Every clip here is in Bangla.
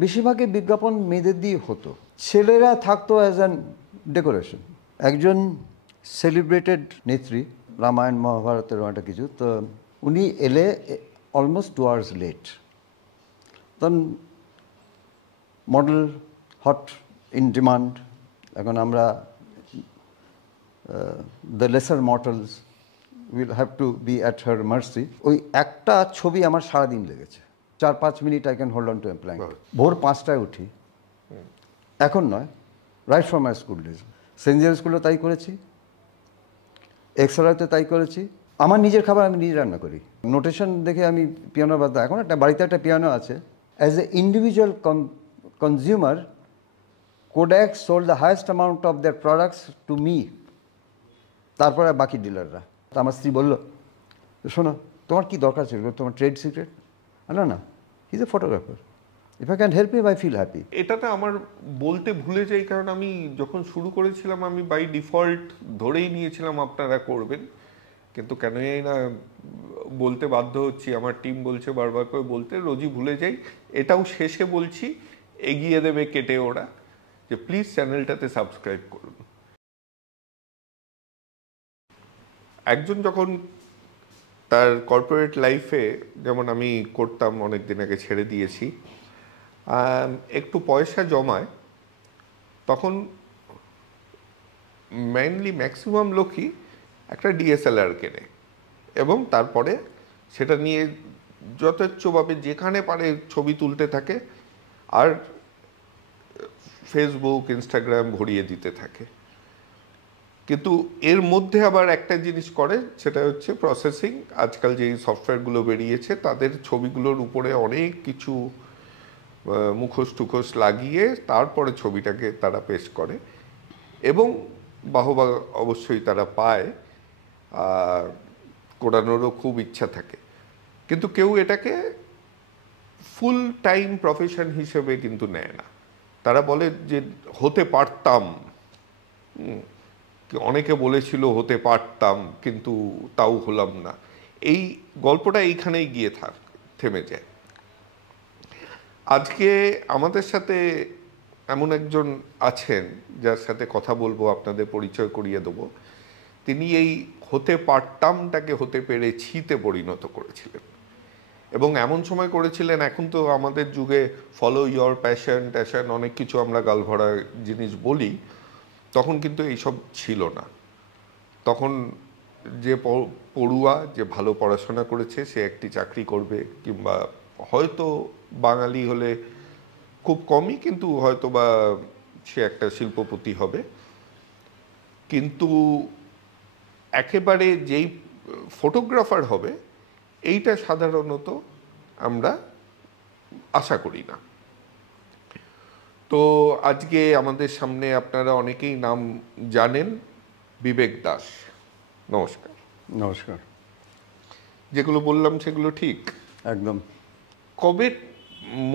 বেশিরভাগই বিজ্ঞাপন মেয়েদের দিয়ে হতো, ছেলেরা থাকতো অ্যাজ অ্যান ডেকোরেশন। একজন সেলিব্রেটেড নেত্রী, রামায়ণ মহাভারতের একটা কিছু, তো উনি এলে অলমোস্ট 2 hours লেট। তখন মডেল হট ইন ডিমান্ড, এখন আমরা the lesser mortals will have to be at her mercy. ওই একটা ছবি আমার সারাদিন লেগেছে, 4-5 minute I can hold on to a plank. ভোর 5টায় উঠি, এখন নয়, right from my school days. Saint Xavier স্কুলে তাই করেছি, এক্সরাতে তাই করেছি। আমার নিজের খাবার আমি নিজে রান্না করি। নোটেশন দেখে আমি পিয়ানো বাজতাম, এখন একটা বাড়িতে একটা পিয়ানো আছে। As a individual consumer, Kodak sold the highest amount of their products to me, তারপরে বাকি ডিলাররা। তো আমার স্ত্রী বললো, শোনো তোমার কি দরকার ছিল, তোমার ট্রেড সিক্রেট? না না, he is a photographer, if I can help you I feel happy. এটাতে আমার বলতে ভুলে যাই, কারণ আমি যখন শুরু করেছিলাম আমি বাই ডিফল্ট ধরেই নিয়েছিলাম আপনারা করবেন, কিন্তু কেন জানি না বলতে বাধ্য হচ্ছি, আমার টিম বলছে বারবার করে বলতে, রোজই ভুলে যাই। এটাও শেষে বলছি, এগিয়ে দেবে কেটে ওরা, যে প্লিজ চ্যানেলটাতে সাবস্ক্রাইব করুন। একজন যখন তার কর্পোরেট লাইফে, যেমন আমি করতাম, অনেক দিন আগে ছেড়ে দিয়েছি, একটু পয়সা জমায়, তখন মেইনলি ম্যাক্সিমাম লোকই একটা ডিএসএলআর কেনে এবং তারপরে সেটা নিয়ে যথেচ্ছভাবে যেখানে পারে ছবি তুলতে থাকে আর ফেসবুক ইনস্টাগ্রাম ভরিয়ে দিতে থাকে। কিন্তু এর মধ্যে আবার একটা জিনিস করে, সেটা হচ্ছে প্রসেসিং। আজকাল যেই সফটওয়্যারগুলো বেরিয়েছে তাদের ছবিগুলোর উপরে অনেক কিছু মুখোশ টুখোশ লাগিয়ে তারপরে ছবিটাকে তারা পেশ করে এবং বাহবা অবশ্যই তারা পায়, করানোরও খুব ইচ্ছা থাকে। কিন্তু কেউ এটাকে ফুল টাইম প্রফেশন হিসেবে কিন্তু নেয় না। তারা বলে যে হতে পারতাম, অনেকে বলেছিল হতে পারতাম কিন্তু তাও হলাম না। এই গল্পটা এইখানেই গিয়ে থেমে যায়। আজকে আমাদের সাথে এমন একজন আছেন যার সাথে কথা বলবো, আপনাদের পরিচয় করিয়ে দেবো। তিনি এই হতে পারতামটাকে হতে পেরেছিতে পরিণত করেছিলেন এবং এমন সময় করেছিলেন, এখন তো আমাদের যুগে ফলো ইয়োর প্যাশন ট্যাশন অনেক কিছু আমরা গালভরা জিনিস বলি, তখন কিন্তু এইসব ছিল না। তখন যে পড়ুয়া, যে ভালো পড়াশোনা করেছে সে একটি চাকরি করবে, কিংবা হয়তো বাঙালি হলে খুব কমই, কিন্তু হয়তো বা সে একটা শিল্পপতি হবে। কিন্তু একেবারে যেই ফটোগ্রাফার হবে এইটা সাধারণত আমরা আশা করি না। তো আজকে আমাদের সামনে আপনারা অনেকেই নাম জানেন, বিবেক দাস। নমস্কার। নমস্কার। যেগুলো বললাম সেগুলো ঠিক? একদম। কবে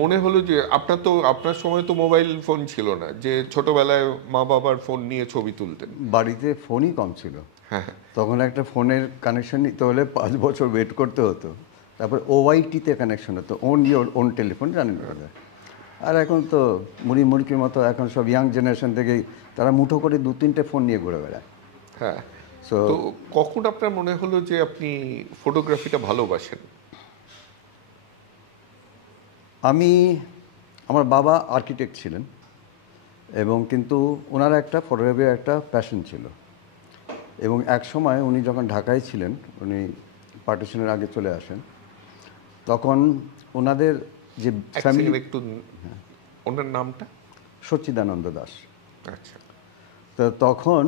মনে হলো যে আপনার সময় তো মোবাইল ফোন ছিল না, যে ছোটবেলায় মা বাবার ফোন নিয়ে ছবি তুলতেন? বাড়িতে ফোনই কম ছিল। হ্যাঁ, তখন একটা ফোনের কানেকশন নিতে হলে 5 বছর ওয়েট করতে হতো, তারপর ওআইটিতে কানেকশন হতো, ওন ইয়োর ওন টেলিফোন, জানেন দাদা। আর এখন তো মুড়ির মতো এখন সব ইয়াং জেনারেশন থেকেই তারা মুঠো করে 2-3টে ফোন নিয়ে ঘুরে বেড়ায়। হ্যাঁ। তো কখন আপনার মনে হলো যে আপনি ফটোগ্রাফিটা ভালোবাসেন? আমার বাবা আর্কিটেক্ট ছিলেন এবং কিন্তু ওনার একটা ফটোগ্রাফির একটা প্যাশন ছিল এবং এক সময় উনি যখন ঢাকায় ছিলেন, উনি পার্টিশনের আগে চলে আসেন, তখন ওনাদের যে ফ্যামিলি, একটু ওনার নামটা? সচ্চিদানন্দ দাস। আচ্ছা। তো তখন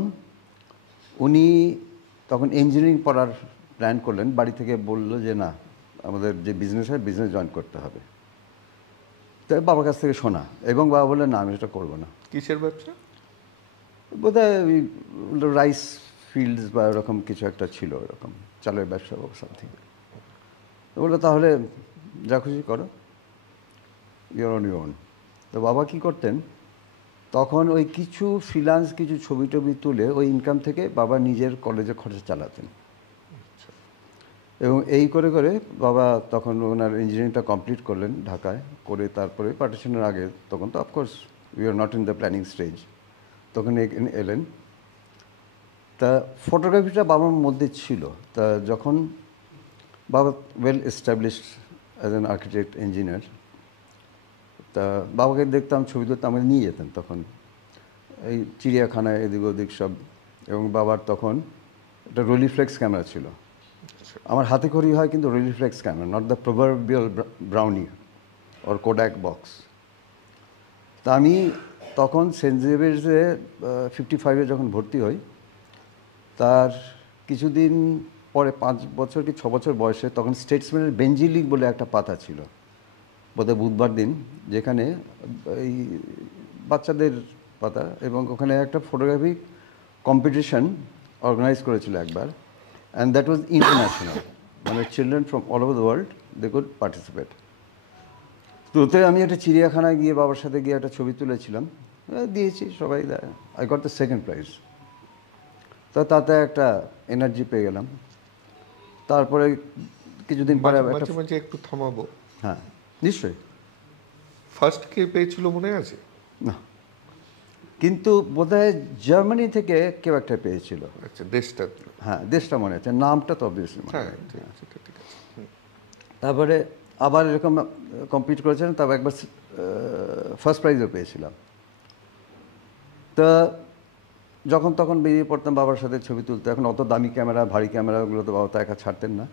উনি ইঞ্জিনিয়ারিং পড়ার প্ল্যান করলেন, বাড়ি থেকে বললো যে না, আমাদের যে বিজনেস হয় বিজনেস জয়েন করতে হবে। তাই বাবার কাছ থেকে শোনা, এবং বাবা বললেন না আমি এটা করবো না। কিসের ব্যবসা? বোধহয় রাইস ফিল্ডস বা এরকম কিছু একটা ছিল, এরকম চালের ব্যবসা বা সামথিং। বললো তাহলে যা খুশি করো, ইউর অন ইউর ওন। তো বাবা কী করতেন, তখন ওই কিছু ফ্রিল্যান্স কিছু ছবি টবি তুলে ওই ইনকাম থেকে বাবা নিজের কলেজে খরচা চালাতেন। এবং এই করে করে বাবা তখন ওনার ইঞ্জিনিয়ারিংটা কমপ্লিট করলেন ঢাকায়, করে তারপরে পার্টিশনের আগে, তখন তো of course we are not in the planning stage, তখন এলেন। তা ফটোগ্রাফিটা বাবার মধ্যে ছিল। তা যখন বাবা well established as an architect engineer, তা বাবাকে দেখতাম, ছবি তুলতে আমাকে নিয়ে যেতেন তখন এই চিড়িয়াখানায় এদিক ওদিক সব। এবং বাবার তখন একটা রোলিফ্লেক্স ক্যামেরা ছিল, আমার হাতে খড়ি হয় কিন্তু Rolleiflex camera, not the proverbial Brownie or Kodak box. তা আমি তখন সেন্ট জেভিয়ার্সে 55-এ যখন ভর্তি হই, তার কিছুদিন পরে 5 বছর কি 6 বছর বয়সে, তখন স্টেটসম্যানের বেঞ্জি লিগ বলে একটা পাতা ছিল বোধহয় বুধবার দিন, যেখানে এই বাচ্চাদের পাতা, এবং ওখানে একটা ফটোগ্রাফি কম্পিটিশন অর্গানাইজ করেছিল একবার, অ্যান্ড দ্যাট ওয়াজ ইন্টারন্যাশনাল, মানে children from all over the world they could participate. তো ওতে আমি একটা চিড়িয়াখানায় গিয়ে বাবার সাথে গিয়ে একটা ছবি তুলেছিলাম, দিয়েছি, সবাই দেয়, I got the second prize. তো তাতে একটা এনার্জি পেয়ে গেলাম। তারপরে কিছুদিন পরে মাঝে মাঝে একটু থামাবো। হ্যাঁ নিশ্চয়ই। ফার্স্ট কে পেয়েছিল মনে আছে? না, কিন্তু বোধহয় জার্মানি থেকে কেউ একটা পেয়েছিল। আচ্ছা, দেশটা? হ্যাঁ, দেশটা মনে আছে, নামটা তো অবভিয়াসলি মনে হ্যাঁ, নেই। ঠিক আছে। তারপরে আবার এরকম কম্পিট করেছিলাম, তারপর একবার ফার্স্ট প্রাইজও পেয়েছিলাম। তা যখন তখন বেরিয়ে পড়তাম বাবার সাথে ছবি তুলতে। এখন অত দামি ক্যামেরা, ভারী ক্যামেরাগুলো তো বাবা তো একা ছাড়তেন না।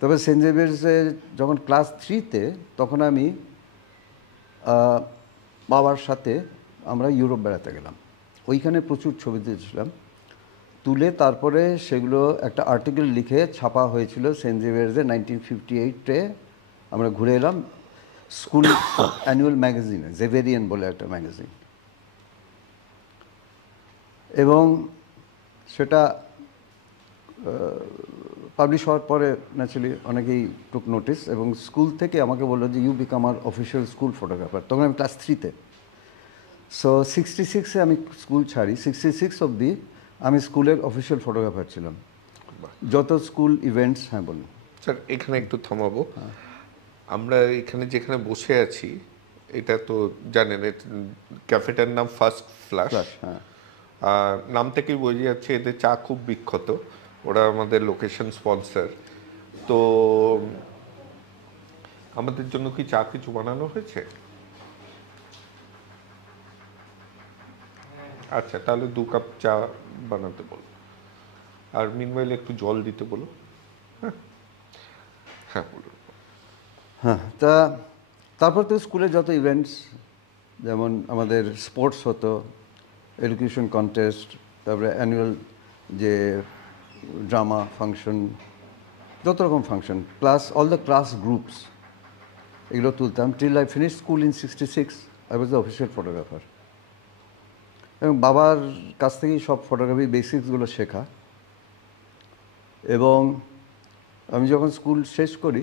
তবে সেন্ট জেভিয়ার্সে যখন ক্লাস 3-তে, তখন আমি বাবার সাথে আমরা ইউরোপ বেড়াতে গেলাম, ওইখানে প্রচুর ছবি তুলেছিলাম। তুলে তারপরে সেগুলো একটা আর্টিকেল লিখে ছাপা হয়েছিল সেন্ট জেভিয়ার্সে 1958-এ। আমরা ঘুরে এলাম স্কুল অ্যানুয়াল ম্যাগাজিনে, জেভেরিয়ান বলে একটা ম্যাগাজিন, এবং সেটা পাবলিশ হওয়ার পরে ন্যাচুরালি অনেকেই টুক নোটিস, এবং স্কুল থেকে আমাকে বললো যে you become our official school photographer. তখন আমি ক্লাস 3-তে। সো 66-এ আমি স্কুল ছাড়ি, 66 অবধি আমি স্কুলের অফিসিয়াল ফটোগ্রাফার ছিলাম, যত স্কুল ইভেন্টস। হ্যাঁ বলুন স্যার, এখানে একটু থামাবো। আমরা এখানে যেখানে বসে আছি, এটা তো জানেন, ক্যাফেটার নাম ফার্স্ট ফ্ল্যাশ। হ্যাঁ, নাম থেকেই বোঝা যাচ্ছে এদের চা খুব বিখ্যাত, ওরা আমাদের লোকেশন স্পন্সর। তো আমাদের জন্য কি চা কিছু বানানো হয়েছে? আচ্ছা, তাহলে 2 কাপ চা বানাতে বলো, আর মিনওয়াইল একটু জল দিতে বলো। হ্যাঁ বলুন। হ্যাঁ। তারপর তো স্কুলে যত ইভেন্টস, যেমন আমাদের স্পোর্টস হতো, এডুকেশন কন্টেস্ট, তারপরে অ্যানুয়াল যে ড্রামা ফাংশন, যত রকম function, class all the class groups, এগুলো তুলতাম। Till I finish school in 66, I was the official photographer. এবং বাবার কাছ থেকেই সব ফটোগ্রাফি বেসিক্সগুলো শেখা। এবং আমি যখন স্কুল শেষ করি,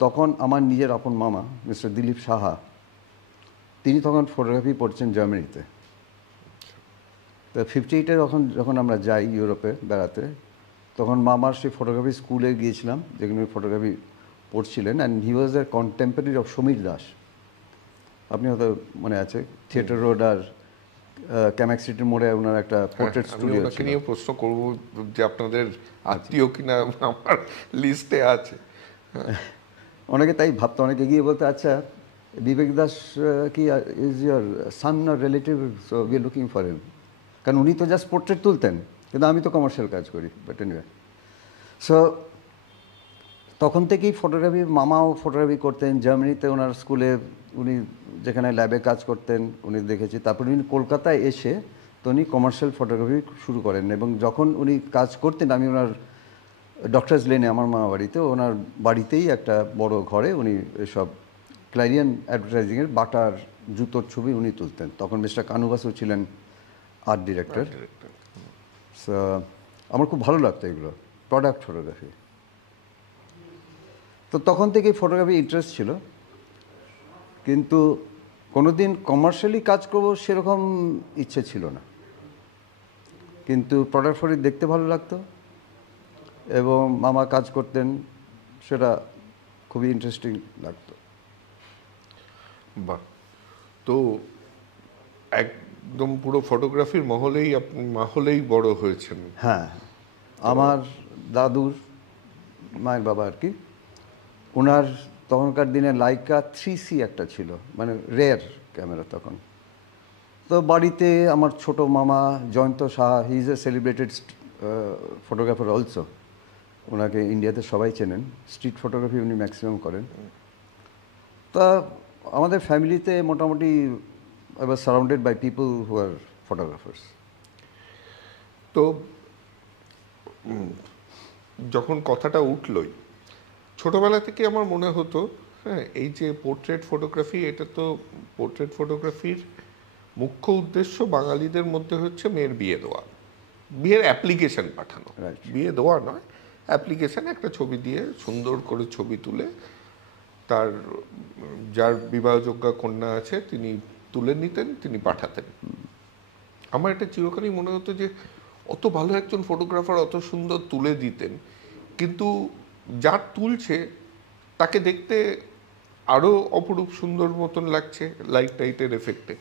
তখন আমার নিজের আপন মামা মিস্টার দিলীপ সাহা, তিনি তখন ফটোগ্রাফি পড়ছেন জার্মানিতে। তো 58-এ যখন আমরা যাই ইউরোপে বেড়াতে, তখন মামার সেই ফটোগ্রাফি স্কুলে গিয়েছিলাম, যেখানে ফটোগ্রাফি পড়ছিলেন, and he was the contemporary of Samir Das. আপনি হয়তো মনে আছে, থিয়েটার রোড আর ক্যামাক স্ট্রিটের মোড়ে ওনার একটা পোর্ট্রেট স্টুডিও ওনাকে ছিল। নিয়ে প্রশ্ন করবো যে আপনাদের আত্মীয় কিনা আমার লিস্টে আছে। অনেকে তাই ভাবতো, অনেকে গিয়ে বলতে, আচ্ছা বিবেক দাস কি is your son our relative, so we are looking for him. কারণ উনি তো জাস্ট পোর্ট্রেট তুলতেন, কিন্তু আমি তো কমার্শিয়াল কাজ করি। বাট এনিওয়ে, সো তখন থেকেই ফটোগ্রাফি, মামাও ফটোগ্রাফি করতেন জার্মানিতে, ওনার স্কুলে উনি যেখানে ল্যাবে কাজ করতেন উনি দেখেছি। তারপরে উনি কলকাতায় এসে তো উনি কমার্শিয়াল ফটোগ্রাফি শুরু করেন, এবং যখন উনি কাজ করতেন, আমি ওনার ডক্টরস লেনে, আমার মামা বাড়িতে, ওনার বাড়িতেই একটা বড় ঘরে উনি এসব ক্লারিয়ান অ্যাডভার্টাইজিংয়ের বাটার জুতোর ছবি উনি তুলতেন। তখন মিস্টার কানু বাসু ছিলেন আর্ট ডিরেক্টর। সো আমার খুব ভালো লাগতো এগুলো, প্রোডাক্ট ফটোগ্রাফি। তো তখন থেকেই ফটোগ্রাফি ইন্টারেস্ট ছিল, কিন্তু কোনো দিন কমার্শিয়ালি কাজ করবো সেরকম ইচ্ছে ছিল না। কিন্তু প্রোডাক্ট ফটো দেখতে ভালো লাগতো, এবং মামা কাজ করতেন, সেটা খুবই ইন্টারেস্টিং লাগতো। বাহ, তো একদম পুরো ফটোগ্রাফির মহলেই বড় হয়েছেন। হ্যাঁ, আমার দাদুর মায়ের বাবা আর কি, ওনার তখনকার দিনে লাইকা 3C একটা ছিল, মানে রেয়ার ক্যামেরা তখন। তো বাড়িতে আমার ছোট মামা জয়ন্ত সাহা, হি is A celebrated photographer also, ওনাকে ইন্ডিয়াতে সবাই চেনেন, স্ট্রিট ফটোগ্রাফি উনি ম্যাক্সিমাম করেন। তা আমাদের ফ্যামিলিতে মোটামুটি I was surrounded by people who are photographers. তো যখন কথাটা উঠলই, ছোটবেলা থেকে আমার মনে হতো, হ্যাঁ, এই যে পোর্ট্রেট ফটোগ্রাফি, এটা তো পোর্ট্রেট ফটোগ্রাফির মুখ্য উদ্দেশ্য বাঙালিদের মধ্যে হচ্ছে মেয়ের বিয়ে দেওয়া, বিয়ের অ্যাপ্লিকেশন পাঠানো, বিয়ে দেওয়া নয়, অ্যাপ্লিকেশন, একটা ছবি দিয়ে সুন্দর করে ছবি তুলে তার যার বিবাহযোগ্য কন্যা আছে তিনি তুলে নিতেন, তিনি পাঠাতেন। আমার এটা চিরকালই মনে হতো যে অত ভালো একজন ফটোগ্রাফার অত সুন্দর তুলে দিতেন, কিন্তু যার তুলছে তাকে দেখতে আরও অপরূপ সুন্দর মতন লাগছে লাইট টাইটের এফেক্টে,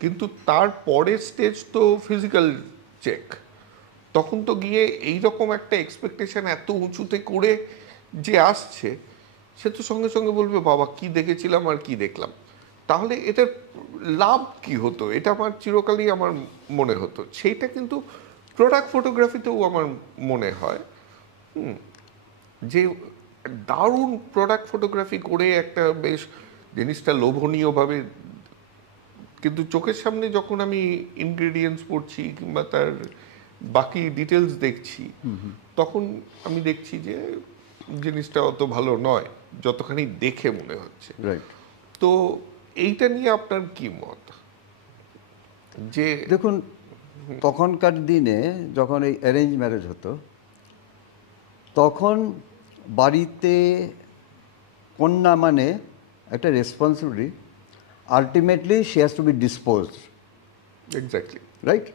কিন্তু তার পরের স্টেজ তো ফিজিক্যাল চেক। তখন তো গিয়ে এইরকম একটা এক্সপেকটেশন এত উঁচুতে করে যে আসছে, সে তো সঙ্গে সঙ্গে বলবে বাবা কি দেখেছিলাম আর কি দেখলাম। তাহলে এটার লাভ কি হতো, এটা আমার চিরকালই আমার মনে হতো। সেইটা কিন্তু প্রোডাক্ট ফটোগ্রাফিতেও আমার মনে হয় যে দারুণ প্রোডাক্ট ফটোগ্রাফি করে একটা বেশ জিনিসটা লোভনীয়ভাবে, কিন্তু চোখের সামনে যখন আমি ইনগ্রেডিয়েন্টস পড়ছি কিংবা তার বাকি ডিটেলস দেখছি, তখন আমি দেখছি যে জিনিসটা অত ভালো নয় যতখানি দেখে মনে হচ্ছে। রাইট। তো এইটা নিয়ে আপনার কি মত? যে দেখুন, তখনকার দিনে যখন এই অ্যারেঞ্জ ম্যারেজ হতো, তখন বাড়িতে কন্যা মানে একটা responsibility, ultimately she has to be disposed, exactly right?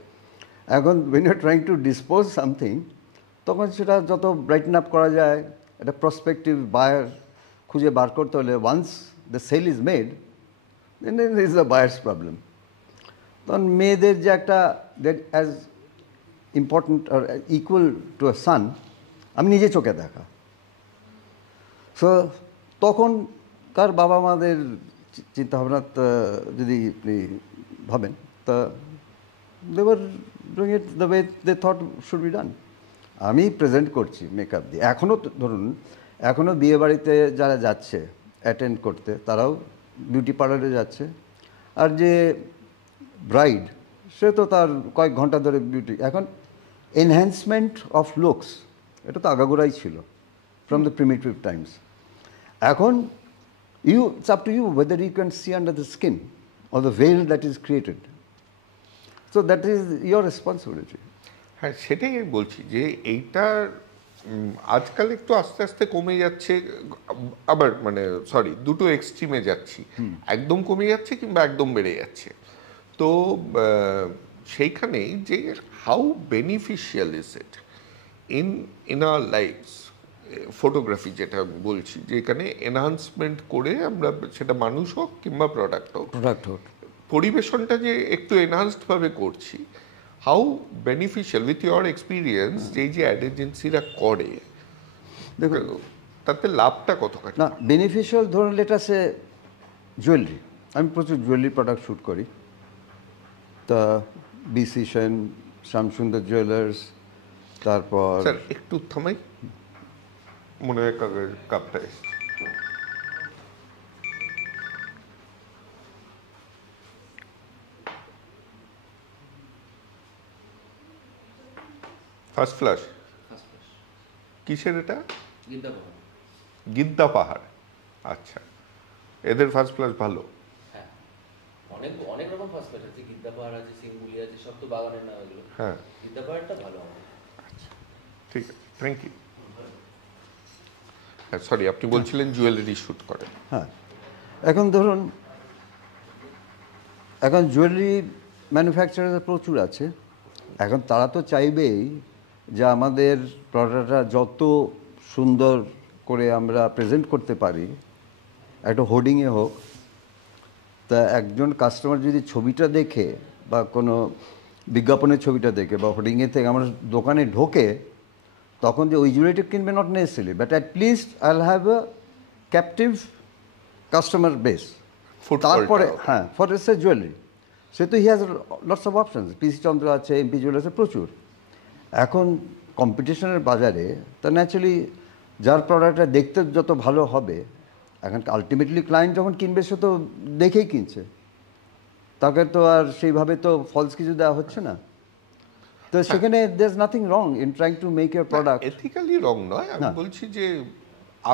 এখন when you are trying to dispose something, তখন সেটা যত ব্রাইটেন আপ করা যায়, একটা প্রসপেক্টিভ বায়ার খুঁজে বার করতে হলে, once the sale is made, then is the buyer's problem. তখন মেয়েদের যে একটা দ্যাট অ্যাজ ইম্পর্টেন্ট আর ইকুয়াল টু আ সান, আমি নিজে চোখে দেখা। সো তখনকার বাবা মাদের চিন্তাভাবনা যদি আপনি ভাবেন, তা they were doing it the way they thought should be done. আমি প্রেজেন্ট করছি মেকআপ দিয়ে। এখনও ধরুন, এখনও বিয়েবাড়িতে যারা যাচ্ছে অ্যাটেন্ড করতে, তারাও বিউটি পার্লারে যাচ্ছে। আর যে ব্রাইড, সে তো তার কয়েক ঘন্টা ধরে বিউটি, এখন এনহ্যান্সমেন্ট অফ লুকস, এটা তো আগাগোড়াই ছিল ফ্রম দ্য প্রিমিটিভ টাইমস। এখন it's up to you whether you can see under the skin or the veil that is created. So that is your responsibility. হ্যাঁ, সেটাই আমি বলছি যে এইটা আজকাল একটু আস্তে আস্তে কমে যাচ্ছে, আবার মানে সরি দুটো এক্সট্রিমে যাচ্ছি, একদম কমে যাচ্ছে কিংবা একদম বেড়ে যাচ্ছে। তো সেইখানেই যে how beneficial is it in our lives, photography যেটা আমি বলছি, যে এখানে এনহান্সমেন্ট করে আমরা, সেটা মানুষ হোক কিংবা প্রোডাক্ট হোক, পরিবেশনটা যে একটু এনহান্সড ভাবে করছি, how beneficial with your experience যে যে অ্যাড এজেন্সিরা করে, দেখুন তাতে লাভটা কতখানি? না বেনিফিশিয়াল, ধরুন লেট সে জুয়েলারি, আমি প্রচুর জুয়েলারি প্রোডাক্ট শ্যুট করি। তা বিসি সেন, শ্যামসুন্দর জুয়েলার্স, তারপর স্যার একটু থামাই, মনে হয় কাপটা এসছে। ফার্স্ট ফ্লাশ কিসের এটা? গিদ্দা পাহাড়। আচ্ছা, এদের ফার্স্ট ফ্লাশ ভালো? হ্যাঁ, অনেক অনেক রকম ফার্স্ট ফ্লাশ আছে, গিদ্দা পাহাড় আছে, সিঙ্গুলি আছে, সব তো বাগানের নাম এগুলো। হ্যাঁ, গিদ্দা পাহাড়টা ভালো হবে। আচ্ছা ঠিক আছে, থ্যাংক ইউ। হ্যাঁ সরি, আপনি বলছিলেন জুয়েলারি শ্যুট করেন। হ্যাঁ, এখন ধরুন, এখন জুয়েলারি ম্যানুফ্যাকচারার প্রচুর আছে। এখন তারা তো চাইবেই যে আমাদের প্রোডাক্টটা যত সুন্দর করে আমরা প্রেজেন্ট করতে পারি, একটা হোর্ডিংয়ে হোক, তা একজন কাস্টমার যদি ছবিটা দেখে বা কোনো বিজ্ঞাপনের ছবিটা দেখে বা হোর্ডিংয়ে থেকে আমার দোকানে ঢোকে, তখন যে ওই জুয়েলারিটা কিনবে not necessary, but at least I will have a captive customer base. তারপরে হ্যাঁ, ফর এ জুয়েলারি সে তো he has lots of options, PC Chandra আছে, এমপি জুয়েলার্স আছে, প্রচুর। এখন কম্পিটিশনের বাজারে তা ন্যাচারালি যার প্রোডাক্টটা দেখতে যত ভালো হবে, এখন আলটিমেটলি ক্লায়েন্ট যখন কিনবে সে তো দেখেই কিনছে, তাকে তো আর সেইভাবে তো ফলস কিছু দেওয়া হচ্ছে না। তো সেখানে there is nothing wrong in trying to make your product. Ethically wrong নয়, আমি বলছি যে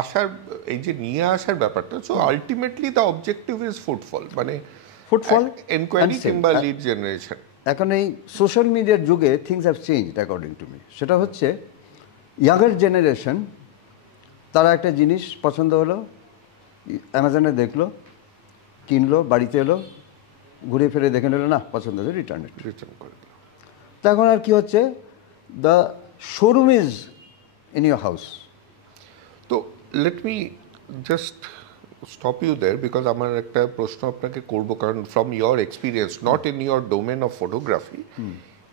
আসার এই যে নিয়ে আসার ব্যাপারটা, so ultimately the objective is footfall, মানে ফুটফল এনকোয়ারি কিংবা লিড জেনারেশন। এখন এই সোশ্যাল মিডিয়ার যুগে things have changed according to me. সেটা হচ্ছে ইয়াঙ্গার জেনারেশন, তারা একটা জিনিস পছন্দ হলো, অ্যামাজনে দেখলো, কিনলো, বাড়িতে এলো, ঘুরে ফিরে দেখে নিল, না পছন্দ হলো, রিটার্ন করে দিল। তো এখন আর কি হচ্ছে, the showroom is in your house. তো let me just stop you there, because আমার একটা প্রশ্ন আপনাকে করবো, কারণ from your experience, not in your domain of photography,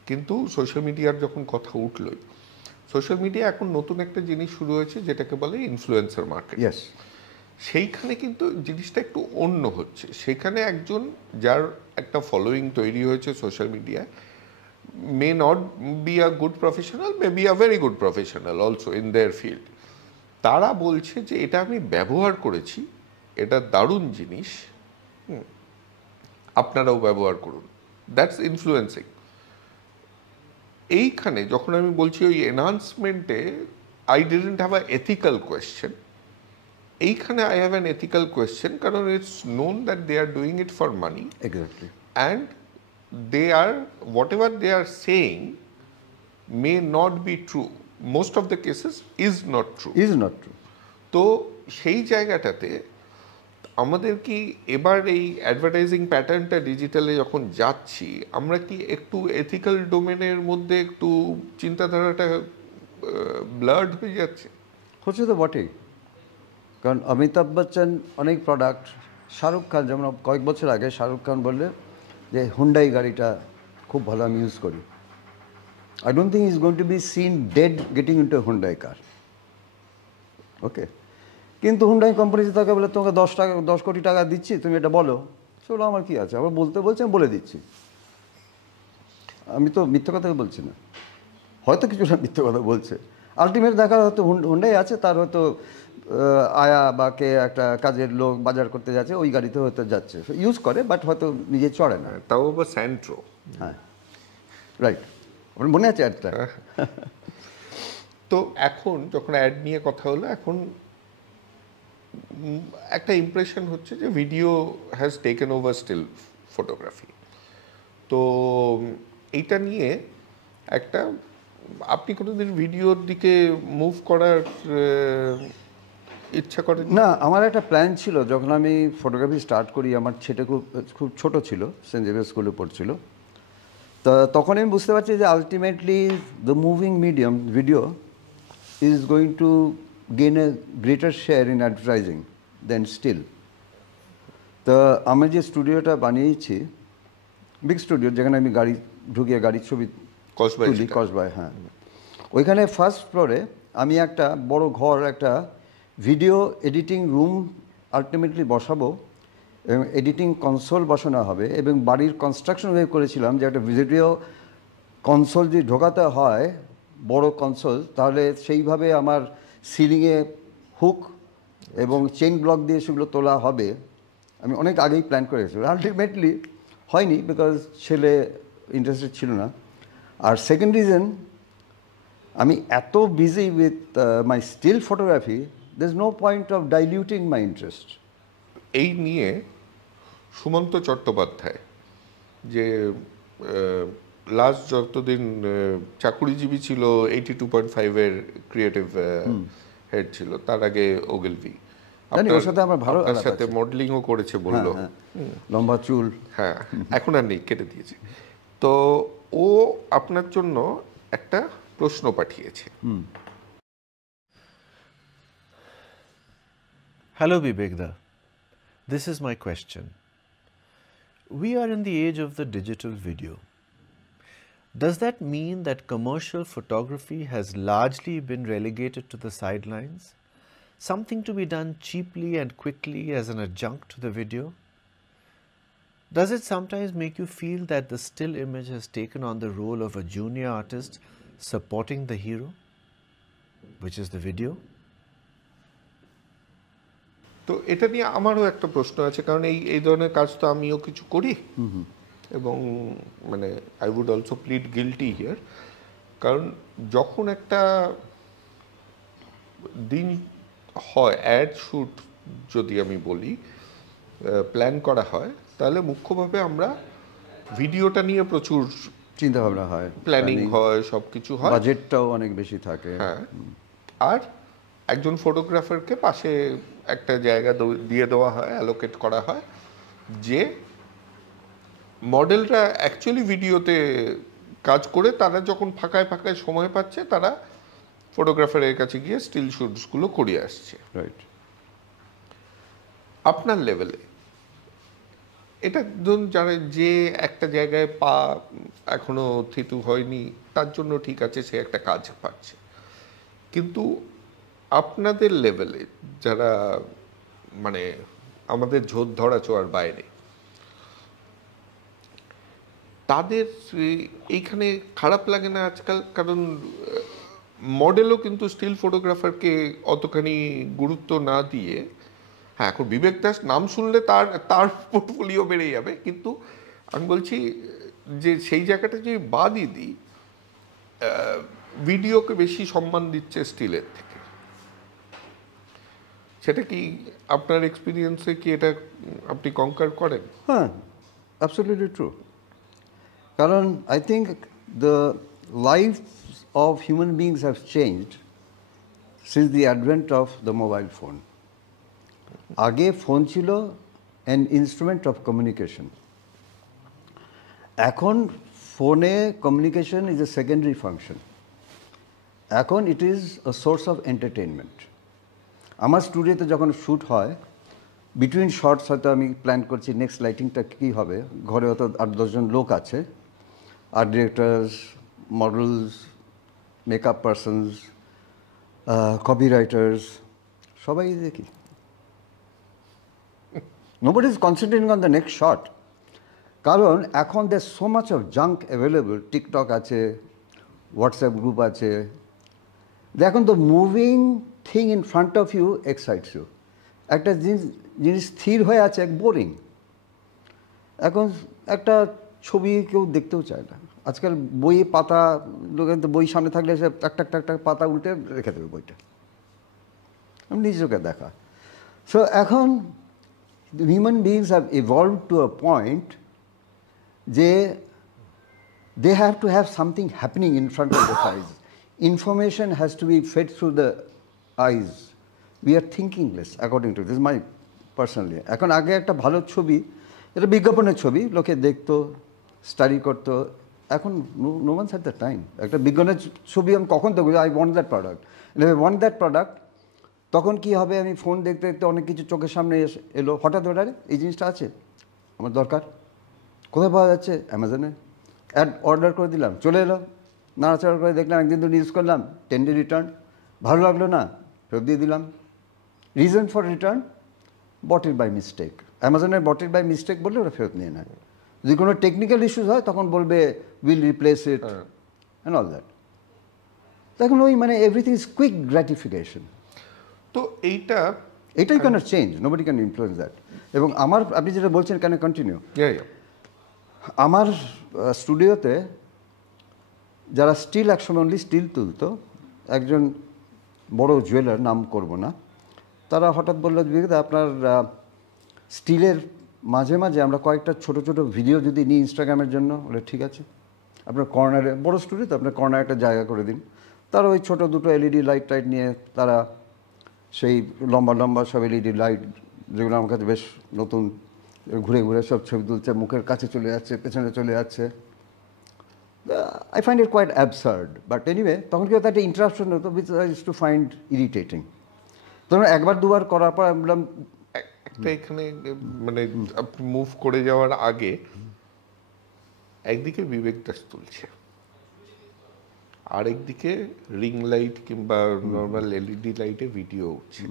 কিন্তু সোশ্যাল মিডিয়ার যখন কথা উঠলই, সোশ্যাল মিডিয়া এখন নতুন একটা জিনিস শুরু হয়েছে যেটাকে বলে ইনফ্লুয়েন্সার মার্কেট। ইয়েস। সেইখানে কিন্তু জিনিসটা একটু অন্য হচ্ছে। সেখানে একজন যার একটা ফলোয়িং তৈরি হয়েছে সোশ্যাল মিডিয়ায়, may not be a good professional, may be a very good professional also in their field, তারা বলছে যে এটা আমি ব্যবহার করেছি, এটা দারুণ জিনিস, আপনারাও ব্যবহার করুন। That's influencing. এইখানে যখন আমি বলছি ওই এনহান্সমেন্টে I didn't have a ethical question, এইখানে I have an ethical question, কারণ it's known that they are doing it for money, exactly, and they are, whatever they are saying may not be true, most of the cases is not true. Is not true. তো সেই জায়গাটাতে আমাদের কি এবার এই অ্যাডভার্টাইজিং প্যাটার্নটা ডিজিটালে যখন যাচ্ছি, আমরা কি একটু এথিক্যাল ডোমেনের মধ্যে একটু চিন্তাধারাটা ব্লার্ড হয়ে যাচ্ছে? হচ্ছে তো বটেই, কারণ অমিতাভ বচ্চন অনেক প্রোডাক্ট, শাহরুখ খান যেমন কয়েক বছর আগে শাহরুখ খান বললে যে হুন্ডাই গাড়িটা খুব ভালো, আমি ইউজ করি। I don't think is going to be seen dead getting into a Hyundai car, okay. কিন্তু হুন্ডাই কোম্পানি তাকে বলে তোমাকে 10 কোটি টাকা দিচ্ছি, তুমি এটা বলো, সেগুলো আমার কি আছে, আবার বলতে বলছে আমি বলে দিচ্ছি। আমি তো মিথ্যে কথা বলছি না, হয়তো কিছুটা মিথ্যে কথা বলছে, আলটিমেট দেখা হয়তো হুন্ডাই আছে, তার হয়তো আয়া বা কে একটা কাজের লোক বাজার করতে যাচ্ছে, ওই গাড়িতে হয়তো যাচ্ছে, ইউজ করে, বাট হয়তো নিজে চড়ে না। তাও আবার স্যান্ট্রো। হ্যাঁ, রাইট, আমার মনে আছে একটা। তো এখন যখন অ্যাড নিয়ে কথা হলো, এখন একটা ইমপ্রেশন হচ্ছে যে video has taken over still photography. তো এইটা নিয়ে একটা, আপনি কোনোদিন ভিডিওর দিকে মুভ করার ইচ্ছা করেন? না, আমার একটা প্ল্যান ছিল যখন আমি ফটোগ্রাফি স্টার্ট করি, আমার ছেলে খুব ছোট ছিল, সেন্ট জেভিয়ার স্কুলে পড়ছিল, তা তখন আমি বুঝতে পারছি যে ultimately the moving medium video is going to gain a greater share in advertising than still. তা আমি যে স্টুডিওটা বানিয়েছি, বিগ স্টুডিও, যেখানে আমি গাড়ি ঢুকিয়ে গাড়ির ছবি তুলি, কসবাই, হ্যাঁ, ওইখানে ফার্স্ট ফ্লোরে আমি একটা বড় ঘর, একটা ভিডিও এডিটিং রুম আলটিমেটলি বসাবো, এবং এডিটিং কনসোল বসানো হবে, এবং বাড়ির কনস্ট্রাকশন ওয়ে করেছিলাম যে একটা ভিডিও কনসোল যদি ঢোকাতে হয়, বড় কনসোল, তাহলে সেইভাবে আমার সিলিংয়ে হুক এবং চেইন ব্লক দিয়ে সেগুলো তোলা হবে। আমি অনেক আগেই প্ল্যান করেছিলাম, আলটিমেটলি হয়নি, বিকজ ছেলে ইন্টারেস্টেড ছিল না। আর সেকেন্ড রিজন, আমি এত busy with my still photography, there is no point of diluting my interest. এই নিয়ে সুমন্ত চট্টোপাধ্যায়, যে লাস্ট যতদিন চাকুরিজীবী ছিল, 82.5-এর ক্রিয়েটিভ হেড ছিল, তার আগে ওগেলভি, ওর সাথে আমার ভালো, আপনার সাথে মডেলিংও করেছে বললো, লম্বা চুল, হ্যাঁ, এখন আর নেই, কেটে দিয়েছে। তো ও আপনার জন্য একটা প্রশ্ন পাঠিয়েছে। Hello Vivekda, this is my question. We are in the age of the digital video. Does that mean that commercial photography has largely been relegated to the sidelines? Something to be done cheaply and quickly as an adjunct to the video? Does it sometimes make you feel that the still image has taken on the role of a junior artist supporting the hero, which is the video? তো এটা নিয়ে আমারও একটা প্রশ্ন আছে, কারণ এই ধরনের কাজ তো আমিও কিছু করি, এবং মানে I would also plead guilty here. কারণ যখন একটা দিন হয় অ্যাড শ্যুট যদি আমি বলি প্ল্যান করা হয়, তাহলে মুখ্যভাবে আমরা ভিডিওটা নিয়ে প্রচুর চিন্তা ভাবনা হয়, প্ল্যানিং হয়, সব কিছু হয়, বাজেটটাও অনেক বেশি থাকে। হ্যাঁ, আর একজন ফটোগ্রাফারকে পাশে একটা জায়গা দিয়ে দেওয়া হয়, অ্যালোকেট করা হয়, যে মডেলরা অ্যাকচুয়ালি ভিডিওতে কাজ করে তারা যখন ফাঁকায় ফাঁকায় সময় পাচ্ছে তারা ফটোগ্রাফারের কাছে গিয়ে স্টিল শুটসগুলো করিয়ে আসছে। রাইট। আপনার লেভেলে এটা ধরুন যারা যে একটা জায়গায় পা এখনো থিতু হয়নি তার জন্য ঠিক আছে, সে একটা কাজ পাচ্ছে, কিন্তু আপনাদের লেভেলে যারা মানে আমাদের ঝোঁত ধরা ছোঁয়ার বাইরে, তাদের এইখানে খারাপ লাগে না আজকাল? কারণ মডেলও কিন্তু স্টিল ফটোগ্রাফারকে অতখানি গুরুত্ব না দিয়ে, হ্যাঁ এখন বিবেক দাস নাম শুনলে তার পোর্টফোলিও বেড়ে যাবে, কিন্তু আমি বলছি যে সেই জায়গাটা যদি বাদই দিই, ভিডিওকে বেশি সম্মান দিচ্ছে স্টিলের থেকে। সেটা কি আপনার এক্সপিরিয়েন্সে কি এটা আপনি কনকার করেন? হ্যাঁ, অ্যাবসলিউটলি ট্রু। কারণ I think the life of human beings have changed since the advent of the mobile phone. আগে ফোন ছিল an instrument of communication. এখন ফোনে communication is a secondary function. এখন it is a source of entertainment. আমার স্টুডিওতে যখন শ্যুট হয়, বিটুইন শর্টস হয়তো আমি প্ল্যান করছি নেক্সট লাইটিংটা কী হবে, ঘরে হয়তো 8-10 জন লোক আছে, art directors, models, makeup persons, copywriters, সবাই দেখি। Nobody is concentrating on the next shot, কারণ এখন there so much of junk available. TikTok আছে, হোয়াটসঅ্যাপ গ্রুপ আছে, এখন the moving thing in front of you excites you. একটা জিনিস স্থির হয়ে আছে, এক বোরিং। এখন একটা ছবি কেউ দেখতেও চায় না আজকাল। বইয়ে পাতা, লোকের তো বই সামনে থাকলে সে একটা পাতা উল্টে রেখে দেবে বইটা, আমি নিজে চোখে দেখা। সো এখন human beings have evolve to a point যে they have to have something happening in front of the eyes. Information has to be fed through the eyes. We are thinking less according to this my personally. এখন আগে একটা ভালো ছবি, এটা বিজ্ঞাপনের ছবি, লোকে দেখতো, স্টাডি করতো। এখন no one's had the time. একটা বিজ্ঞানের ছবি আমি কখন দেখবো, I want that product, I want that product. তখন কী হবে, আমি ফোন দেখতে দেখতে অনেক কিছু চোখের সামনে এলো, হঠাৎ ওটারে এই জিনিসটা আছে, আমার দরকার, কোথায় পাওয়া যাচ্ছে? অ্যামাজনে। অ্যাড অর্ডার করে দিলাম, চলে এলো, নাড়াচাড়া করে দেখলাম, একদিন তো ইউজ করলাম, 10 ডে রিটার্ন, ভালো লাগলো না, ফেরত দিয়ে দিলাম। Reason for return, bought it by mistake. অ্যামাজনের বট ইট বাই মিস্টেক বললে ওরা ফেরত নিয়ে নেয়। যদি কোনো টেকনিক্যাল ইস্যুস হয় তখন বলবে will replace it and all that. তখন ওই মানে এভরিথিং ইজ কুইক গ্র্যাটিফিকেশন। তো এইটাই can change, nobody can influence that. এবং আমার, আপনি যেটা বলছেন, ক্যান কন্টিনিউ। আমার স্টুডিওতে যারা স্টিল, একসময় অনলি স্টিল তুলতো, একজন বড় জুয়েলার, নাম করব না, তারা হঠাৎ বললো, বিবেকদা আপনার স্টিলের মাঝে মাঝে আমরা কয়েকটা ছোট ছোট ভিডিও যদি নিই ইনস্টাগ্রামের জন্য। বলে ঠিক আছে, আপনার কর্নারে, বড় স্টুডিও তো, আপনার কর্নারে একটা জায়গা করে দিন। তারা ওই ছোটো দুটো এলইডি লাইট টাইট নিয়ে তারা সেই লম্বা লম্বা সব এলইডি লাইট, যেগুলো আমার কাছে বেশ নতুন, ঘুরে ঘুরে সব ছবি তুলছে, মুখের কাছে চলে যাচ্ছে, পেছনে চলে যাচ্ছে। I find it quite absurd. But anyway, তখন কি হতো একটা ইন্টারাপশন হতো which I used to find irritating. তখন একবার দুবার করার পর আমি বললাম একটা এখানে মানে আপনি মুভ করে যাওয়ার আগে একদিকে বিবেক দাস তুলছে, আর একদিকে রিং লাইট কিংবা নর্মাল এলইডি লাইটে ভিডিও উঠছে।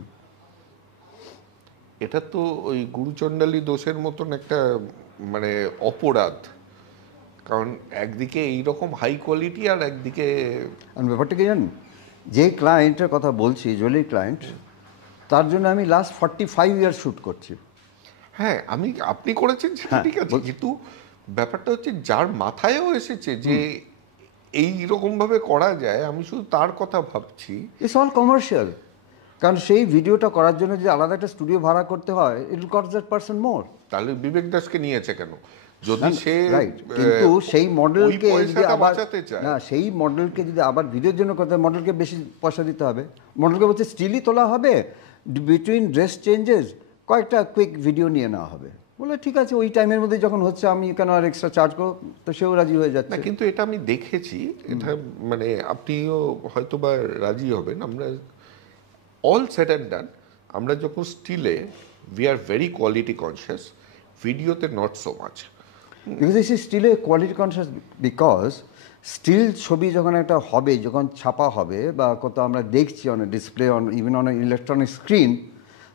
এটা তো ওই গুরুচণ্ডালী দোষের মতন একটা মানে অপরাধ, কারণ একদিকে এইরকম হাই কোয়ালিটি আর একদিকে আমি ব্যাপারটা কি জানেন, যে ক্লায়েন্টের কথা বলছি জুয়েলারি ক্লায়েন্ট, তার জন্য আমি লাস্ট 45 ইয়ার্স শ্যুট করছি। হ্যাঁ আপনি করেছেন সেটা ঠিক আছে, কিন্তু ব্যাপারটা হচ্ছে যার মাথায়ও এসেছে যে এই রকম ভাবে করা যায়, আমি শুধু তার কথা ভাবছি। ইটস অল কমার্শিয়াল, কারণ সেই ভিডিওটা করার জন্য যদি আলাদা একটা স্টুডিও ভাড়া করতে হয়, it will cost that person more. তাহলে বিবেক দাসকে নিয়েছে কেন? যদি সে রাইট, কিন্তু সেই মডেলকে যদি আবার বাঁচাতে চায়, না, সেই মডেলকে যদি আবার ভিডিওর জন্য করতে হয়, মডেলকে বেশি পয়সা দিতে হবে। মডেলকে বলছে স্টিলই তোলা হবে, বিটুইন ড্রেস চেঞ্জেস কয়েকটা কুইক ভিডিও নিয়ে নেওয়া হবে। বলে ঠিক আছে, ওই টাইমের মধ্যে যখন হচ্ছে আমি কেন আর এক্সট্রা চার্জ করো, তো সেও রাজি হয়ে যাচ্ছে। না কিন্তু এটা আমি দেখেছি, এটা মানে আপনিও হয়তো বা রাজি হবেন, আমরা অল সেট অ্যান্ড ডান, আমরা যখন স্টিলে we are very quality conscious, ভিডিওতে not so much. Because this is still a quality conscious, because still ছবি যখন একটা হবে, যখন ছাপা হবে বা কত আমরা দেখছি on display, on even on electronic screen,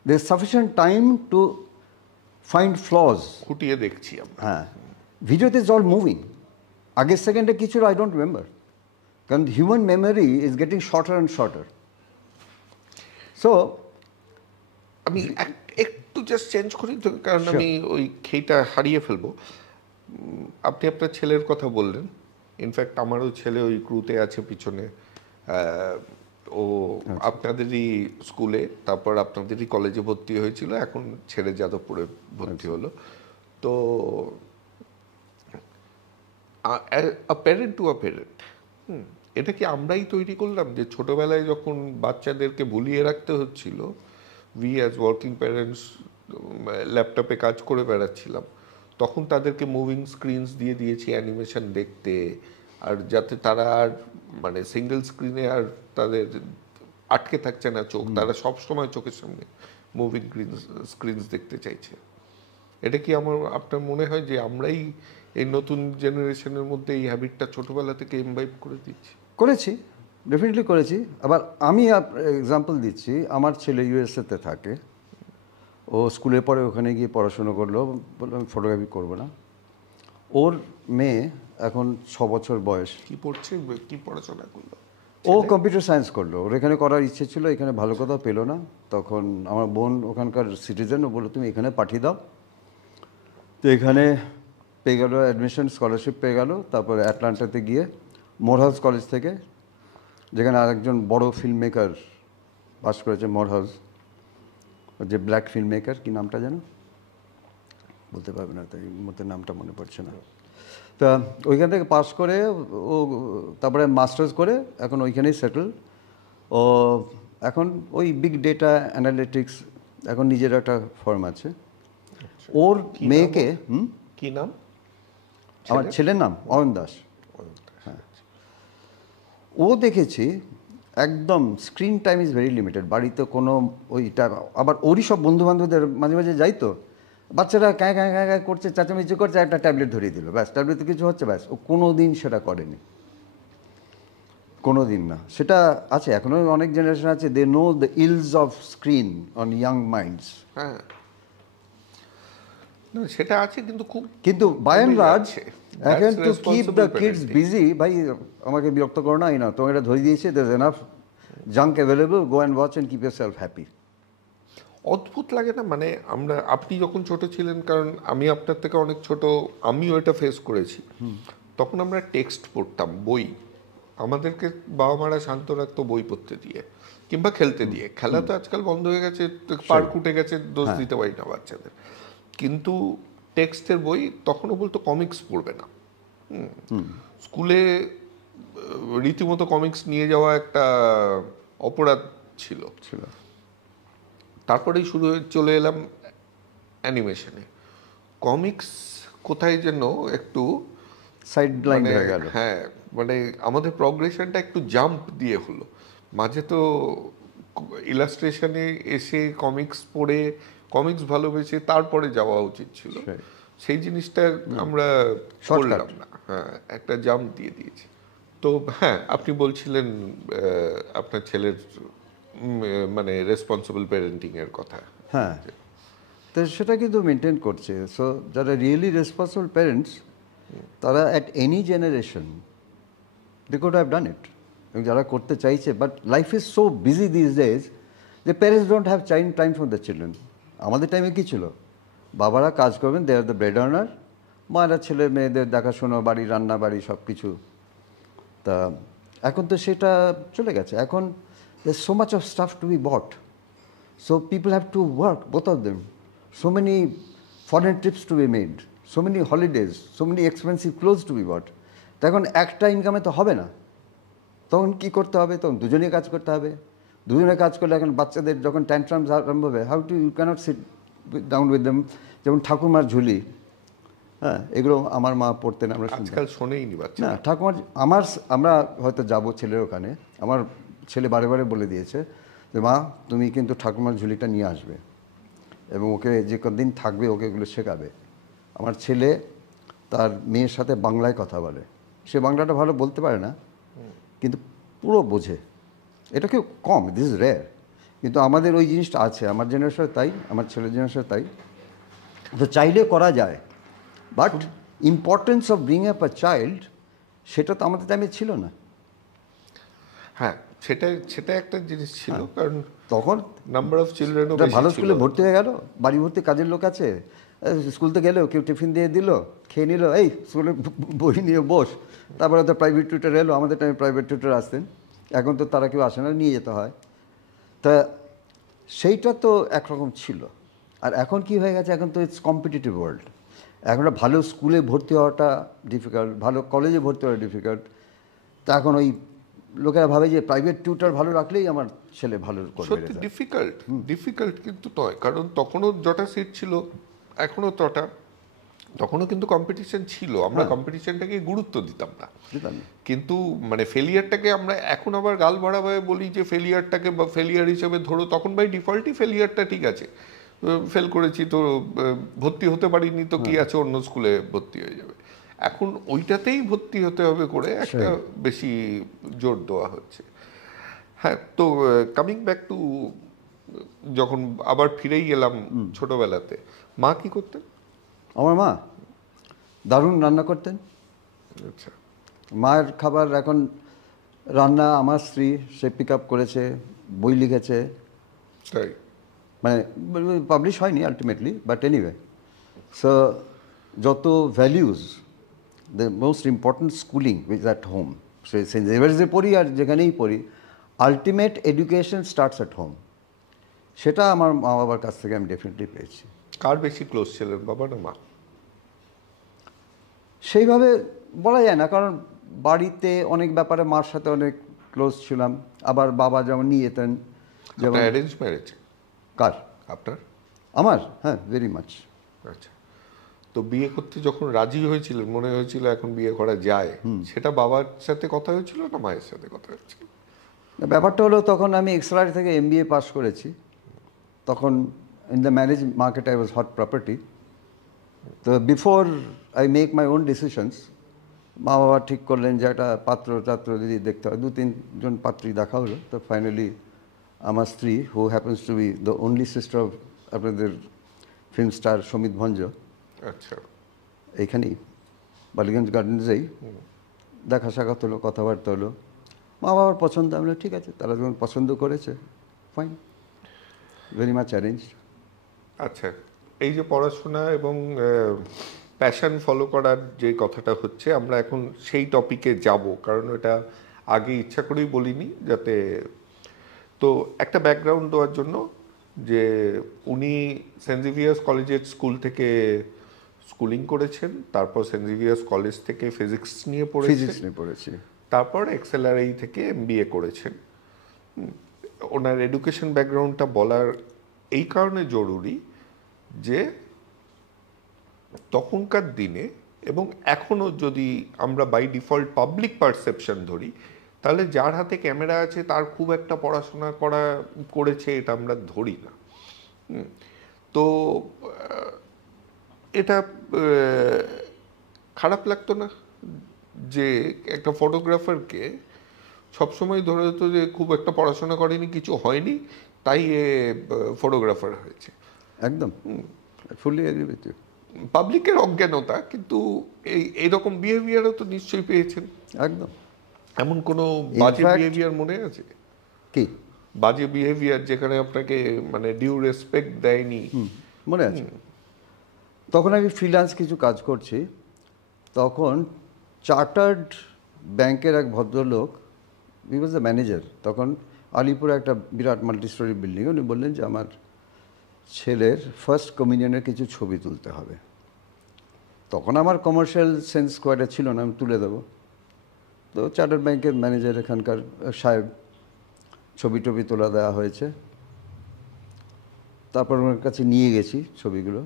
there sufficient time to find flaws. খুঁটিয়ে দেখছি আমরা। হ্যাঁ, ভিডিওতে ইজ অল মুভিং, আগের সেকেন্ডে কিছু আই ডোন্ট রিমেম্বার, কারণ human memory is getting shorter and shorter. So আমি একটু জাস্ট চেঞ্জ করি তো, কারণ আমি ওই খেইটা হারিয়ে ফেলবো। আপনি আপনার ছেলের কথা বললেন, ইনফ্যাক্ট আমারও ছেলে ওই ক্রুতে আছে পিছনে, ও আপনাদেরই স্কুলে, তারপর আপনাদেরই কলেজে ভর্তি হয়েছিল, এখন ছেড়ে যাদবপুরে ভর্তি হলো। তো প্যারেন্ট টু আ প্যারেন্ট, এটা কি আমরাই তৈরি করলাম যে ছোটবেলায় যখন বাচ্চাদেরকে ভুলিয়ে রাখতে হচ্ছিল, উই অ্যাজ ওয়ার্কিং প্যারেন্টস ল্যাপটপে কাজ করে বেড়াচ্ছিলাম, তখন তাদেরকে মুভিং স্ক্রিনস দিয়ে দিয়েছি অ্যানিমেশন দেখতে, আর যাতে তারা আর মানে সিঙ্গেল স্ক্রিনে আর তাদের আটকে থাকছে না চোখ, তারা সবসময় চোখের সামনে মুভিং স্ক্রিনস দেখতে চাইছে। এটা কি আপনার মনে হয় যে আমরাই এই নতুন জেনারেশনের মধ্যে এই হ্যাবিটটা ছোটবেলা থেকে ইমবাইব করে দিচ্ছি? করেছি, ডেফিনেটলি করেছি। আবার আমি এক্সাম্পল দিচ্ছি, আমার ছেলে ইউএসএতে থাকে, ও স্কুলে পড়ে, ওখানে গিয়ে পড়াশুনো করলো, বললো আমি ফটোগ্রাফি করবো না। ওর মেয়ে এখন 6 বছর বয়স। কি পড়ছে, কি পড়াশোনা করলো? ও কম্পিউটার সায়েন্স করলো, ওর এখানে করার ইচ্ছে ছিল, এখানে ভালো কথা পেলো না। তখন আমার বোন ওখানকার সিটিজেন, ও বললো তুমি এখানে পাঠিয়ে দাও। তো এখানে পেয়ে গেলো অ্যাডমিশন, স্কলারশিপ পেয়ে গেল। তারপরে অ্যাটলান্টাতে গিয়ে মোরহাউস কলেজ থেকে, যেখানে আরেকজন বড় ফিল্ম মেকার পাস করেছে, মোরহাউস, যে ব্ল্যাক ফিল্ম মেকার, কী নামটা যেন বলতে পারবে না, তাই মধ্যে নামটা মনে পড়ছে না। তা ওইখান থেকে পাস করে ও তারপরে মাস্টার্স করে এখন ওইখানেই সেটেল। ও এখন ওই বিগ ডেটা অ্যানালিটিক্স, এখন নিজের একটা ফার্ম আছে। ওর মেয়েকে কি নাম? আমার ছেলের নাম অয়ন দাস। হ্যাঁ, ও দেখেছি একদম screen time is very limited. বাড়িতে কোনো ওইটা, আবার ওরই সব বন্ধু বান্ধবদের মাঝে মাঝে যাইতো, বাচ্চারা ক্যাঁ ক্যাঁ ক্যাঁ ক্যাঁ করছে, চেঁচামেচি করছে, একটা ট্যাবলেট ধরিয়ে দিল, ব্যাস, ট্যাবলেটে কিছু হচ্ছে, ব্যাস। ও কোনো দিন সেটা করেনি, কোনো দিন না। সেটা আছে, এখনও অনেক জেনারেশন আছে, they know the ills of screen on young minds. হ্যাঁ, না সেটা আছে, কিন্তু বাই অ্যান্ড লার্জ এখন to keep the kids busy, ভাই আমাকে বিরক্ত করো না, না তোমাকে এটা ধরে দিয়েছে, there enough junk available, go and watch and keep yourself happy. অদ্ভুত লাগে না? মানে আপনি যখন ছোট ছিলেন, কারণ আমি আপনার থেকে অনেক ছোট, আমিও এটা ফেস করেছি, তখন আমরা টেক্সট পড়তাম, বই। আমাদেরকে বাবা মারা শান্ত রাখতো বই পড়তে দিয়ে কিংবা খেলতে দিয়ে। খেলা তো আজকাল বন্ধ হয়ে গেছে, পার্ক উঠে গেছে, দোষ দিতে পারি না বাচ্চাদের। কিন্তু টেক্সটের বই, তখনও বলতো কমিক্স পড়বে না। স্কুলে রীতিমতো কমিক্স নিয়ে যাওয়া একটা অপরাধ ছিল। তারপরেই চলে এলাম অ্যানিমেশনে। কমিক্স কোথায় যেন একটু সাইড লাইন মানে হয়ে গেল। হ্যাঁ, মানে আমাদের প্রগ্রেশনটা একটু জাম্প দিয়ে হলো। মাঝে তো ইলাস্ট্রেশনে এসে কমিক্স পড়ে কমিক্স ভালোবেসে তারপরে যাওয়া উচিত ছিল, সেই জিনিসটা আমরা Shortcut. করলাম না। হ্যাঁ, একটা জাম্প দিয়ে দিয়েছি। তো হ্যাঁ, আপনি বলছিলেন আপনার ছেলের মানে রেসপন্সিবল প্যারেন্টিং এর কথা। হ্যাঁ, তো সেটা কিন্তু মেনটেন করছে। সো যারা রিয়েলি রেসপন্সিবল প্যারেন্টস, তারা at any generation they could have done it. এবং যারা করতে চাইছে, but life is so busy these days যে parents don't have time for the children. আমাদের টাইমে কী ছিল? বাবারা কাজ করবেন, they are the bread earner, মায়েরা ছেলে মেয়েদের দেখাশোনা, বাড়ি রান্না, বাড়ি সব কিছু। তা এখন তো সেটা চলে গেছে। এখন so much of stuff to be bought, so people have to work, both of them. So many foreign trips to be made, so many holidays, so many expensive clothes to be bought. তখন একটা ইনকামে তো হবে না, তখন কি করতে হবে? তখন দুজনেই কাজ করতে হবে। দুজনে কাজ করলে এখন বাচ্চাদের যখন ট্যান্ট্রামস আরম্ভ হবে, how to you can't sit down with them. যেমন ঠাকুমার ঝুলি, হ্যাঁ, এগুলো আমার মা পড়তেন, আমরা শুনতাম। আজকাল শোনেইনি বাচ্চা। না, ঠাকুমার আমরা হয়তো যাবো ছেলের ওখানে, আমার ছেলে বারে বারে বলে দিয়েছে যে মা তুমি কিন্তু ঠাকুমার ঝুলিটা নিয়ে আসবে এবং ওকে যে কদিন থাকবে ওকে এগুলো শেখাবে। আমার ছেলে তার মেয়ের সাথে বাংলায় কথা বলে, সে বাংলাটা ভালো বলতে পারে না কিন্তু পুরো বোঝে। এটা কেউ কম, দিস ইজ রেয়ার, কিন্তু আমাদের ওই জিনিসটা আছে। আমার জেনারেশনে তাই, আমার ছেলের জেনারেশনে তাই। তো চাইলে করা যায়, but importance of bring up a child, সেটা তো আমাদের টাইমে ছিল না। হ্যাঁ, সেটা একটা জিনিস ছিল, কারণ তখন নাম্বার অফ চিলড্রেনও একটা বেশি ভালো ছিল। স্কুলে ভর্তি হয়ে গেল, বাড়ি ভর্তি কাজের লোক আছে, স্কুল তো গেলেও কেউ টিফিন দিয়ে দিল, খেয়ে নিল, এই স্কুলে বই নিয়ে বস। তারপরে তো প্রাইভেট টিউটার এলো, আমাদের টাইমে প্রাইভেট টিউটার আসতেন, এখন তো তারা কেউ আসে না, নিয়ে যেতে হয়। তা সেইটা তো একরকম ছিল। আর এখন কি হয়ে গেছে, এখন তো ইটস কম্পিটিটিভ ওয়ার্ল্ড। এখন ভালো স্কুলে ভর্তি হওয়াটা ডিফিকাল্ট, ভালো কলেজে ভর্তি হওয়া ডিফিকাল্ট। তা এখন ওই লোকেরা ভাবে যে প্রাইভেট টিউটার ভালো রাখলেই আমার ছেলে ভালো করবে। সত্যি ডিফিকাল্ট কিন্তু নয়, কারণ তখনও যটা সিট ছিল এখনও তটা, তখনও কিন্তু কম্পিটিশন ছিল, আমরা কম্পিটিশনটাকে গুরুত্ব দিতাম না। কিন্তু মানে ফেলিয়ারটাকে আমরা এখন আবার গাল ভরাভাবে বলি যে ফেলিয়ারটাকে বা ফেলিয়ার হিসেবে ধরো, তখন বাই ডিফল্টই ফেলিয়ারটা ঠিক আছে, ফেল করেছি তো ভর্তি হতে পারিনি তো কি আছে, অন্য স্কুলে ভর্তি হয়ে যাবে। এখন ওইটাতেই ভর্তি হতে হবে করে একটা বেশি জোর দেওয়া হচ্ছে। হ্যাঁ, তো কামিং ব্যাক টু, যখন আবার ফিরেই গেলাম ছোটবেলাতে, মা কি করতেন? আমার মা দারুণ রান্না করতেন। আচ্ছা, মায়ের খাবার এখন রান্না আমার স্ত্রী সে পিক আপ করেছে, বই লিখেছে, তাই মানে পাবলিশ হয়নি আলটিমেটলি, বাট এনিওয়ে। সো যত values, the most important schooling was at home, say Saint জেভিয়ার্সে পড়ি আর যেখানেই পড়ি, ultimate education starts at home. সেটা আমার মা বাবার কাছ থেকে আমি ডেফিনেটলি পেয়েছি। কার বেশি ক্লোজ ছিলেন, বাবা না মা? সেইভাবে বলা যায় না, কারণ বাড়িতে অনেক ব্যাপারে মার সাথে অনেক ক্লোজ ছিলাম, আবার বাবা যেমন নিয়ে যেতেন। যেমন অ্যারেঞ্জ ম্যারেজ? কার? আপনার? আমার? হ্যাঁ, ভেরি মাচ। আচ্ছা, তো বিয়ে করতে যখন রাজি হয়েছিলেন, মনে হয়েছিল এখন বিয়ে করা যায়, সেটা বাবার সাথে কথা হয়েছিল না মায়ের সাথে কথা হয়েছিল? ব্যাপারটা হলো, তখন আমি এক্সএলআর থেকে MBA পাস করেছি, তখন in the marriage market I was hot property. তো before I make my own decisions, মা বাবা ঠিক করলেন যে একটা পাত্র যদি দেখতে হয়, 2-3 জন পাত্রী দেখা হলো। তো ফাইনালি আমার স্ত্রী, who happens to be the only sister of আপনাদের ফিল্ম স্টার সমিত ভঞ্জ, আচ্ছা, এইখানেই বালিগঞ্জ গার্ডেন্সেই দেখা সাক্ষাৎ হলো, কথাবার্তা হলো, মা বাবার পছন্দ। আমরা ঠিক আছে, তারা যখন পছন্দ করেছে, ফাইন, ভেরি মাচ অ্যারেঞ্জ। আচ্ছা, এই যে পড়াশোনা এবং প্যাশন ফলো করার যে কথাটা হচ্ছে, আমরা এখন সেই টপিকে যাব, কারণ এটা আগে ইচ্ছা করেই বলিনি, যাতে তো একটা ব্যাকগ্রাউন্ড দেওয়ার জন্য, যে উনি সেন্ট জেভিয়ার্স কলেজের স্কুল থেকে স্কুলিং করেছেন, তারপর সেন্ট জেভিয়ার্স কলেজ থেকে ফিজিক্স নিয়ে পড়েছি, তারপর এক্সএলআরআই থেকে MBA করেছেন। ওনার এডুকেশন ব্যাকগ্রাউন্ডটা বলার এই কারণে জরুরি যে তখনকার দিনে এবং এখনও যদি আমরা বাই ডিফল্ট পাবলিক পারসেপশন ধরি, তাহলে যার হাতে ক্যামেরা আছে তার খুব একটা পড়াশোনা করেছে এটা আমরা ধরি না। তো এটা খারাপ লাগতো না যে একটা ফটোগ্রাফারকে সবসময় ধরে হতো যে খুব একটা পড়াশোনা করেনি, কিছু হয়নি, তাই ফটোগ্রাফার হয়েছে? একদম, ফুললি এগ্রি উইথ ইউ। পাবলিকের অজ্ঞানতা, কিন্তু এইরকম বিহেভিয়ারও তো নিশ্চয়ই পেয়েছেন। একদম। এমন কোনো বাজে fact- বিহেভিয়ার মনে আছে? কি বাজে বিহেভিয়ার যেখানে আপনাকে মানে ডিউ রেসপেক্ট দেয়নি? মনে আছে, তখন আমি ফ্রিল্যান্স কিছু কাজ করছি, তখন চার্টার্ড ব্যাংকের এক ভদ্রলোক, হি ওয়াজ দ্য ম্যানেজার, তখন আলিপুরে একটা বিরাট মাল্টি স্টোরি বিল্ডিং, উনি বললেন যে আমার ছেলের ফার্স্ট কমিউনিয়নের কিছু ছবি তুলতে হবে। তখন আমার কমার্শিয়াল সেন্স কোয়াটা ছিল না, আমি তুলে দেবো। তো চার্টার্ড ব্যাংকের ম্যানেজার এখানকার সাহেব, ছবি টবি তোলা দেওয়া হয়েছে, তারপর ওনার কাছে নিয়ে গেছি ছবিগুলো,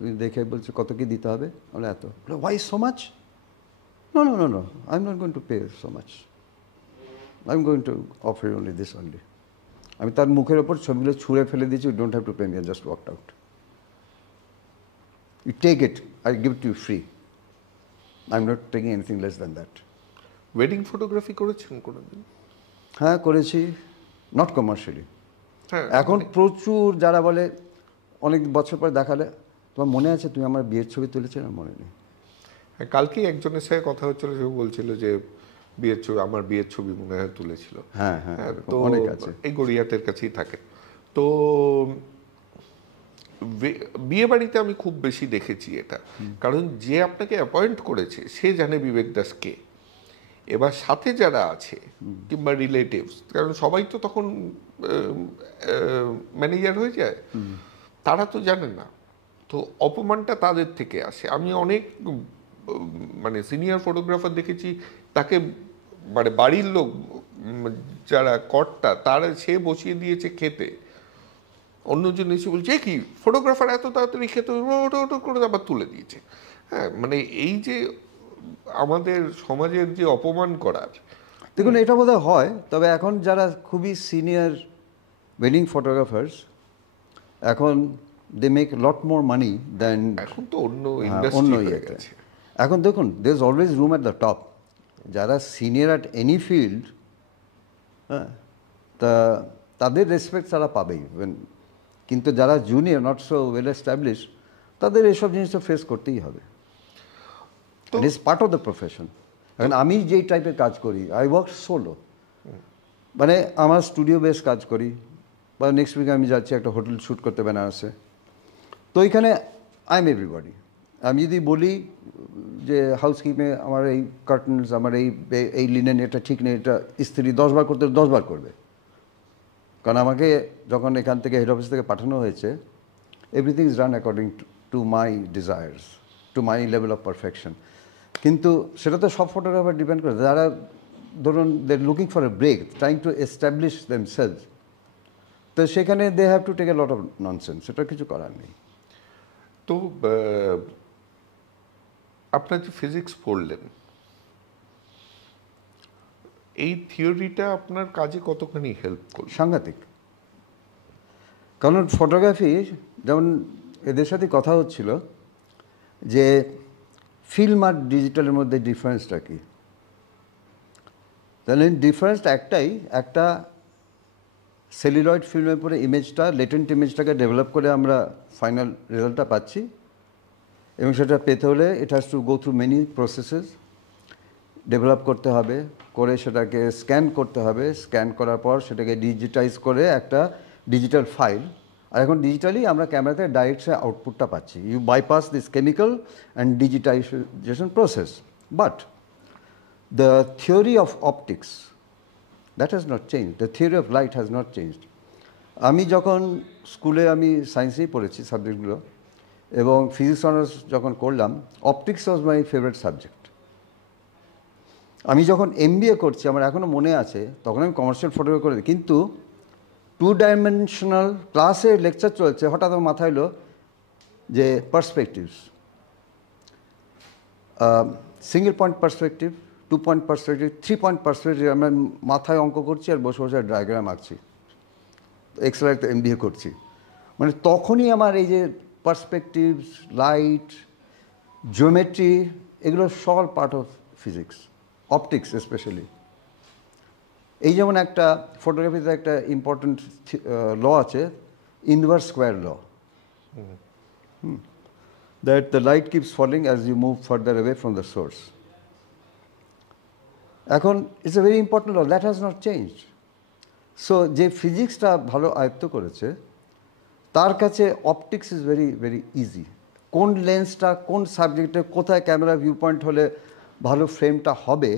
উনি দেখে বলছে কত কি দিতে হবে, বলে এত। Why so much? No no no no, I am not going to pay so much, I am going to offer only this only. আমি তার মুখের ওপর ছবিগুলো ছুঁড়ে ফেলে দিয়েছি, you don't have to pay me, just walked out, you take it, I give it you free, I am not taking anything less than that. Wedding photography করেছেন কোনোদিন? হ্যাঁ করেছি, নট কমার্শিয়ালি। হ্যাঁ, এখন প্রচুর যারা বলে, অনেক বছর পরে দেখালে তোমার মনে আছে তুমি আমার বিয়ের ছবি তুলেছিলে? মনে নেই। হ্যাঁ, কালকেই একজনের সাথে কথা হচ্ছিল, সে বলছিল যে বিয়ের ছবি, আমার বিয়ের ছবি মনে হয় তুলেছিল। হ্যাঁ হ্যাঁ, তো অনেক আছে। এই গড়িয়াতের কাছেই থাকে। তো বিয়ে বাড়িতে আমি খুব বেশি দেখেছি এটা, কারণ যে আপনাকে অ্যাপয়েন্ট করেছে সে জানে বিবেক দাস কে, এবার সাথে যারা আছে কিংবা রিলেটিভস, কারণ সবাই তো তখন ম্যানেজার হয়ে যায়, তারা তো জানে না, তো অপমানটা তাদের থেকে আসে। আমি অনেক মানে সিনিয়র ফটোগ্রাফার দেখেছি, তাকে মানে বাড়ির লোক যারা কর্তা, তারা সে বসিয়ে দিয়েছে খেতে, অন্যজন এসে বলছে কি ফটোগ্রাফার এত তাড়াতাড়ি খেতে ওটা করে আবার তুলে দিয়েছে। হ্যাঁ, মানে এই যে আমাদের সমাজের যে অপমান করার, দেখুন এটা বোধহয় হয়, তবে এখন যারা খুবই সিনিয়র ওয়েডিং ফটোগ্রাফার্স, এখন দে মেক লট মোর মানি দেন এখন তো অন্য অন্য ইন্ডাস্ট্রি হয়ে ইয়েতে। গেছে। এখন দেখুন there is always room at the top, যারা সিনিয়র অ্যাট এনি ফিল্ড, হ্যাঁ, তা তাদের রেসপেক্ট তারা পাবেই, কিন্তু যারা junior, not so well establish, তাদের এসব জিনিস তো ফেস করতেই হবে। It is part of the profession. এখন আমি যেই টাইপের কাজ করি, আই ওয়ার্ক সোলো, মানে আমার স্টুডিও বেস কাজ করি, বা নেক্সট উইকে আমি যাচ্ছি একটা হোটেল শ্যুট করতে বেনারসে, তো ওইখানে আই এম এভরিবডি। আমি যদি বলি যে হাউসকিপিংয়ে আমার এই কার্টেন্স, আমার এই লিনেন এটা ঠিক নেই, এটা ইস্ত্রি 10 বার করতে 10 বার করবে, কারণ আমাকে যখন এখান থেকে হেড অফিস থেকে পাঠানো হয়েছে, everything is run according to my desires, to my level of perfection. কিন্তু সেটা তো সব ফটোগ্রাফার ডিপেন্ড করে, যারা ধরুন they looking for a break, trying to establish themselves, তো সেখানে they have to take a lot of nonsense, সেটা কিছু করার নেই। তো আপনার যে ফিজিক্স পড়লেন, এই থিওরিটা আপনার কাজে কতখানি হেল্প করল? সাংঘাতিক। কারণ ফটোগ্রাফি, যেমন এদের সাথে কথা হচ্ছিল যে ফিল্ম আর ডিজিটালের মধ্যে ডিফারেন্সটা কী, তাহলে ডিফারেন্সটা একটাই, একটা সেলুলয়েড ফিল্মের পরে ইমেজটা, লেটেন্ট ইমেজটাকে ডেভেলপ করে আমরা ফাইনাল রেজাল্টটা পাচ্ছি, এবং সেটা পেতে হলে ইট has to go through many processes, develop করতে হবে, করে সেটাকে স্ক্যান করতে হবে, স্ক্যান করার পর সেটাকে ডিজিটাইজ করে একটা ডিজিটাল ফাইল, আর এখন ডিজিটালি আমরা ক্যামেরাতে ডাইরেক্ট সে আউটপুটটা পাচ্ছি। You bypass this chemical and digitization process, but the theory of optics that has not change, the theory of light has not changed. আমি যখন স্কুলে, আমি সায়েন্সেই পড়েছি সাবজেক্টগুলো, এবং ফিজিক্স অনার্স যখন করলাম, optics was my favourite subject. আমি যখন MBA করছি, আমার এখনও মনে আছে, তখন আমি কমার্শিয়াল ফটোগ্রাফি করে দিই, কিন্তু 2 ডাইমেনশনাল ক্লাসে লেকচার চলছে, হঠাৎ আমার মাথায় এলো যে perspectives, single point perspective, 2 point perspective, 3 point perspective. আমরা মাথায় অঙ্ক করছি আর বসে বসে ডায়াগ্রাম আঁকছি, এক্সেলারে এমবিএ করছি। মানে তখনই আমার এই যে পার্সপেক্টিভস, লাইট, জিওমেট্রি, এগুলো সব part of physics, optics specially. এই যেমন একটা ফটোগ্রাফিতে একটা ইম্পর্টেন্ট ল আছে, inverse square law, that the light keeps falling as you move farther away from the source. এখন it's a very important law, that has not changed. So যে ফিজিক্সটা ভালো আয়ত্ত করেছে তার কাছে optics is very very easy. কোন লেন্সটা কোন সাবজেক্টে কোথায় ক্যামেরা ভিউ পয়েন্ট হলে ভালো ফ্রেমটা হবে,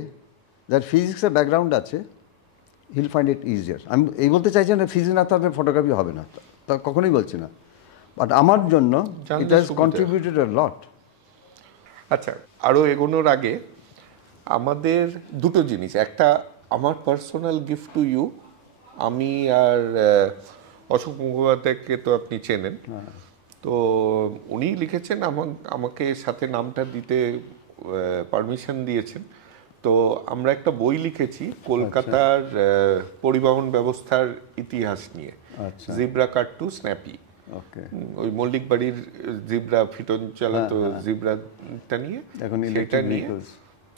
যার ফিজিক্সের ব্যাকগ্রাউন্ড আছে, হিল ফাইন্ড ইট ইজিয়ার। আমি এই বলতে চাইছি না ফিজিক্স না থাকলে ফটোগ্রাফি হবে না, তা কখনোই বলছি না, বাট আমার জন্য ইট হ্যাজ কন্ট্রিবিউটেড আ লট। আচ্ছা, আরও এগোনোর আগে আমাদের দুটো জিনিস, একটা আমার পার্সোনাল গিফট টু ইউ। আমি আর অশোক মুখোপাধ্যায়কে তো আপনি চেনেন, তো উনি লিখেছেন আমাকে সাথে নামটা দিতে পারমিশন দিয়েছেন। তো আমরা একটা বই লিখেছি কলকাতার পরিবহন ব্যবস্থার ইতিহাস নিয়ে, জিব্রা কাট টু স্ন্যাপি। ওই মল্লিক বাড়ির জিব্রা ফিটন চালাতো জিব্রাটা নিয়ে, সেটা নিয়ে।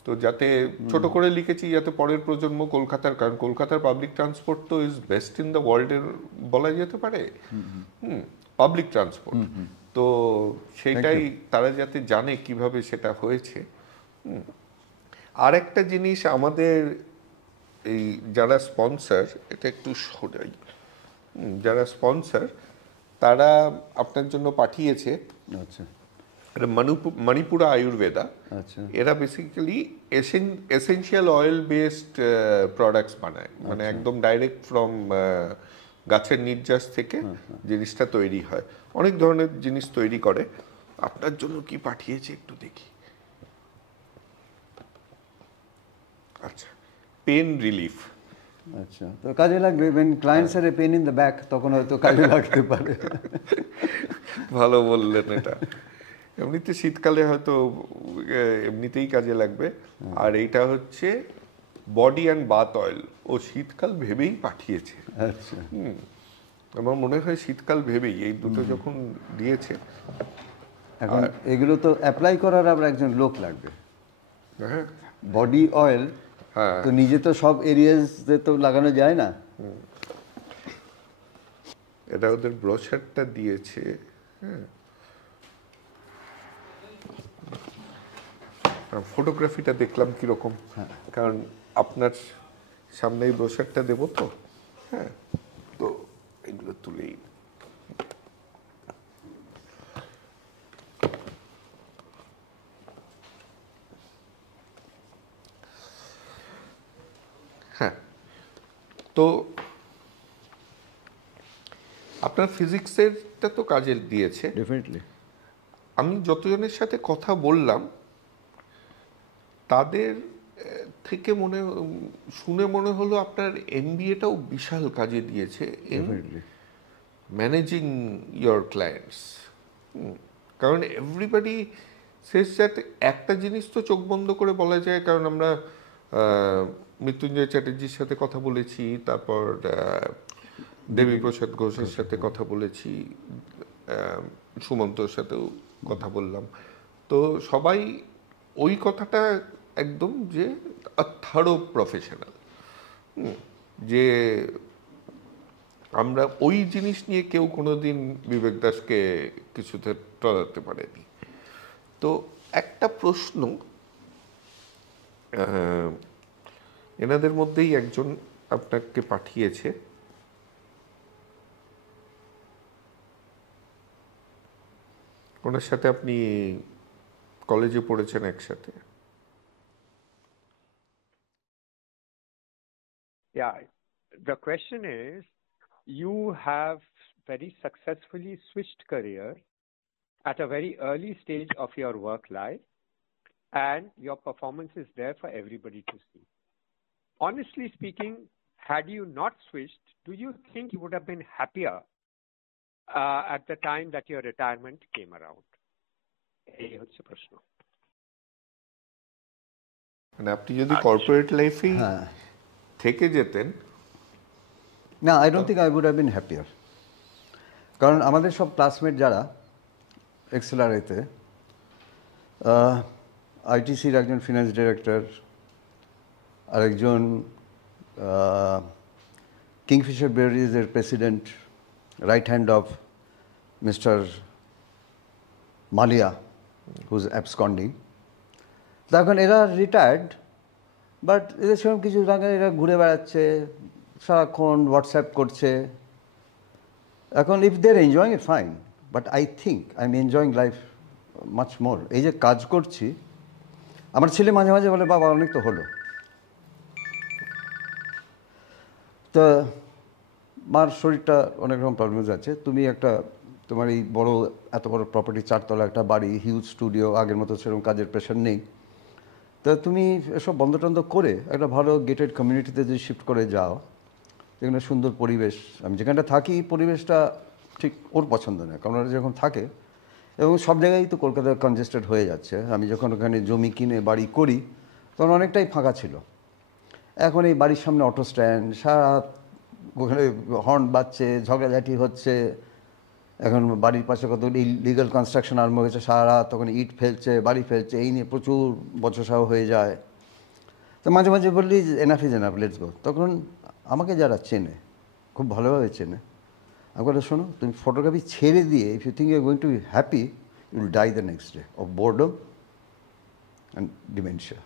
তো যাতে ছোট করে লিখেছি যাতে পরের প্রজন্ম কলকাতার, কারণ কলকাতার পাবলিক ট্রান্সপোর্ট তো ইজ বেস্ট ইন দ্য ওয়ার্ল্ডের বলা যেতে পারে, পাবলিক ট্রান্সপোর্ট। তো সেইটাই তারা যাতে জানে কিভাবে সেটা হয়েছে। আর একটা জিনিস, আমাদের এই যারা স্পন্সর, এটা একটু সরাই, যারা স্পন্সর তারা আপনার জন্য পাঠিয়েছে, আচ্ছা, মণিপুরা আয়ুর্বেদা। এরা basically essential oil based products বানায়, মানে একদম ডাইরেক্ট ফ্রম গাছের নির্যাস থেকে জিনিসটা তৈরি হয়। অনেক ধরনের জিনিস তৈরি করে। আপনার জন্য কি পাঠিয়েছে একটু দেখি। আচ্ছা, পেন রিলিফ। আচ্ছা, তো কাজে লাগবে। when clients are a pain in the back, তখন হয়তো কাজে লাগতে পারে। ভালো বললেন এটা। এমনিতে শীতকালে হয়তো এমনিতেই কাজে লাগবে। আর এইটা হচ্ছে বডি অ্যান্ড বাথ অয়েল। ও শীতকাল ভেবেই পাঠিয়েছে। আচ্ছা, আমার মনে হয় শীতকাল ভেবেই এই দুটো যখন দিয়েছে। এখন এগুলো তো অ্যাপ্লাই করার আবার একজন লোক লাগবে। হ্যাঁ, বডি অয়েল তো নিজে তো সব এরিয়াজে তো লাগানো যায় না। এটা ওদের ব্রোশারটা দিয়েছে। হ্যাঁ, ফটোগ্রাফিটা দেখলাম কিরকম, কারণ আপনার সামনেই ব্রোশারটা দেবো তো। হ্যাঁ, তো এগুলো তুলেই হ্যাঁ। তো আপনার ফিজিক্সেরটা তো কাজে দিয়েছে ডেফিনেটলি। আমি যতজনের সাথে কথা বললাম তাদের থেকে শুনে মনে হলো আপনার এমবিএটাও বিশাল কাজে দিয়েছে ম্যানেজিং ইয়োর ক্লায়েন্টস। কারণ এভরিবডি শেষ যাতে একটা জিনিস তো চোখ বন্ধ করে বলা যায়, কারণ আমরা মৃত্যুঞ্জয় চ্যাটার্জির সাথে কথা বলেছি, তারপর দেবীপ্রসাদ ঘোষের সাথে কথা বলেছি, সুমন্তর সাথেও কথা বললাম। তো সবাই ওই কথাটা একদম যে থারো প্রফেশনাল, যে আমরা ওই জিনিস নিয়ে কেউ কোনোদিন বিবেক দাসকে কিছুতে টলাতে পারেনি। তো একটা প্রশ্ন, এনাদের মধ্যেই একজন আপনাকে পাঠিয়েছে, ওনার সাথে আপনি কলেজে পড়েছেন একসাথে। Yeah, the question is, you have very successfully switched career at a very early stage of your work life, and your performance is there for everybody to see. Honestly speaking, had you not switched, do you think you would have been happier at the time that your retirement came around? এই হচ্ছে প্রশ্ন। মানে আপনি যদি কর্পোরেট লাইফেই হ্যাঁ থেকে যেতেন, না, I don't think I would have been happier. কারণ আমাদের সব ক্লাসমেট যারা এক্সেলারেতে, আইটিসির একজন ফিনান্স ডিরেক্টর, আরেকজন কিংফিশার ব্রেওয়ারিজের president, right hand of mister Mallya who's absconding, তখন এরা রিটায়ার্ড, বাট এদের সেরকম কিছু থাকে, এরা ঘুরে বেড়াচ্ছে, সারাক্ষণ হোয়াটসঅ্যাপ করছে। এখন if they are enjoying it fine, but I think I am enjoying life much more. এই যে কাজ করছি, আমার ছেলে মাঝে মাঝে বলে, বাবা অনেক তো হলো। তো মার শরীরটা অনেক রকম প্রবলেমস আছে। তুমি একটা, তোমার এই বড়, এত বড় প্রপার্টি, 4 তলা একটা বাড়ি, হিউজ স্টুডিও, আগের মতো সেরকম কাজের প্রেশার নেই। তো তুমি এসব বন্ধ টন্ধ করে একটা ভালো গেটেড কমিউনিটিতে যদি শিফট করে যাও, যেখানে সুন্দর পরিবেশ, আমি যেখানটা থাকি পরিবেশটা ঠিক ওর পছন্দ নয়, কারণ ওরা যখন থাকে, এবং সব জায়গায় তো কলকাতায় কনজেস্টেড হয়ে যাচ্ছে। আমি যখন ওখানে জমি কিনে বাড়ি করি তখন অনেকটাই ফাঁকা ছিল। এখন এই বাড়ির সামনে অটো স্ট্যান্ড, সারা ওখানে হর্ন বাজছে, ঝগড়াঝাটি হচ্ছে। এখন বাড়ির পাশে কত ইলিগাল কনস্ট্রাকশন আরম্ভ হয়েছে, সারা রাত তখন ইট ফেলছে, বাড়ি ফেলছে, এই নিয়ে প্রচুর বচসা হয়ে যায়। তো মাঝে মাঝে বললি enough is enough, let's go. তখন আমাকে যারা চেনে, খুব ভালোভাবে চেনে, আমি বলে, শোনো, তুমি ফটোগ্রাফি ছেড়ে দিয়ে, if you think you are going to be happy, you will die the next day of boredom and dementia.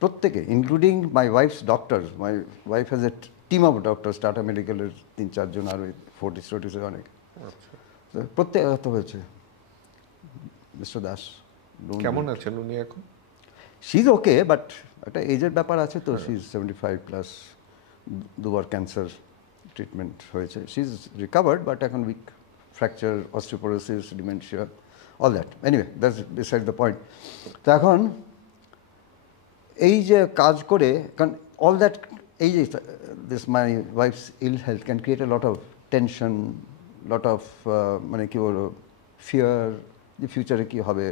প্রত্যেকে, including my wife's doctor, my wife has a team of doctors, Tata মেডিকেলের 3-4 জন, আর ওই ফোর্টিসে অনেক। তো প্রত্যেক কথা হয়েছে, মিস্টার দাস কেমন আছেন উনি এখন? শি ইজ ওকে, বাট একটা এজের ব্যাপার আছে তো, শি ইজ 75+, দুবার ক্যান্সার ট্রিটমেন্ট হয়েছে। শি ইজ রিকাভার্ড, বাট এখন weak, fracture, osteoporosis, dementia, all that. Anyway, that's beside the point. তো এখন এই যে কাজ করে, কারণ অল দ্যাট, এই যে this my wife's ill health can create a lot of tension, lot of মানে কি বলবো, ফিয়ার, যে ফিউচারে কী হবে।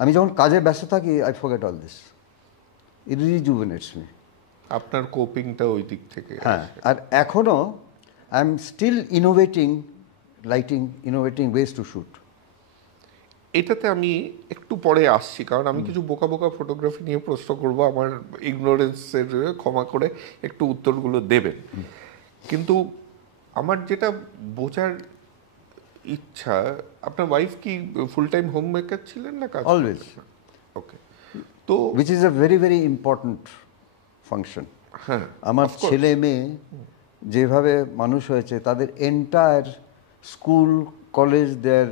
আমি যখন কাজে ব্যস্ত থাকি, I forget all this, it rejuvenates me. আপনার কোপিংটা ওই দিক থেকে? হ্যাঁ, আর এখনও I am still innovating lighting, innovating ways to shoot. এটাতে আমি একটু পরে আসছি, কারণ আমি কিছু বোকা বোকা ফটোগ্রাফি নিয়ে প্রশ্ন করব, আমার ইগনোরেন্সের ক্ষমা করে একটু উত্তরগুলো দেবেন। কিন্তু আমার যেটা বোঝার ইচ্ছা, আপনার ওয়াইফ কি ফুল টাইম হোম মেকার ছিলেন না কাজ? অলওয়েজ। ওকে, তো which is a very very important function. হ্যাঁ, আমার ছেলে মেয়ে যেভাবে মানুষ হয়েছে, তাদের এন্টায়ার স্কুল, কলেজ, দেয়ার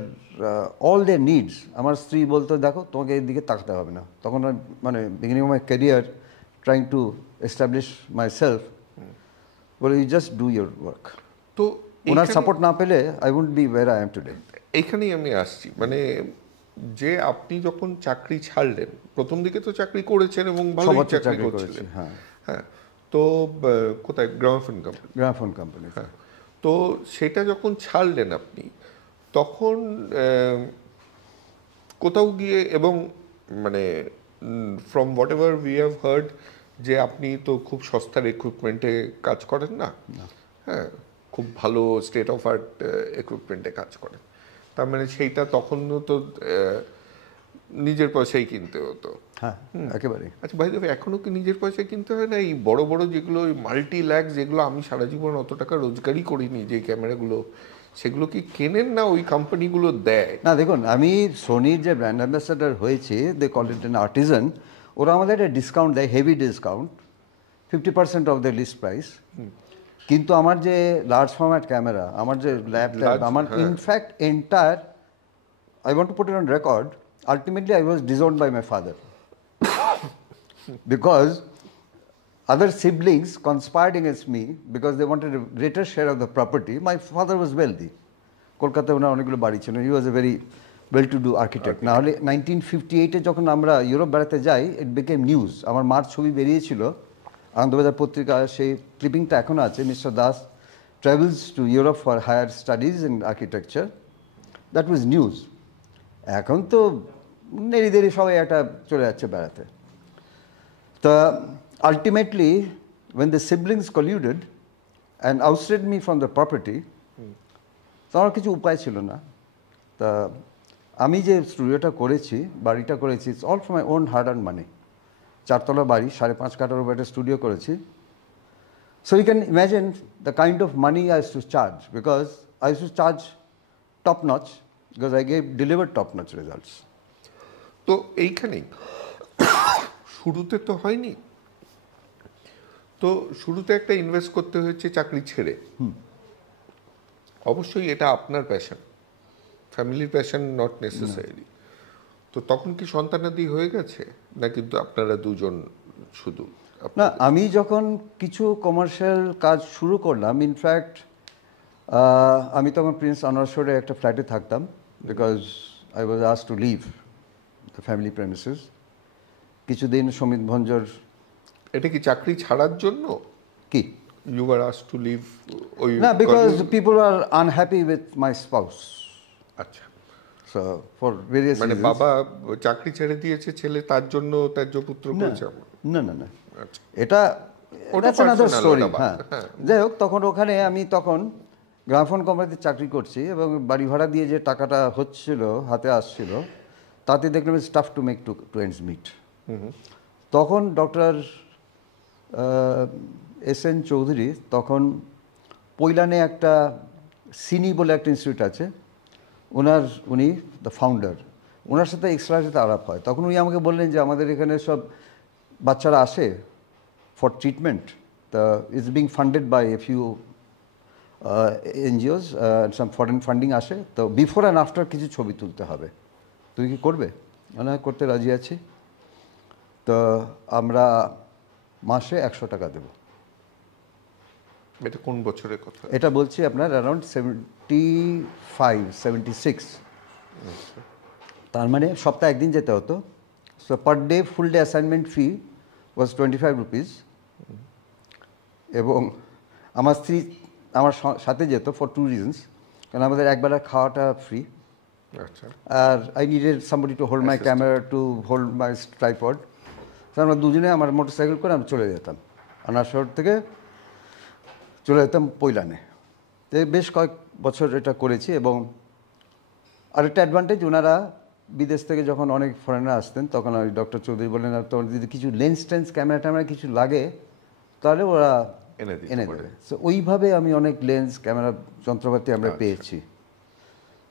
অল দেয়ার নিডস, আমার স্ত্রী বলতো, দেখো তোমাকে এর দিকে তাকাতে হবে না। তখন মানে beginning of my career, trying to establish myself, বলে you just do your work. তো ওনার সাপোর্ট না পেলে I wouldn't be where I am today. এইখানেই আমি আসছি, মানে যে আপনি যখন চাকরি ছাড়লেন, প্রথম দিকে তো চাকরি করেছেন এবং ভালোই চাকরি করছিলেন। হ্যাঁ হ্যাঁ, তো কোথায়? Gramophone company. Gramophone company. হ্যাঁ, তো সেটা যখন ছাড়লেন আপনি, তখন কোথাও গিয়ে, এবং মানে from what ever we have heard, যে আপনি তো খুব সস্তার ইকুইপমেন্টে কাজ করেন না, হ্যাঁ, খুব ভালো স্টেট অফ আর্ট ইকুইপমেন্টে কাজ করেন। তার মানে সেইটা তখন তো নিজের পয়সায় কিনতে হতো। হ্যাঁ, একেবারে। আচ্ছা ভাই, দেখো, এখনো কি নিজের পয়সায় কিনতে হয় না? এই বড় বড় যেগুলো মাল্টি ল্যাক, যেগুলো আমি সারা জীবন অত টাকা রোজগারই করিনি, যে ক্যামেরাগুলো, সেগুলো কি কেনেন না ওই কোম্পানিগুলো দেয়? না, দেখুন, আমি সোনির যে ব্র্যান্ড অ্যাম্বাসাডার হয়েছি, they call it an artisan, ওরা আমাদের একটা ডিসকাউন্ট দেয়, heavy discount, 50% off the list price. কিন্তু আমার যে লার্জ ফরম্যাট ক্যামেরা, আমার যে ল্যাপটপ, আমার in fact entire, I want to put it on record, ultimately I was disowned by my father because other siblings conspired against me because they wanted a greater share of the property. My father was wealthy. কলকাতায় ওনার অনেকগুলো বাড়ি ছিল। He was a very well to do architect. নাহলে 1958-এ যখন আমরা ইউরোপ বেড়াতে যাই, ইট বিকেম নিউজ। আমার মার ছবি বেরিয়েছিল আনন্দবাজার পত্রিকা, সেই ক্লিপিংটা এখনও আছে, mister Das travels to Europe for higher studies in architecture. That was news. এখন তো নেড়ি দেরি সবাই একটা চলে যাচ্ছে বেড়াতে। Ultimately, when the siblings colluded and ousted me from the property, তো আমার কিছু উপায় ছিল না। তা আমি যে স্টুডিওটা করেছি, বাড়িটা করেছি, it's all for my own hard earn money. 4 তলা বাড়ি, 5.5 কাঠার উপর একটা স্টুডিও করেছি। So you can imagine the kind of money I used to charge, because I used to charge top notch, because I delivered top notch results. তো এইখানেই শুরুতে তো হয়নি, তো শুরুতে একটা ইনভেস্ট করতে হয়েছে চাকরি ছেড়ে। অবশ্যই এটা আপনার প্যাশন, ফ্যামিলির প্যাশন নট নেসেসারি। তো তখন কি সন্তানাদি হয়ে গেছে, না কিন্তু আপনারা দুজন শুধু? না, আমি যখন কিছু কমার্শিয়াল কাজ শুরু করলাম, ইনফ্যাক্ট আমি তখন প্রিন্স আনোয়ার রোডে একটা ফ্ল্যাটে থাকতাম, because I was asked to leave the family premises. কিছুদিন সমিত ভঞ্জর। এটা কি চাকরি ছাড়ার জন্য কি? You are asked to leave? না, because people are unhappy with my spouse. আচ্ছা, সো ফর ভেরিয়াস মানে বাবা চাকরি ছেড়ে দিয়েছে, ছেলে তার জন্য ত্যায্য পুত্র করেছে? না না না, আচ্ছা, এটা ওটা another personal, story। ওটা হ্যাঁ, হ্যাঁ। যাই হোক, তখন ওখানে আমি তখন গ্রামোফোন কোম্পানিতে চাকরি করছি, এবং বাড়ি ভাড়া দিয়ে যে টাকাটা হচ্ছিল, হাতে আসছিল, তাতে দেখলাম stuff to make two ends meet. তখন ডক্টর এস.এন. চৌধুরী, তখন পৈলানে একটা সিনি বলে একটা ইনস্টিটিউট আছে, উনি দ্য ফাউন্ডার, ওনার সাথে এক্সট্রার সাথে আলাপ হয়। তখন উনি আমাকে বললেন যে আমাদের এখানে সব বাচ্চারা আসে ফর ট্রিটমেন্ট, তা it's being funded by a few NGOs, some foreign funding আসে, তো বিফোর অ্যান্ড আফটার কিছু ছবি তুলতে হবে, তুমি কি করবে? মানে করতে রাজি আছি। তো আমরা মাসে 100 টাকা দেবো। এটা কোন বছরের কথা? এটা বলছি আপনার অ্যারাউন্ড 76। তার মানে সপ্তাহে একদিন যেতে হতো। So per day full day assignment fee was 25 rupees. এবং আমার স্ত্রী আমার সাথে যেত ফর 2 রিজনস, কারণ আমাদের একবেলা খাওয়াটা ফ্রি, আচ্ছা, আর I needed somebody to hold my camera, to hold my tripod. তো আমরা দুজনে আমার মোটরসাইকেল করে আমি চলে যেতাম, আনার শহর থেকে চলে যেতাম পৈলানে। তো বেশ কয়েক বছর এটা করেছি। এবং আরেকটা অ্যাডভান্টেজ, ওনারা বিদেশ থেকে যখন অনেক ফরেনার আসতেন, তখন ওই ডক্টর চৌধুরী বললেন, আর তোমার যদি কিছু লেন্স টেন্স ক্যামেরা ট্যামেরা কিছু লাগে, তাহলে ওরা এনে দেবে। সো ওইভাবে আমি অনেক লেন্স ক্যামেরা যন্ত্রপাতি আমরা পেয়েছি।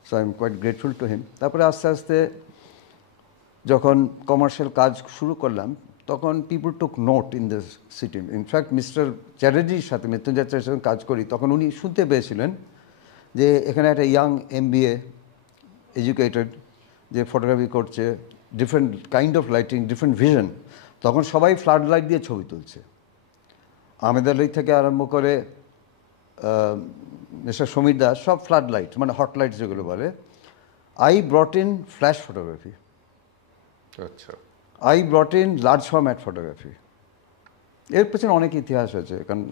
So I am quite grateful to him. তারপরে আস্তে আস্তে যখন কমার্শিয়াল কাজ শুরু করলাম, তখন people took note in this city. In fact mister চ্যাটার্জির সাথে, মৃত্যুঞ্জয় চ্যাটার্জির সাথে কাজ করি, তখন উনি শুনতে পেয়েছিলেন যে এখানে একটা ইয়াং MBA এডুকেটেড যে ফটোগ্রাফি করছে, different kind of lighting, different vision. তখন সবাই ফ্লাড লাইট দিয়ে ছবি তুলছে, আহমেদ আলী থেকে আরম্ভ করে মিস্টার সমীর দাস, সব ফ্লাড লাইট, মানে হট লাইট যেগুলো বলে। I brought in flash photography, আচ্ছা, I brought in large format photography. এর পেছনে অনেক ইতিহাস আছে, কারণ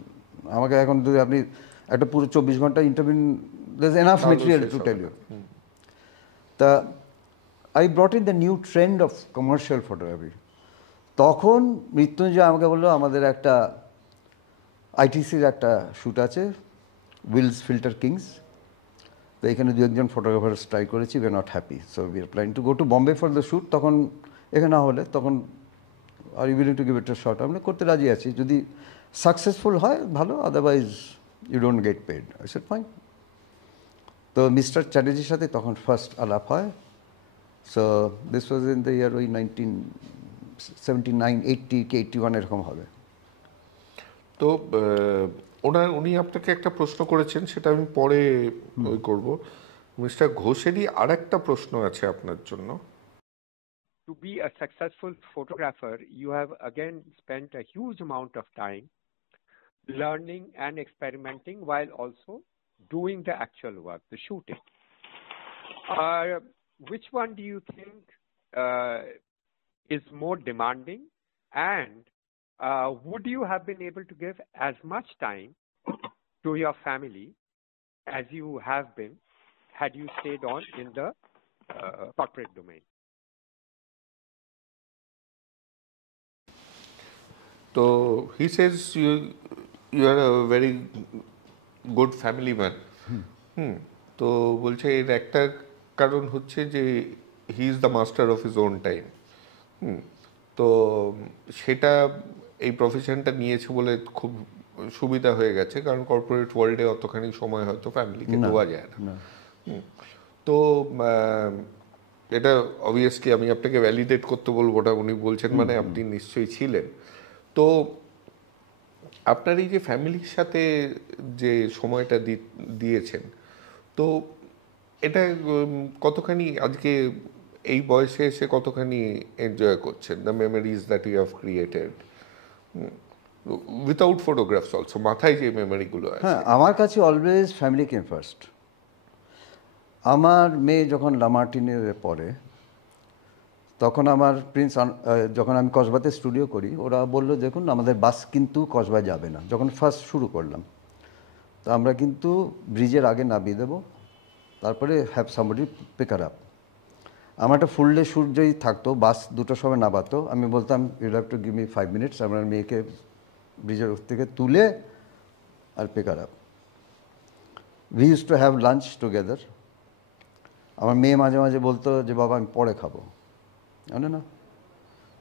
আমাকে এখন যদি আপনি একটা পুরো 24 ঘন্টা interview, there's enough material to tell you. তা I brought in the new trend of commercial photography. তখন মৃত্যুঞ্জয় আমাকে বললো, আমাদের একটা ITCর একটা শ্যুট আছে, উইলস ফিল্টার কিংস, তো এখানে 2-1 ফটোগ্রাফার ট্রাই করেছি, we are not happy, so we are planning to go to Bombay for the shoot. তখন এখানে না হলে তখন are you willing to give it a shot? আমরা করতে রাজি আছি, যদি সাকসেসফুল হয় ভালো, otherwise you don't get paid. I said fine. তো মিস্টার চ্যাটার্জির সাথে তখন ফার্স্ট আলাপ হয়। So this was in the year ওই 1979, 80 কি 81 এরকম হবে। তো উনি আপনাকে একটা প্রশ্ন করেছেন, সেটা আমি পরে করব। মিস্টার ঘোষেরই আরেকটা প্রশ্ন আছে আপনার জন্য। To be a successful photographer, you have again spent a huge amount of time learning and experimenting while also doing the actual work, the shooting. Which one do you think is more demanding, and would you have been able to give as much time to your family as you have been had you stayed on in the corporate domain? তো he says you are a very good family man. তো বলছে এর একটা কারণ হচ্ছে যে he is the master of his own time. তো সেটা এই প্রফেশনটা নিয়েছে বলে খুব সুবিধা হয়ে গেছে, কারণ কর্পোরেট ওয়ার্ল্ডে অতখানি সময় হয়তো ফ্যামিলিকে দেওয়া যায় না। তো এটা অবভিয়াসলি আমি আপনাকে ভ্যালিডেট করতে বলবো, ওটা উনি বলছেন মানে আপনি নিশ্চয়ই ছিলেন। তো আপনার এই যে ফ্যামিলির সাথে যে সময়টা দিয়েছেন, তো এটা কতখানি আজকে এই বয়সে এসে কতখানি এনজয় করছেন, the memories that you have created without photographs also, মাথায় যে মেমোরিগুলো আছে? হ্যাঁ, আমার কাছে অলওয়েজ ফ্যামিলি কেম ফার্স্ট। আমার মেয়ে যখন লামার্টিনে পড়ে, তখন আমার যখন আমি কসবাতে স্টুডিও করি, ওরা বললো দেখুন আমাদের বাস কিন্তু কসবায় যাবে না। যখন ফার্স্ট শুরু করলাম, তো আমরা কিন্তু ব্রিজের আগে নামিয়ে দেবো, তারপরে হ্যাভ সামবডি পিক আপ। আমার একটা ফুল ডে শ্যুট যদি থাকতো, বাস দুটোর সময় নামাতো, আমি বলতাম you'll have to give me 5 minutes, আমার মেয়েকে ব্রিজের থেকে তুলে আর pick up. We use to have lunch together. আমার মেয়ে মাঝে মাঝে বলতো যে বাবা আমি পরে খাবো, জানো না,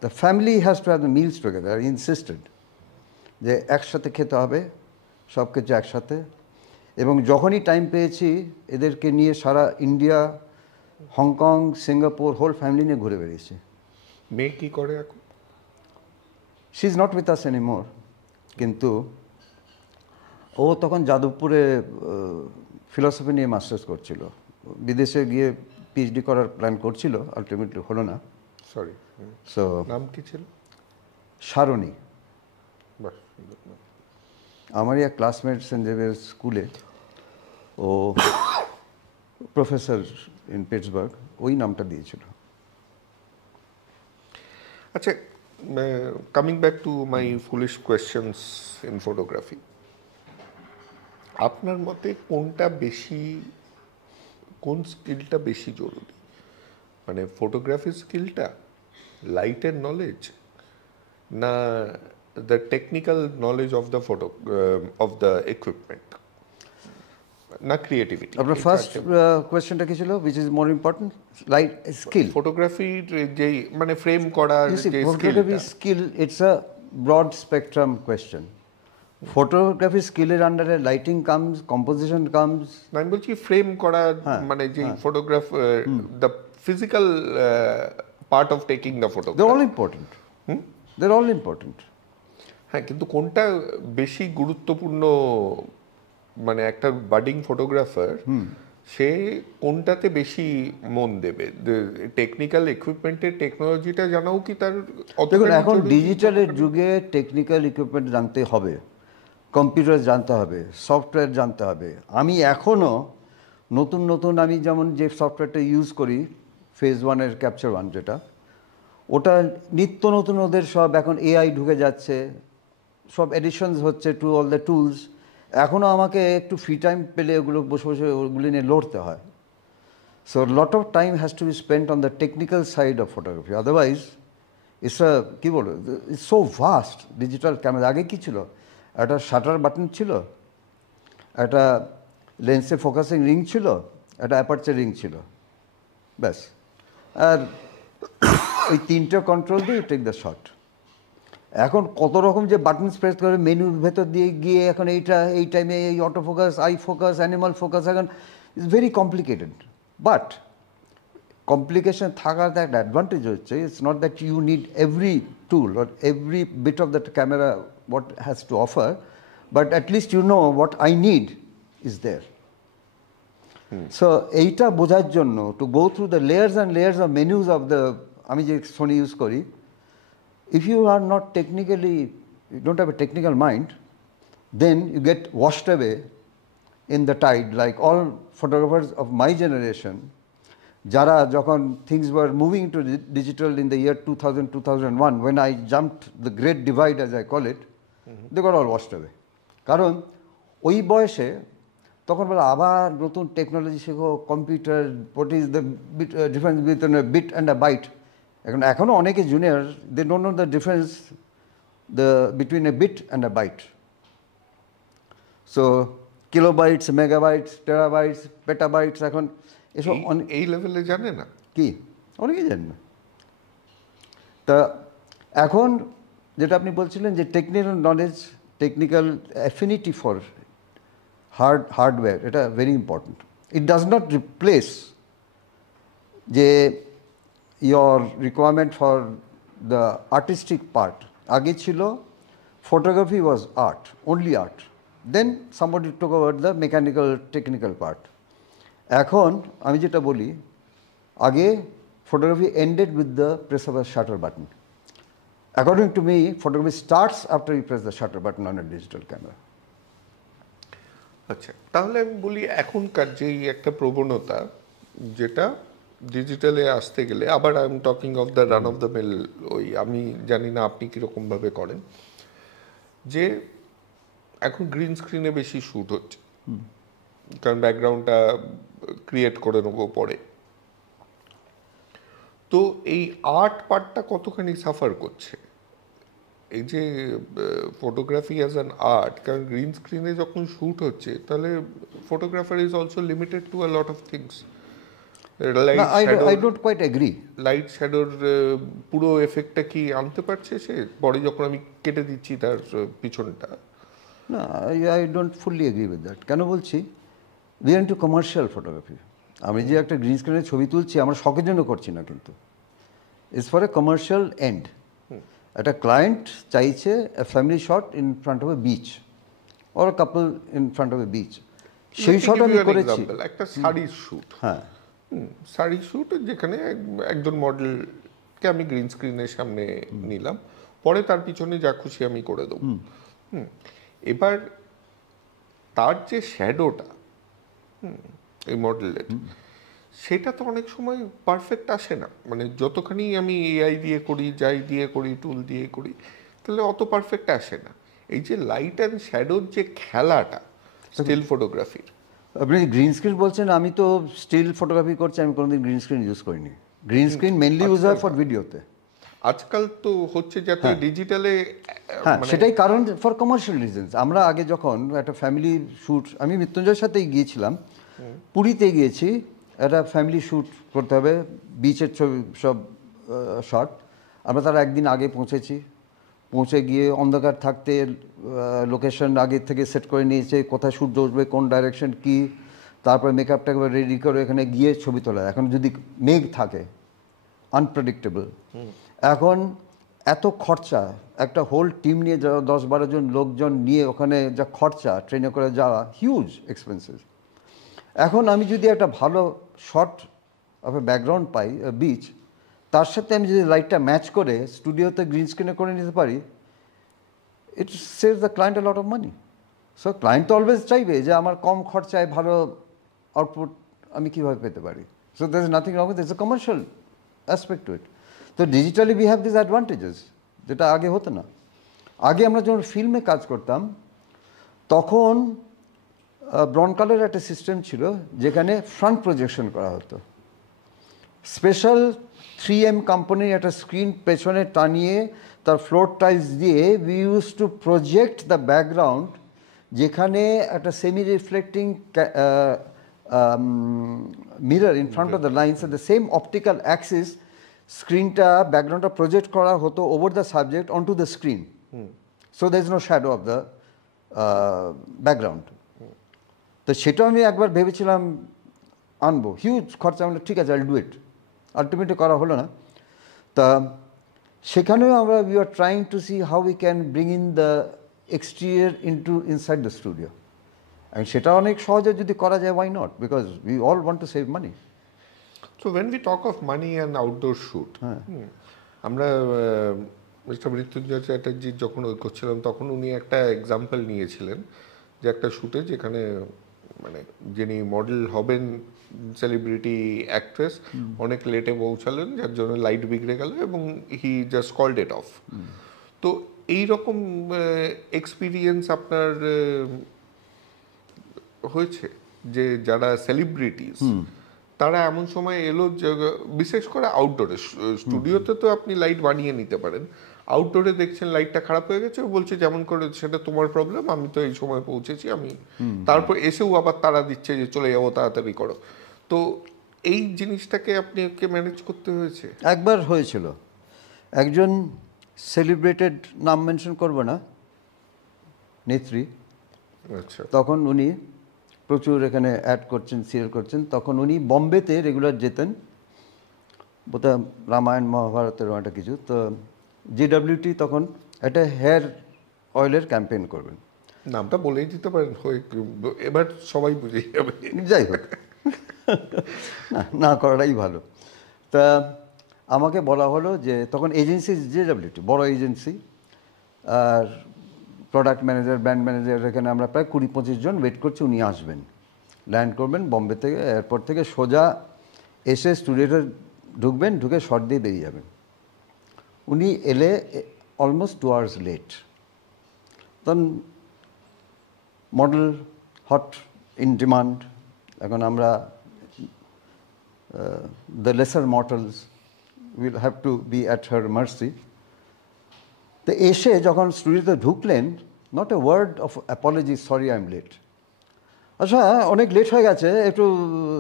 the family has to have the mills together. Insisted যে একসাথে খেতে হবে, সব কিছু একসাথে। এবং যখনই টাইম পেয়েছি এদেরকে নিয়ে সারা India, Hong Kong, Singapore, whole family নিয়ে ঘুরে বেরিয়েছি। মেয়ে কি করে এখন? She is not with us anymore, কিন্তু ও তখন যাদবপুরে ফিলসফি নিয়ে মাস্টার্স করছিল, বিদেশে গিয়ে পিএইচডি করার প্ল্যান করছিল, আলটিমেটলি হলো না। সরি, সো নাম কি ছিল? সারণী। বাহ, আমারই এক ক্লাসমেট সেন্ট জেভিয়ার স্কুলে, ও প্রফেসর ইন পিটসবার্গ, ওই নামটা দিয়েছিল। আচ্ছা, coming back to my foolish questions in photography, আপনার মতে কোন স্কিলটা বেশি জরুরি? মানে ফটোগ্রাফি স্কিলটা, লাইটের নলেজ, না the technical knowledge of the of the equipment, না ক্রিয়েটিভিটি? আপনার ফার্স্ট কোয়েশ্চেনটা কি ছিল, which is more important? Light skill. ফটোগ্রাফির যেই মানে ফ্রেম করার যে photography skill, it's a broad spectrum question. Photography স্কিলের আন্ডারে লাইটিং কামস, কম্পোজিশন কামস। আমি বলছি ফ্রেম করার, মানে যে photograph, the physical part of taking the photo, they all important, they all important. হ্যাঁ, কিন্তু কোনটা বেশি গুরুত্বপূর্ণ? মানে একটা বাডিং ফটোগ্রাফার, সে কোনটাতে বেশি মন দেবে? টেকনিক্যাল ইকুইপমেন্টের টেকনোলজিটা জানাও কি তার? দেখুন, এখন ডিজিটালের যুগে টেকনিক্যাল ইকুইপমেন্ট জানতে হবে, কম্পিউটার জানতে হবে, সফটওয়্যার জানতে হবে। আমি এখনও নতুন আমি যেমন যে সফটওয়্যারটা ইউজ করি, ফেজ 1-এর ক্যাপচার 1 যেটা, ওটা নিত্য নতুন, ওদের সব এখন এআই ঢুকে যাচ্ছে, সব এডিশনস হচ্ছে টু অল দ্য টুলস। এখনও আমাকে একটু ফ্রি টাইম পেলে ওগুলো বসে বসে ওগুলি নিয়ে লড়তে হয়। So lot of time has to be spent on the technical side of photography, otherwise it's কী বলবো, it's so vast. Digital camera আগে কী ছিল? একটা শাটার বাটন ছিল, একটা লেন্সে ফোকাসিং রিং ছিল, একটা অ্যাপারচার রিং ছিল, ব্যাস। আর ওই তিনটে কন্ট্রোল দিয়ে টেক দ্য শট। এখন কত রকম যে বাটন প্রেস করে মেনুর ভেতর দিয়ে গিয়ে এখন এইটা এই টাইমে এই auto focus, eye focus, animal focus, এখন it's very complicated. But complication থাকার একটা অ্যাডভান্টেজ হচ্ছে, it's not that you need every tool or every bit of that camera what has to offer, but at least you know what I need is there. So এইটা বোঝার জন্য to go through the layers and layers of menus of the, আমি যে Sony ইউজ করি, if you are not technically, you don't have a technical mind, then you get washed away in the tide, like all photographers of my generation, যারা যখন things were moving to digital in the year 2000-2001, when I jumped the great divide as I call it, they got all washed away. কারণ ওই বয়সে তখন বলে আবার নতুন টেকনোলজি শেখো, computer, what is the difference between a bit and a byte. এখনও অনেকে junior, they don't know the difference between a bit and a byte. So kilobytes, megabytes, terabytes, petabytes এখন এসব এই লেভেলে জানে না কি অনেকেই জানেন না। তা এখন যেটা আপনি বলছিলেন যে technical knowledge, technical affinity for hardware, এটা very important. It does not replace যে your requirement for the artistic part. আগে ছিল photography was art, only art. Then somebody took over the mechanical technical part. এখন আমি যেটা বলি, আগে photography ended with the press of a shutter button. According to me, photography starts after you press the shutter button on a digital camera. আচ্ছা, তাহলে আমি বলি এখনকার যেই একটা প্রবণতা যেটা ডিজিটালে আসতে গেলে, আবার I am talking of the run of the mill, ওই আমি জানি না আপনি কীরকমভাবে করেন, যে এখন গ্রিন স্ক্রিনে বেশি শ্যুট হচ্ছে, কারণ ব্যাকগ্রাউন্ডটা ক্রিয়েট করে নেবো পরে। তো এই আর্ট পার্টটা কতখানি সাফার করছে এই যে ফটোগ্রাফি অ্যাজ অ্যান আর্ট, কারণ গ্রিন স্ক্রিনে যখন শ্যুট হচ্ছে তাহলে photographer is also limited to a lot of things. I don't quite agree. Light শ্যাডোর পুরো এফেক্টটা কি আনতে পারছে সে পরে যখন আমি কেটে দিচ্ছি তার পিছনটা? না, I don't fully agree with that. কেন বলছি, we are into commercial photography. আমি যে একটা গ্রিন স্ক্রিনে ছবি তুলছি আমরা শখের জন্য করছি না, কিন্তু it's for a commercial end. একটা ক্লায়েন্ট চাইছে a family shot in front of a beach or a couple in front of a beach, সেই শট আমি করেছি। একটা শাড়ির শ্যুট, হ্যাঁ, শাড়ির শ্যুট যেখানে একজন মডেলকে আমি গ্রিন স্ক্রিনের সামনে নিলাম, পরে তার পিছনে যা খুশি আমি করে দেবো। এবার তার যে শ্যাডোটা এই মডেলের, সেটা তো অনেক সময় পারফেক্ট আসে না, মানে যতখানি আমি এআই দিয়ে করি, যাই দিয়ে করি, টুল দিয়ে করি, তাহলে অত পারফেক্ট আসে না। এই যে লাইট অ্যান্ড শ্যাডোর যে খেলাটা স্টিল ফটোগ্রাফির, আপনি গ্রিন স্ক্রিন বলছেন, আমি তো স্টিল ফটোগ্রাফি করছি, আমি কোনোদিন গ্রিন স্ক্রিন ইউজ করিনি। গ্রিন স্ক্রিন মেনলি ইউজ হয় ফর ভিডিওতে। আজকাল তো হচ্ছে যাতে ডিজিটালে, হ্যাঁ সেটাই কারণ, ফর কমার্শিয়াল রিজনস। আমরা আগে যখন একটা ফ্যামিলি শ্যুট, আমি মৃত্যুঞ্জয়ের সাথেই গিয়েছিলাম, পুরীতে গিয়েছি, একটা ফ্যামিলি শ্যুট করতে হবে, বিচের ছবি সব শট। আমরা তার একদিন আগে পৌঁছেছি, পৌঁছে গিয়ে অন্ধকার থাকতে লোকেশন আগে থেকে সেট করে নিয়েছে, কোথায় সূর্য উঠবে, কোন ডাইরেকশন কি, তারপরে মেকআপটাকে রেডি করে এখানে গিয়ে ছবি তোলা। এখন যদি মেঘ থাকে, আনপ্রেডিক্টেবল, এখন এত খরচা, একটা হোল টিম নিয়ে যাওয়া, 10-12 জন লোকজন নিয়ে ওখানে যা খরচা, ট্রেনে করে যাওয়া, হিউজ এক্সপেন্সেস। এখন আমি যদি একটা ভালো shot of A background pi, beach, তার সাথে আমি যদি লাইটটা ম্যাচ করে স্টুডিওতে গ্রিন স্ক্রিনে করে নিতে পারি, it saves the client a lot of money. So client তো অলওয়েজ চাইবে যে আমার কম খরচায় ভালো আউটপুট আমি কীভাবে পেতে পারি। So there is nothing wrong with, it's a commercial aspect to it. তো digitally we have this advantages, যেটা আগে হতো না। আগে আমরা যখন ফিল্মে কাজ করতাম তখন ব্রন কালারের একটা সিস্টেম ছিল যেখানে ফ্রন্ট প্রজেকশন করা হতো। স্পেশাল 3M কোম্পানির একটা স্ক্রিন পেছনে টানিয়ে তার ফ্লোর টাইলস দিয়ে we use to project the background, যেখানে একটা semi reflecting mirror in front of the lines at the same optical axis, স্ক্রিনটা ব্যাকগ্রাউন্ডটা প্রজেক্ট করা হতো over the subject onto the screen, so there is no shadow of the background. তো সেটাও আমি একবার ভেবেছিলাম আনবো, হিউজ খরচা, আমরা ঠিক আছে আইল ডু ইট, আলটিমেটলি করা হলো না। তা সেখানেও আমরা we are trying to see how we can bring in the exterior inside the studio, and সেটা অনেক সহজে যদি করা যায়, why not, because we all want to save money. So when we talk of money and outdoor shoot, আমরা মিস্টার মৃত্যুঞ্জয় চ্যাটার্জি যখন ওই করছিলাম তখন উনি একটা এক্সাম্পল নিয়েছিলেন যে একটা শ্যুটে যেখানে মানে যিনি মডেল হবেন সেলিব্রিটি অ্যাক্ট্রেস অনেক লেটে পৌঁছালেন, যার জন্য লাইট বিগড়ে গেল এবং he just called it off. তো এইরকম এক্সপিরিয়েন্স আপনার হয়েছে যে যারা সেলিব্রিটিস তারা এমন সময় এলো যে বিশেষ করে আউটডোরে, স্টুডিওতে তো আপনি লাইট বানিয়ে নিতে পারেন, আউটডোরে দেখছেন লাইটটা খারাপ হয়ে গেছে, ও বলছে যেমন করে সেটা তোমার প্রবলেম, আমি তো এই সময় পৌঁছেছি, আমি তারপর এসেও আবার তারা দিচ্ছে যে চলে যাবো তাড়াতাড়ি করো। তো এই জিনিসটাকে আপনাকে ম্যানেজ করতে হয়েছে? একবার হয়েছিল, একজন সেলিব্রেটেড, নাম মেনশন করব না, নেত্রী, আচ্ছা, তখন উনি প্রচুর এখানে অ্যাড করছেন, সিরিয়াল করছেন, তখন উনি বম্বেতে রেগুলার যেতেন, বোধহয় রামায়ণ মহাভারতের একটা কিছু, তো জিডব্লিউটি তখন একটা হেয়ার অয়েলের ক্যাম্পেইন করবেন। নামটা বলেই দিতে পারেন, এবার সবাই বুঝে যাবে। যাই হোক, না করাটাই ভালো। তা আমাকে বলা হলো যে তখন এজেন্সি জিডব্লিউটি বড় এজেন্সি, আর প্রোডাক্ট ম্যানেজার, ব্র্যান্ড ম্যানেজার, এখানে আমরা প্রায় 20-25 জন ওয়েট করছি, উনি আসবেন, ল্যান্ড করবেন বম্বে থেকে, এয়ারপোর্ট থেকে সোজা এসে স্টুডিওতে ঢুকবেন, ঢুকে শর্ট দিয়ে বেরিয়ে যাবেন। উনি এলে অলমোস্ট 2 hours লেট। তখন মডেল হট ইন ডিমান্ড, এখন আমরা the lesser mortals will have to be at her mercy. তো এসে যখন স্টুডিওতে ঢুকলেন, not a word of apology, sorry I am late, আচ্ছা অনেক লেট হয়ে গেছে, একটু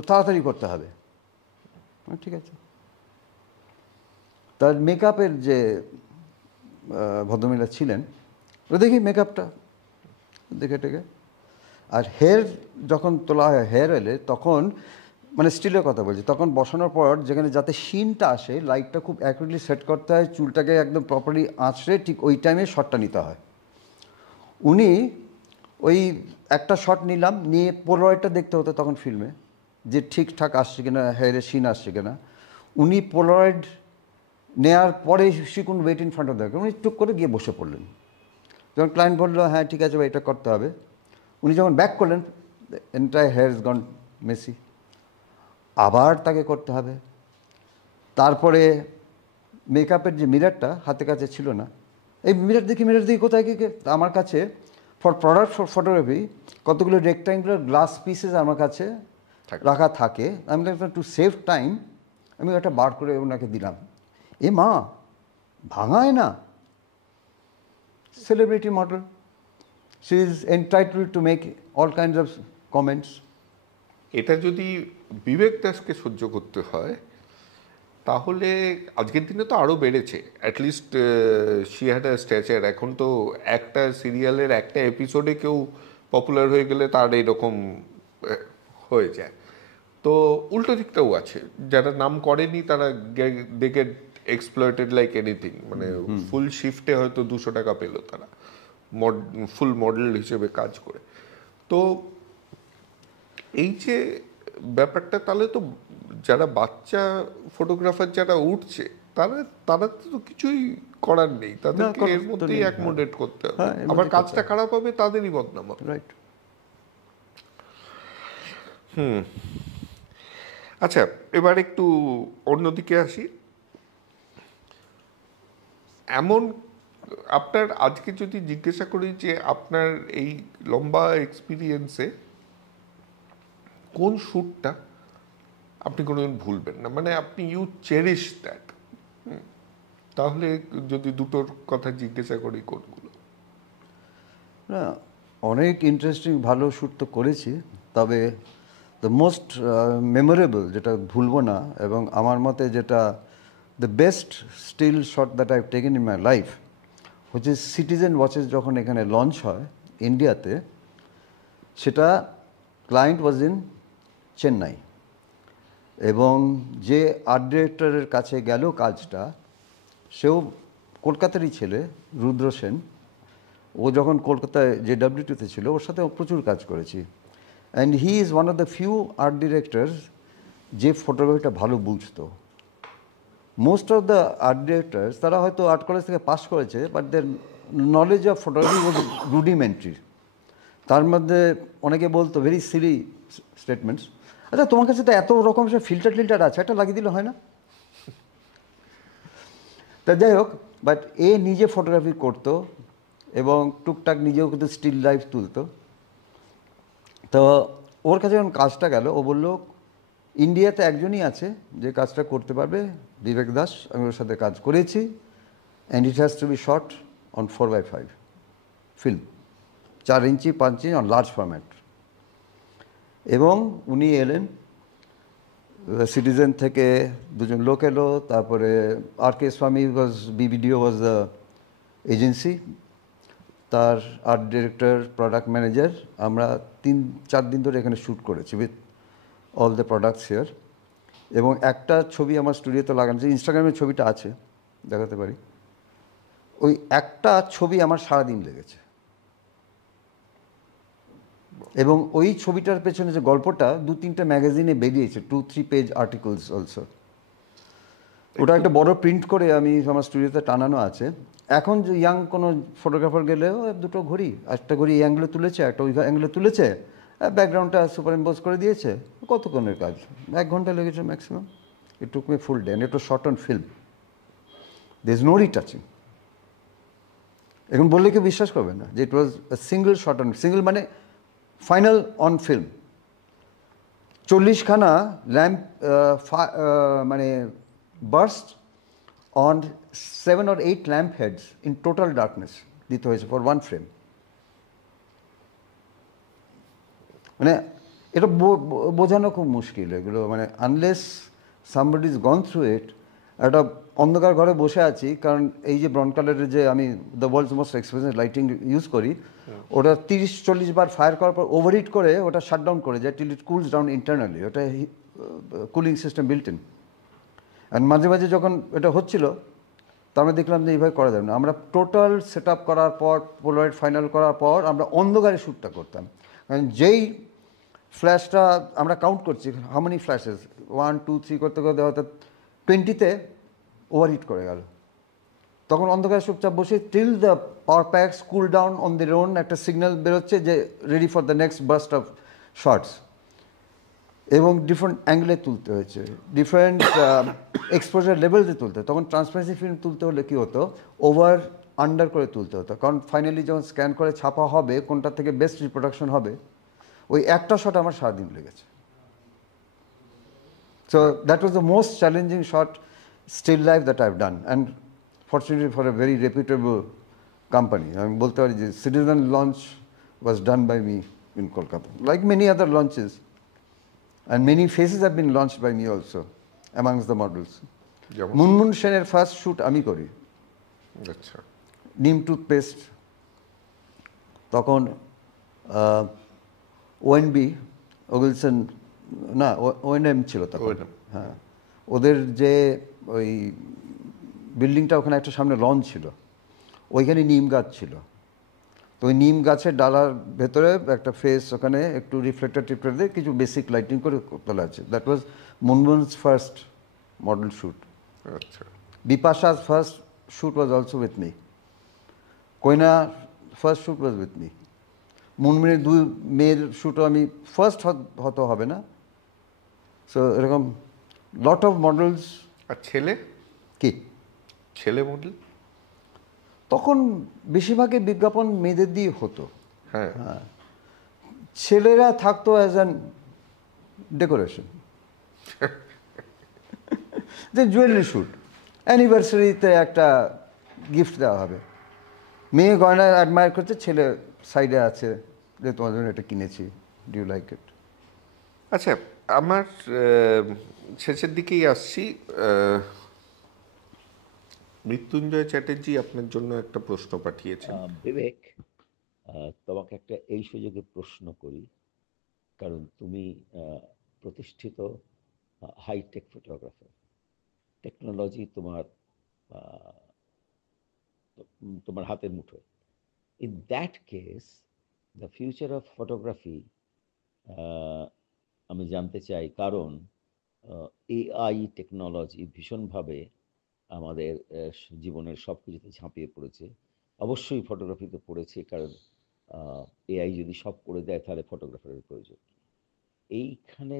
তাড়াতাড়ি করতে হবে। ঠিক আছে। তার মেকআপের যে ভদ্রমহিলা ছিলেন, ও দেখি মেকআপটা দেখে টেকে, আর হেয়ার যখন তোলা হয় হেয়ার অয়েলে, তখন মানে স্টিলের কথা বলছি, তখন বসানোর পর যেখানে যাতে শিনটা আসে, লাইটটা খুব অ্যাকুরেটলি সেট করতে হয়, চুলটাকে একদম প্রপারলি আঁচড়ে ঠিক ওই টাইমে শটটা নিতে হয়। উনি ওই একটা শট নিলাম, নিয়ে পোলারয়েডটা দেখতে হতো তখন ফিল্মে যে ঠিকঠাক আসছে কিনা, হেয়ারে শিন আসছে কিনা। উনি পোলারয়েড নেওয়ার পরে she could wait in front of the, উনি টুক করে গিয়ে বসে পড়লেন। যখন ক্লায়েন্ট বললো হ্যাঁ ঠিক আছে ভাই, এটা করতে হবে, উনি যখন ব্যাক করলেন, entire hair is gone Messi, আবার তাকে করতে হবে। তারপরে মেকআপের যে মিরারটা হাতে কাছে ছিল না, এই মিরার দেখি কোথায় কি, আমার কাছে ফর প্রোডাক্ট ফর ফটোগ্রাফি কতগুলো রেক্ট্যাঙ্গুলার গ্লাস পিসেস আমার কাছে রাখা থাকে। আমি টু সেভ টাইম আমি একটা বার করে ওনাকে দিলাম। এ মা, ভাঙায় না, celebrity model, she is entitled to make all kinds of comments. এটা যদি বিবেক দাসকে সহ্য করতে হয়, তাহলে আজকের দিনে তো আরও বেড়েছে, at least she had a stature. এখন তো একটা সিরিয়ালের একটা এপিসোডে কেউ পপুলার হয়ে গেলে তার এরকম হয়ে যায়। তো উল্টো দিকটাও আছে, যারা নাম করেনি তারা they get exploited like anything, মানে ফুল শিফটে হয়তো 200 টাকা পেলো তারা ফুল মডেল হিসেবে কাজ করে। তো এই যে ব্যাপারটা, তাহলে তো যারা বাচ্চা ফটোগ্রাফার যারা উঠছে, তারা তো কিছুই করার নেই, তাদেরকে এর মধ্যেই অ্যাকোমোডেট করতে হবে, আবার কাজটা খারাপ হবে তাদেরই বদনাম হবে। রাইট। আচ্ছা, এবার একটু অন্যদিকে আসি। এমন আপনার আজকে যদি জিজ্ঞাসা করি যে আপনার এই লম্বা এক্সপিরিয়েন্সে কোন শ্যুটটা আপনি কোনোদিন ভুলবেন না, মানে আপনি ইউ চেরিশ দ্যাট, তাহলে যদি দুটোর কথা জিজ্ঞাসা করি কোনগুলো? না, অনেক ইন্টারেস্টিং ভালো শ্যুট তো করেছি, তবে দ্য মোস্ট মেমোরেবল, যেটা ভুলবো না এবং আমার মতে যেটা the best still shot that I have taken in my life, হচ্ছে সিটিজেন ওয়াচেস যখন এখানে লঞ্চ হয় ইন্ডিয়াতে, সেটা ক্লায়েন্ট ওয়াজ ইন চেন্নাই, এবং যে আর্ট ডিরেক্টরের কাছে গেল কাজটা, সেও কলকাতারই ছেলে, রুদ্র সেন। ও যখন কলকাতায় JWT-তে ছিল, ওর সাথে প্রচুর কাজ করেছি, and he is one of the few art directors যে ফটোগ্রাফিটা ভালো বুঝতো। Most of the art directors, তারা হয়তো আর্ট কলেজ থেকে পাস করেছে, but there knowledge of photography was rudimentary. তার মধ্যে অনেকে বলতো ভেরি সিলি স্টেটমেন্টস, আচ্ছা তোমার কাছে তো এত রকম সে ফিল্টার আছে, একটা লাগিয়ে দিলে হয় না? তা যাই হোক, বাট এ নিজে ফটোগ্রাফি করতো এবং টুকটাক নিজেও কিন্তু স্টিল লাইফ তুলতো। তো ওর কাছে যখন কাজটা গেল, ও বললো ইন্ডিয়াতে একজনই আছে যে কাজটা করতে পারবে, বিবেক দাস। আমি ওর সাথে কাজ করেছি, and it has to be shot on 4x5 film, 4 inch 5 inch on large format. এবং উনি এলেন, সিটিজেন থেকে দুজন লোক এলো, তারপরে আর কে স্বামী ওয়াজ, বিবিডিও ওয়াজ দ্য এজেন্সি, তার আর্ট ডিরেক্টর, প্রোডাক্ট ম্যানেজার। আমরা 3-4 দিন ধরে এখানে শ্যুট করেছি with all the products here. এবং একটা ছবি আমার স্টুডিওতে লাগানো আছে, ইনস্টাগ্রামের ছবিটা আছে, দেখাতে পারি। ওই একটা ছবি আমার সারাদিন লেগেছে। এবং ওই ছবিটার পেছনে যে গল্পটা 2-3টে ম্যাগাজিনে বেরিয়েছে, 2-3 পেজ আর্টিকেলস অলসো। ওটা একটা বড় প্রিন্ট করে আমি আমার স্টুডিওতে টানানো আছে। এখন যে ইয়াং কোনো ফটোগ্রাফার গেলেও দুটো ঘড়ি, একটা ঘড়ি এই অ্যাঙ্গেলে তুলেছে, একটা ওই অ্যাঙ্গেলে তুলেছে, ব্যাকগ্রাউন্ডটা সুপার ইম্পোজ করে দিয়েছে, কতক্ষণের কাজ, 1 ঘন্টা লেগেছে maximum. It took me full day, and it was shot on film, there is no retouching. এখন বললে কেউ বিশ্বাস করবে না যে it was single shot on, single মানে ফাইনাল অন ফিল্ম। 40খানা ল্যাম্প মানে burst on 7 or 8 lamp heads in total darkness দিতে হয়েছে ফর 1 ফ্রেম। মানে এটা বোঝানো খুব মুশকিল এগুলো, মানে unless somebody is gone through it. একটা অন্ধকার ঘরে বসে আছি, কারণ এই যে ব্রাউন কালারের যে আমি the world's most expensive lighting use করি, ওটা 30-40 বার ফায়ার করার পর ওভারহিট করে ওটা শাটডাউন করে যায় till it cools down internally. ওটা cooling system built in. And মাঝে মাঝে যখন এটা হচ্ছিল, তো আমরা দেখলাম যে এইভাবে করা যাবে না। আমরা টোটাল সেট আপ করার পর, পোলারয়েড ফাইনাল করার পর আমরা অন্ধকারে শ্যুটটা করতাম। কারণ যেই ফ্ল্যাশটা আমরা কাউন্ট করছি, হাউ মেনি ফ্ল্যাশেস, 1, 2, 3 করতে করতে হয়তো 20তে ওভারহিট করে গেল। তখন অন্ধকারে চুপচাপ বসে till the power packs cool down on the own, একটা সিগন্যাল বেরোচ্ছে যে ready for the next burst of shots. এবং ডিফারেন্ট অ্যাঙ্গেলে তুলতে হয়েছে, ডিফারেন্ট এক্সপোজার লেভেলসে তুলতে হয়। তখন ট্রান্সপারেন্সি ফিল্ম তুলতে হলে কী হতো, ওভার আন্ডার করে তুলতে হতো, কারণ ফাইনালি যখন স্ক্যান করে ছাপা হবে কোনটা থেকে বেস্ট রিপ্রোডাকশন হবে, ওই একটা শট আমার সারাদিন লেগেছে। So that was the most challenging shot still life that I have done, and fortunately for a very reputable company. আমি বলতে পারি যে Citizen launch was done by me in Kolkata, like many other launches, and many faces have been launched by me also amongst the models. Moonmoon সেনের ফার্স্ট শ্যুট আমি করি। আচ্ছা। নিম টুথপেস্ট, তখন ওএনবি, ওগিলসন না ওএনএম ছিল তখন, হ্যাঁ। ওদের যে ওই বিল্ডিংটা, ওখানে একটা সামনে লন ছিল, ওইখানে নিম গাছ ছিল। তো ওই নিম গাছের ডালার ভেতরে একটা ফেস, ওখানে একটু রিফ্লেক্টর টিফ্লেক্টর দিয়ে কিছু বেসিক লাইটিং করে তোলা আছে। That was Moonmoon's first model shoot. আচ্ছা। Bipasha's first shoot was also with me, Koena first shoot was with me. মুনমুনের 2 মেয়ের শ্যুটও আমি ফার্স্ট হতে হবে না। সো এরকম লট অফ মডেলস। আর ছেলে কি ছেলে মডেল? তখন বেশিরভাগই বিজ্ঞাপন মেয়েদের দিয়ে হতো। হ্যাঁ, ছেলেরা থাকতো অ্যাজ অ্যান ডেকোরেশন, যে জুয়েলারি শ্যুট, অ্যানিভার্সারিতে একটা গিফট দেওয়া হবে, মেয়ে গয়না অ্যাডমায়ার করছে, ছেলে সাইডে আছে যে তোমার জন্য এটা কিনেছি, ডু ইউ লাইক ইট। আচ্ছা, আমার শেষের দিকেই আসছি। মৃত্যুঞ্জয় চ্যাটার্জি আপনার জন্য একটা প্রশ্ন পাঠিয়েছেন। বিবেক, তোমাকে একটা এই সুযোগে প্রশ্ন করি, কারণ তুমি প্রতিষ্ঠিত হাইটেক ফটোগ্রাফার, টেকনোলজি তোমার হাতের মুঠোয়। In that case the future of photography আমি জানতে চাই, কারণ এআই টেকনোলজি ভীষণভাবে আমাদের জীবনের সব কিছুতে ঝাঁপিয়ে পড়েছে। অবশ্যই ফটোগ্রাফিতে পড়েছে, কারণ এআই যদি সব করে দেয় তাহলে ফটোগ্রাফারের প্রয়োজন। এইখানে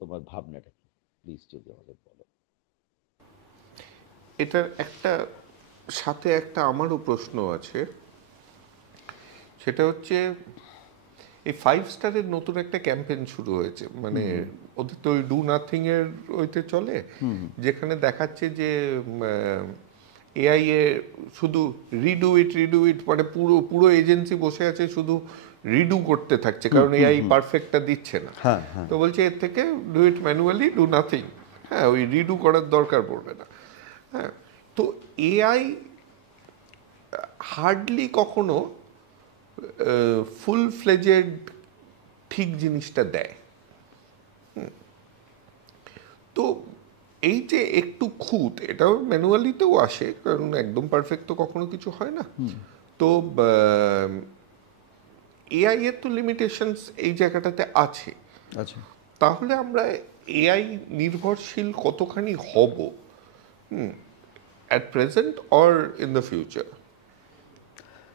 তোমার ভাবনাটা কি, প্লিজ যদি আমাদের বলো। এটার একটা সাথে একটা আমারও প্রশ্ন আছে, সেটা হচ্ছে এই 5 স্টারের নতুন একটা ক্যাম্পেইন শুরু হয়েছে, মানে ওদের তো ওই ডু নাথিং এর ওইতে চলে, যেখানে দেখাচ্ছে যে এআই এ শুধু রিডু ইট, মানে পুরো পুরো এজেন্সি বসে আছে শুধু রিডু করতে থাকছে, কারণ এআই পারফেক্টটা দিচ্ছে না। তো বলছে এর থেকে do it manually, do nothing. হ্যাঁ, ওই রিডু করার দরকার পড়বে না। হ্যাঁ, তো এআই হার্ডলি কখনো ফুল ফ্লেজেড ঠিক জিনিসটা দেয়। তো এই যে একটু খুঁত, এটাও ম্যানুয়ালিতেও আসে, কারণ একদম পারফেক্ট তো কখনো কিছু হয় না। তো এআই এর তো লিমিটেশনস এই জায়গাটাতে আছে। আচ্ছা, তাহলে আমরা এআই নির্ভরশীল কতখানি হব at present or in the future?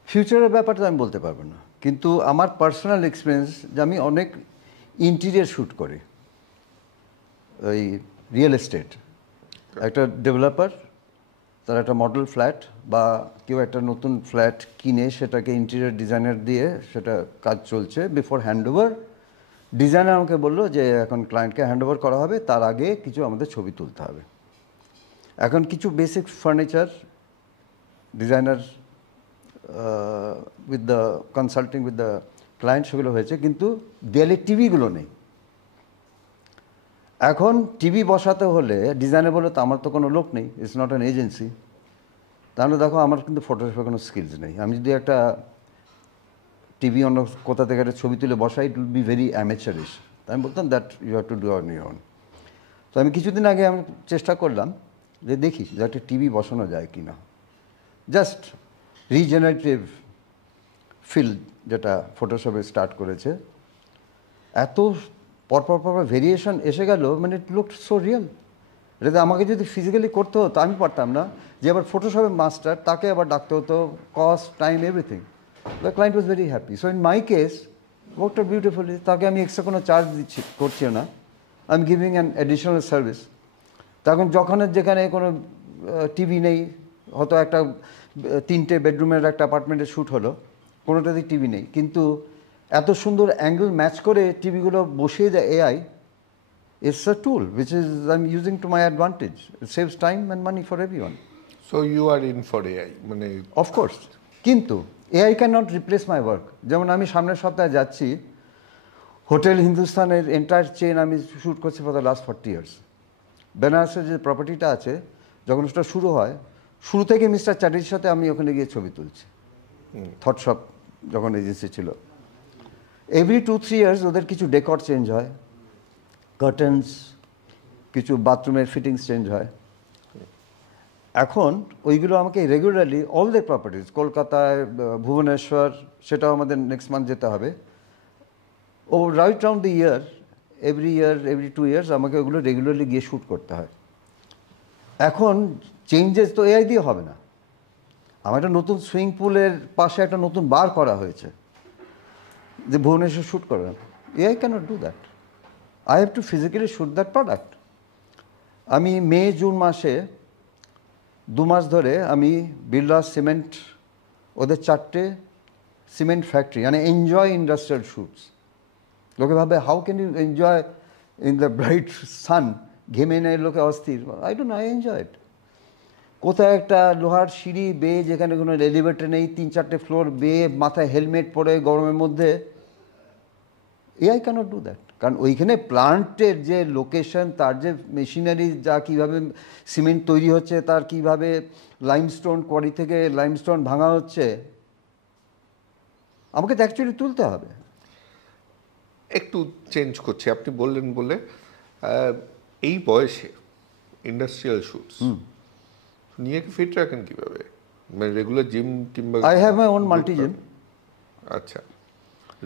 ফিউচারের ব্যাপারটা আমি বলতে পারবো না, কিন্তু আমার পার্সোনাল এক্সপিরিয়েন্স যে আমি অনেক ইন্টিরিয়ার শ্যুট করি, ওই রিয়েল এস্টেট, একটা ডেভেলপার তার একটা মডেল ফ্ল্যাট বা কেউ একটা নতুন ফ্ল্যাট কিনে সেটাকে ইন্টেরিয়র ডিজাইনার দিয়ে সেটা কাজ চলছে, বিফোর হ্যান্ডওভার ডিজাইনার আমাকে বললো যে এখন ক্লায়েন্টকে হ্যান্ডওভার করা হবে, তার আগে কিছু আমাদের ছবি তুলতে হবে। এখন কিছু basic furniture designer with the consulting with the client সেগুলো হয়েছে, কিন্তু দেয়ালে টিভিগুলো নেই। এখন টিভি বসাতে হলে ডিজাইনার বলে তো আমার তো কোনো লোক নেই, ইটস নট অ্যান এজেন্সি। তাহলে দেখো আমার কিন্তু ফটোশপে কোনো স্কিলস নেই, আমি যদি একটা টিভি অন্য কোথা থেকে একটা ছবি তুলে বসাই, it will be very amateurish. আমি বলতাম that you have to do on your own. তো আমি কিছুদিন আগে আমি চেষ্টা করলাম যে দেখি যে একটা টিভি বসানো যায় কি না, জাস্ট রিজেনারেটিভ ফিল্ড যেটা ফটোশপে স্টার্ট করেছে, এত পরপর ভেরিয়েশন এসে গেল, মানে ইট লুকড সো রিয়েল। এটা আমাকে যদি ফিজিক্যালি করতে হতো আমি পারতাম না, যে আবার ফটোশপের মাস্টার তাকে আবার ডাকতে হতো, cost, time, everything. The client was very happy. So in my case worked beautifully. তাকে আমি এক্সট্রা কোনো চার্জ করছিও না, I am giving an additional service. তখন যখন যেখানে কোনো টিভি নেই, হয়তো একটা 3টে বেডরুমের একটা অ্যাপার্টমেন্টে শ্যুট হলো, কোনোটাতেই টিভি নেই, কিন্তু এত সুন্দর অ্যাঙ্গেল ম্যাচ করে টিভিগুলো বসিয়ে দেয় AI. It's a tool which is I'm using to my advantage. It saves time and money for everyone. So you are in for AI, মানে Of course. কিন্তু AI cannot replace my work. যেমন আমি সামনের সপ্তাহে যাচ্ছি, হোটেল হিন্দুস্তানের এন্টায়ার চেন আমি শ্যুট করছি ফর দ্য লাস্ট 40 years. বেনারসের যে প্রপার্টিটা আছে, যখন সেটা শুরু হয়, শুরু থেকে মিস্টার চ্যাটার্জির সাথে আমি ওখানে গিয়ে ছবি তুলছি, থটশপ যখন এজেন্সি ছিল। এভরি 2-3 years ওদের কিছু ডেকর চেঞ্জ হয়, কার্টেন্স, কিছু বাথরুমের ফিটিংস চেঞ্জ হয়। এখন ওইগুলো আমাকে রেগুলারলি অল দ্য প্রপার্টিজ, কলকাতায়, ভুবনেশ্বর, সেটাও আমাদের নেক্সট মান্থ যেতে হবে। ও right round the year, every 2 years আমাকে ওগুলো রেগুলারলি গিয়ে শ্যুট করতে হয়। এখন চেঞ্জেস তো এআই দিয়ে হবে না। আমার একটা নতুন সুইমিং পুলের পাশে একটা নতুন বার করা হয়েছে, যে ভুবনেশ্বর শ্যুট করা, AI can't do that. I have to physically shoot that product. আমি মে জুন মাসে 2 মাস ধরে আমি বিড়লা সিমেন্ট, ওদের 4টে সিমেন্ট ফ্যাক্টরি, মানে এনজয় ইন্ডাস্ট্রিয়াল শ্যুটস। লোকে ভাবে how can you enjoy in the bright sun, ঘেমে নেয় লোকে অস্থির। I don't know, I enjoy it. কোথায় একটা লোহার সিঁড়ি বেয়ে, যেখানে কোনো এলিভেটর নেই, 3-4টে ফ্লোর বেয়ে, মাথায় হেলমেট পরে গরমের মধ্যে, এআই ক্যানট ডু দ্যাট। কারণ ওইখানে প্লান্টের যে লোকেশন, তার যে মেশিনারি, যা কীভাবে সিমেন্ট তৈরি হচ্ছে, তার কীভাবে লাইমস্টোন কোয়ারি থেকে লাইমস্টোন ভাঙা হচ্ছে, আমাকে তো অ্যাকচুয়ালি তুলতে হবে। একটু চেঞ্জ করছি, আপনি বললেন বলে, এই বয়সে ইন্ডাস্ট্রিয়াল শুটস নিয়ে ফিট রাখেন কীভাবে? মানে রেগুলার জিম কিংবা? I have my own multi gym. আচ্ছা,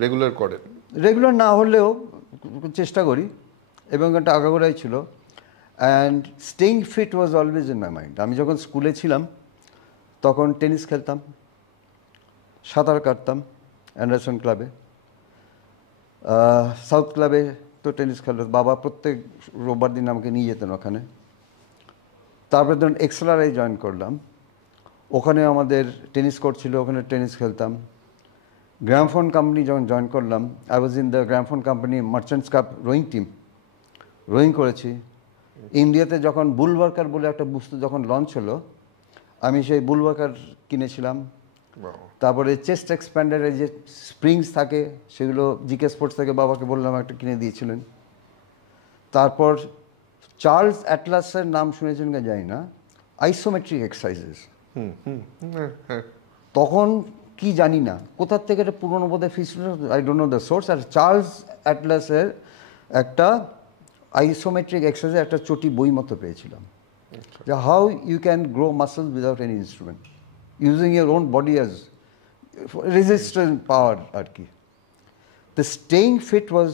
রেগুলার করেন? রেগুলার না হলেও চেষ্টা করি, এবং একটা আগাগোড়াই ছিল। And staying fit was always in my mind. আমি যখন স্কুলে ছিলাম তখন টেনিস খেলতাম, সাঁতার কাটতাম অ্যান্ডারসন ক্লাবে, সাউথ ক্লাবে তো টেনিস খেলত, বাবা প্রত্যেক রোববার দিন আমাকে নিয়ে যেতেন ওখানে। তারপরে ধরুন এক্সেলারাই জয়েন করলাম, ওখানে আমাদের টেনিস কোর্ট ছিল, ওখানে টেনিস খেলতাম। গ্রামফোন কোম্পানি যখন জয়েন করলাম, I was in the Gramophone Company Merchants Cup rowing team, rowing করেছি। ইন্ডিয়াতে যখন বুলওয়ার্কার বলে একটা বস্তু যখন লঞ্চ হলো, আমি সেই বুলওয়ার্কার কিনেছিলাম। তারপরে চেস্ট এক্সপ্যান্ডারের যে স্প্রিংস থাকে সেগুলো জিকে স্পোর্টস থেকে বাবাকে বললাম একটা কিনে দিয়েছিলেন। তারপর চার্লস অ্যাটলাসের নাম শুনেছেন কি জানি না, আইসোমেট্রিক এক্সারসাইজেস। তখন কি জানি না কোথার থেকে এটা পুরোনো বোধহয় ফিস, I don't know the source. আর চার্লস অ্যাটলাসের একটা আইসোমেট্রিক এক্সারসাইজ একটা চটি বই মতো পেয়েছিলাম, যে how you can grow muscle without any instrument, using your own body as resistance power আর কি। The staying fit was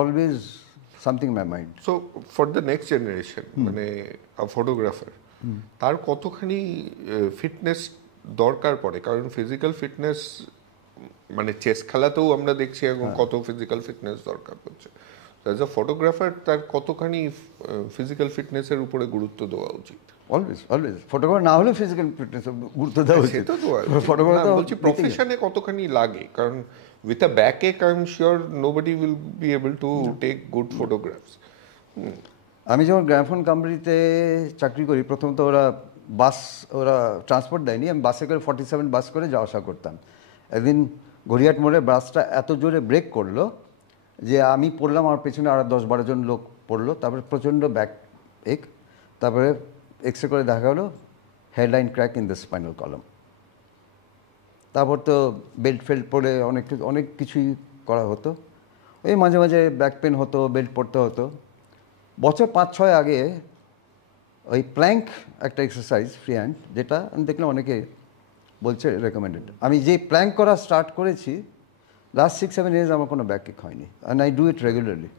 always something my mind. So for the next generation, মানে ফটোগ্রাফার, তার কতখানি ফিটনেস দরকার পড়ে? কারণ ফিজিক্যাল ফিটনেস মানে চেস খেলাতেও আমরা দেখছি এখন কত ফিজিক্যাল ফিটনেস দরকার পড়ছে। অ্যাজ আ ফটোগ্রাফার তার কতখানি ফিজিক্যাল ফিটনেসের উপরে গুরুত্ব দেওয়া উচিত? অলওয়েজ অলওয়েজ ফটোগ্রাফার না হলেও ফিজিক্যাল ফিটনেস গুরুত্ব দেওয়া উচিত। ফটোগ্রাফার বলছি প্রফেশনে কতখানি লাগে, কারণ with a back ache I am sure nobody will be able to take good photographs. আমি যখন গ্রামফোন কোম্পানিতে চাকরি করি, প্রথমত ওরা ট্রান্সপোর্ট দেয়নি, আমি বাসে করে 47 বাস করে যাওয়া আসা করতাম। একদিন গড়িয়াট মোড়ে বাসটা এত জোরে ব্রেক করলো যে আমি পড়লাম, আমার পেছনে আরও 10-12 জন লোক পড়লো। তারপরে প্রচণ্ড ব্যাক এক, তারপরে এক্সরে করে দেখা হলো headline crack in the spinal column. তারপর তো বেল্ট ফেল্ট পরে অনেক কিছুই করা হতো। ওই মাঝে মাঝে ব্যাক পেন হতো, বেল্ট পরতে হতো। বছর 5-6 আগে ওই প্ল্যাঙ্ক একটা এক্সারসাইজ ফ্রি হ্যান্ড, যেটা আমি দেখলাম অনেকে বলছে রেকমেন্ডেড। আমি যেই প্ল্যাঙ্ক করা স্টার্ট করেছি, লাস্ট 6-7 ইয়ার্স আমার কোনো ব্যাক কিক হয়নি, and I do it regularly.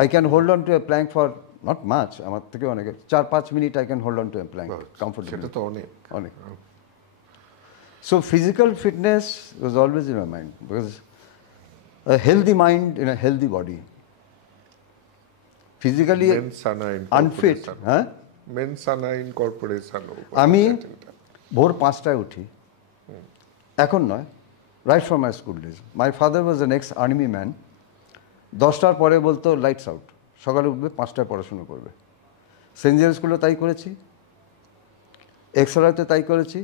I can hold on to a plank for not much, আমার থেকে অনেকে 4-5 minute I can hold on to a plank comfortable. সেটা তো অনেক অনেক। So physical fitness was always in my mind, because a healthy mind in a healthy body. Physically unfit, হ্যাঁ, মেন সানা ইন কর্পোরেশন। আমি ভোর 5টায় উঠি, এখন নয়, right from my school days. My father was an ex army man. 10টার পরে বলতো লাইটস আউট, সকালে উঠবে, 5টায় পড়াশুনো করবে। সেন্ট জেভিয়ার স্কুলে তাই করেছি, এক্সরাতে তাই করেছি।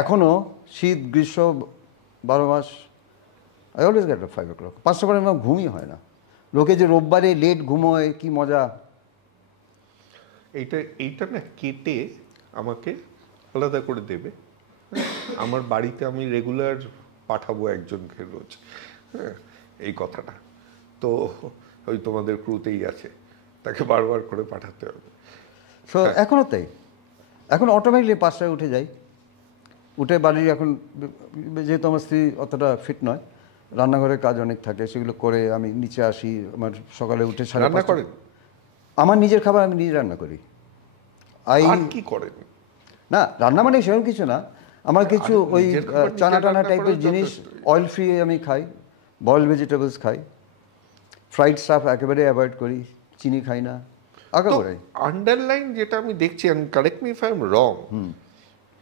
এখনও শীত গ্রীষ্ম 12 মাস I always get up 5 o'clock। 5টা পরে আমার ঘুমই হয় না। লোকে যে রোববারে লেট ঘুমোয়, কি মজা। এইটা না কেটে আমাকে আলাদা করে দেবে। আমার বাড়িতে আমি রেগুলার পাঠাবো একজনকে রোজ, হ্যাঁ, এই কথাটা তো ওই তোমাদের ক্রুতেই আছে, তাকে বারবার করে পাঠাতে হবে। সো এখনও তাই, এখন অটোমেটিকলি 5টায় উঠে যাই। উঠে বাড়ির, এখন যেহেতু আমার স্ত্রী অতটা ফিট নয়, রান্নাঘরের কাজ অনেক থাকে, সেগুলো করে আমি নিচে আসি। আমার সকালে উঠে রান্না করেন? আমার নিজের খাবার আমি নিজে রান্না করি। আর কি করেন? না, রান্না মানে সেরকম কিছু না, আমার কিছু ওই চানা টানা টাইপের জিনিস, অয়েল ফ্রি আমি খাই, বয়েলড ভেজিটেবলস খাই, ফ্রাইড স্টাফ একেবারে অ্যাভয়েড করি, চিনি খাই না। আন্ডারলাইন যেটা আমি দেখছি, and correct me if I'm wrong,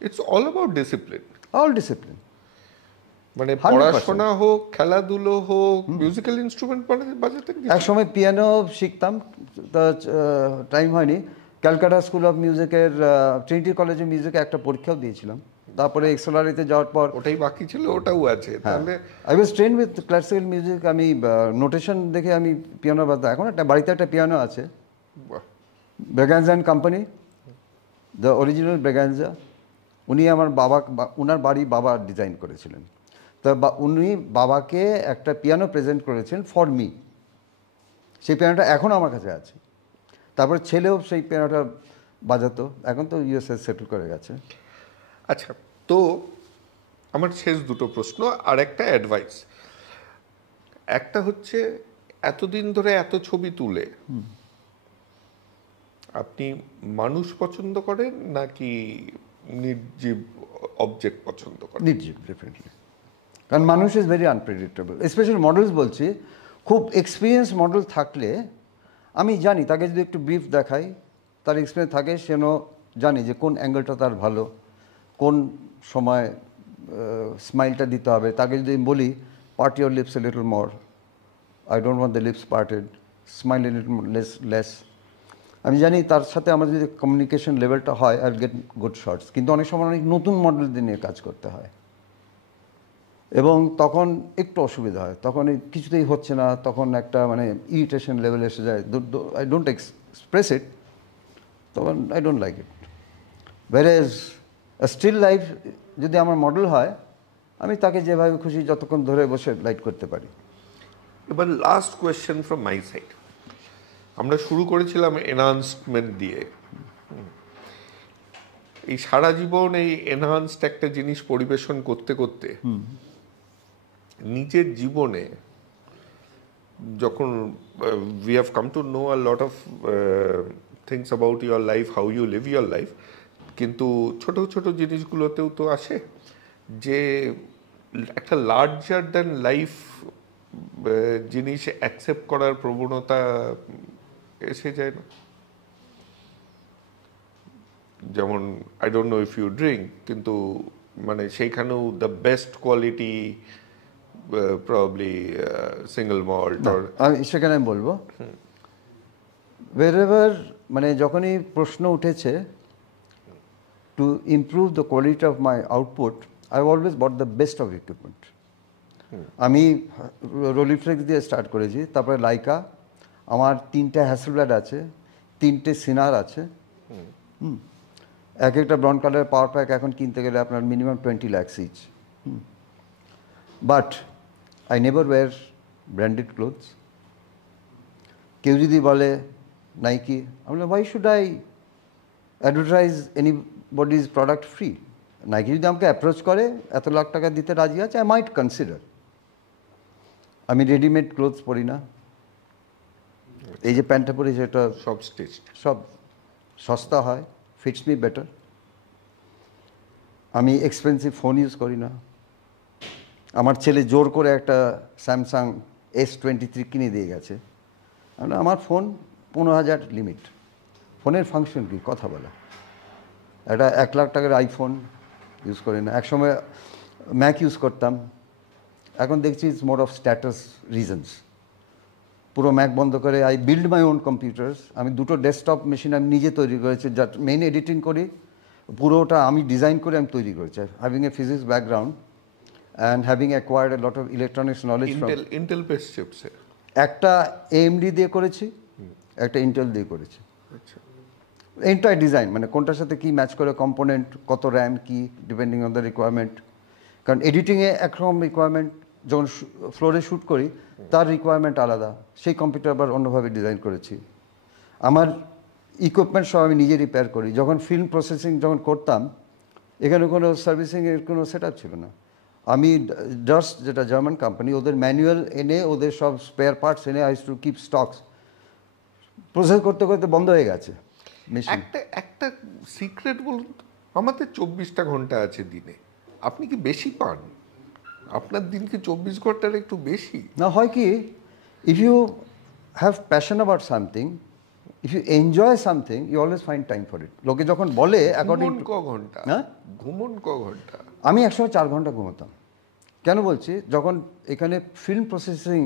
it's all about discipline. All discipline. মানে পড়াশোনা হোক, খেলাধুলো হোক, মিউজিক্যাল ইনস্ট্রুমেন্ট বাজাতে এক সময় পিয়ানো শিখতাম, টাইম হয়নি। ক্যালকাটা স্কুল অফ মিউজিকের ট্রিনিটি কলেজে মিউজিকে একটা পরীক্ষাও দিয়েছিলাম। তারপরে এক্সেলারিতে যাওয়ার পর ওটাই বাকি ছিল, ওটাও আছে। তাহলে I was trend with classical music. আমি নোটেশন দেখে আমি পিয়ানো বাজাতাম। এখন একটা বাড়িতে একটা পিয়ানো আছে, ব্রেগানজা অ্যান্ড কোম্পানি, দ্য অরিজিনাল ব্রেগানজা। উনি আমার ওনার বাড়ি বাবা ডিজাইন করেছিলেন। তা উনি বাবাকে একটা পিয়ানো প্রেজেন্ট করেছেন ফর মি। সেই পিয়ানোটা এখনও আমার কাছে আছে। তারপর ছেলেও সেই পিয়ানোটা বাজাতো, এখন তো ইউএসএ সেটেল করে গেছে। আচ্ছা, তো আমার শেষ দুটো প্রশ্ন আর একটা অ্যাডভাইস। একটা হচ্ছে, এতদিন ধরে এত ছবি তুলে আপনি মানুষ পছন্দ করেন নাকি নির্জীব অবজেক্ট পছন্দ করেন? নির্জীব, ডেফিনেটলি। কারণ মানুষ is very unpredictable, specially models বলছি। খুব এক্সপিরিয়েন্স মডেল থাকলে আমি জানি, তাকে যদি একটু ব্রিফ দেখাই, তার এক্সপিরিয়েন্স থাকে, সেন জানি যে কোন অ্যাঙ্গেলটা তার ভালো, কোন সময় স্মাইলটা দিতে হবে। তাকে যদি আমি বলি part your lips a little more, I don't want the lips parted, smile a little less, আমি জানি তার সাথে আমার যদি কমিউনিকেশন লেভেলটা হয় আই গেট গুড শর্টস। কিন্তু অনেক সময় অনেক নতুন মডেল নিয়ে কাজ করতে হয় এবং তখন একটু অসুবিধা হয়, তখন কিছুতেই হচ্ছে না, তখন একটা মানে ইরিটেশন লেভেল এসে যায়, আই ডোন্ট এক্সপ্রেস ইট, তখন I don't like it. Whereas still life যদি আমার মডেল হয়, আমি তাকে যেভাবে খুশি যতক্ষণ ধরে বসে লাইট করতে পারি। এবার last question from my side. আমরা শুরু করেছিলাম এনহান্সমেন্ট দিয়ে। এই সারা জীবন এই এনহান্সড একটা জিনিস পরিবেশন করতে করতে নিজের জীবনে যখন we have come to know a lot of things about your life, how you live your life, কিন্তু ছোট ছোট জিনিসগুলোতেও তো আসে যে একটা লার্জার দ্যান লাইফ জিনিস অ্যাকসেপ্ট করার প্রবণতা এসে যায় না? যেমন I don't know if you drink, কিন্তু মানে সেইখানেও the best quality probably single malt. আমি সেখানে আমি বলবো wherever মানে যখনই প্রশ্ন উঠেছে to improve the quality of my output, I always bot the best of equipment. আমি রোলিফ্লেক্স দিয়ে স্টার্ট করেছি, তারপরে লাইকা, আমার 3টে হ্যাসেলব্লাড আছে, 3টে সিনার আছে, এক একটা ব্রাউন কালারের পাওয়ার প্যাক এখন কিনতে গেলে আপনার minimum 20 lakhs each. But I never wear branded clothes. কেউ যদি বলে নাইকি, আমি বলি why should I advertise anybody's product free? Nike যদি আমাকে অ্যাপ্রোচ করে এত লাখ টাকা দিতে রাজি আছে, আই মাইট কনসিডার। আমি রেডিমেড ক্লোথস পরি না, এই যে প্যান্টটা পরি সেটা সব স্টেজ সব সস্তা হয়, ফিটস মি বেটার। আমি এক্সপেন্সিভ ফোন ইউজ করি না। আমার ছেলে জোর করে একটা স্যামসাং S23 কিনে দিয়ে গেছে, আমার ফোন 15,000 লিমিট। ফোনের ফাংশন কি? কথা বলা। একটা 1 লাখ টাকার আইফোন ইউজ করি না। একসময় ম্যাক ইউজ করতাম, এখন দেখছি it's more of status reasons. পুরো ম্যাক বন্ধ করে I build my own computers. আমি 2টো ডেস্কটপ মেশিন আমি নিজে তৈরি করেছি, যা মেইন এডিটিং করি পুরোটা আমি ডিজাইন করে আমি তৈরি করেছি, having a physics background and having acquired a lot of electronics knowledge. Intel base চিপসে একটা AMD দিয়ে করেছি, একটা ইন্টেল দিয়ে করেছি। আচ্ছা, এন্টায়ার ডিজাইন মানে কোনটার সাথে কি ম্যাচ করে, কম্পোনেন্ট কত, র্যাম কি, ডিপেন্ডিং অন দ্য রিকোয়ারমেন্ট। কারণ এডিটিংয়ে একরকম রিকোয়ারমেন্ট, যখন ফ্লোরে শ্যুট করি তার রিকোয়ারমেন্ট আলাদা, সেই কম্পিউটার আবার অন্যভাবে ডিজাইন করেছি। আমার ইকুইপমেন্ট সব আমি নিজে রিপেয়ার করি। যখন ফিল্ম প্রসেসিং যখন করতাম, এখানে কোনো সার্ভিসিংয়ের কোনো সেট আপ ছিল না। আমি ডাস্ট, যেটা জার্মান কোম্পানি, ওদের ম্যানুয়াল এনে ওদের সব স্পেয়ার পার্টস এনে I to keep stocks. Process করতে করতে বন্ধ হয়ে গেছে মেশিন। একটা সিক্রেট বলুন তো, আমাদের 24টা ঘন্টা আছে দিনে, আপনি কি বেশি পান? আপনার দিন কি 24 ঘন্টার একটু বেশি? না, হয় কি, if you have passion about something, if you enjoy something, you always find time for it. লোকে যখন বলে অ্যাকর্ডিং ঘুমন ক ঘন্টা? হ্যাঁ, ঘুমন ক ঘন্টা? আমি একসময় 4 ঘন্টা ঘুমোতাম। কেন বলছি, যখন এখানে ফিল্ম প্রসেসিং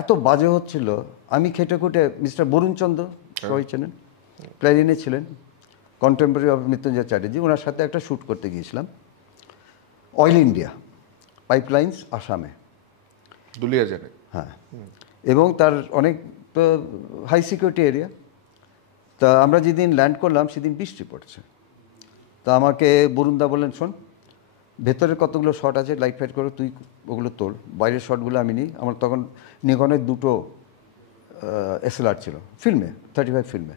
এত বাজে হচ্ছিল, আমি খেটে খুঁটে মিস্টার বরুণচন্দ্র সবাই চেনেন, ক্লারিনে ছিলেন, কন্টেম্পোরারি অফ মৃত্যুঞ্জয় চ্যাটার্জি, ওনার সাথে একটা শ্যুট করতে গিয়েছিলাম অয়েল ইন্ডিয়া পাইপলাইন্স আসামে, দুলিয়াজানে। হ্যাঁ, এবং তার অনেক হাই সিকিউরিটি এরিয়া। তা আমরা যেদিন ল্যান্ড করলাম সেদিন বৃষ্টি পড়ছে। তা আমাকে বরুণদা বললেন, শোন, ভেতরে কতগুলো শট আছে, লাইট ফাইট করে তুই ওগুলো তোল, বাইরের শটগুলো আমি নিই। আমার তখন নিকনের 2টো SLR ছিল ফিল্মে, 35 ফিল্মে।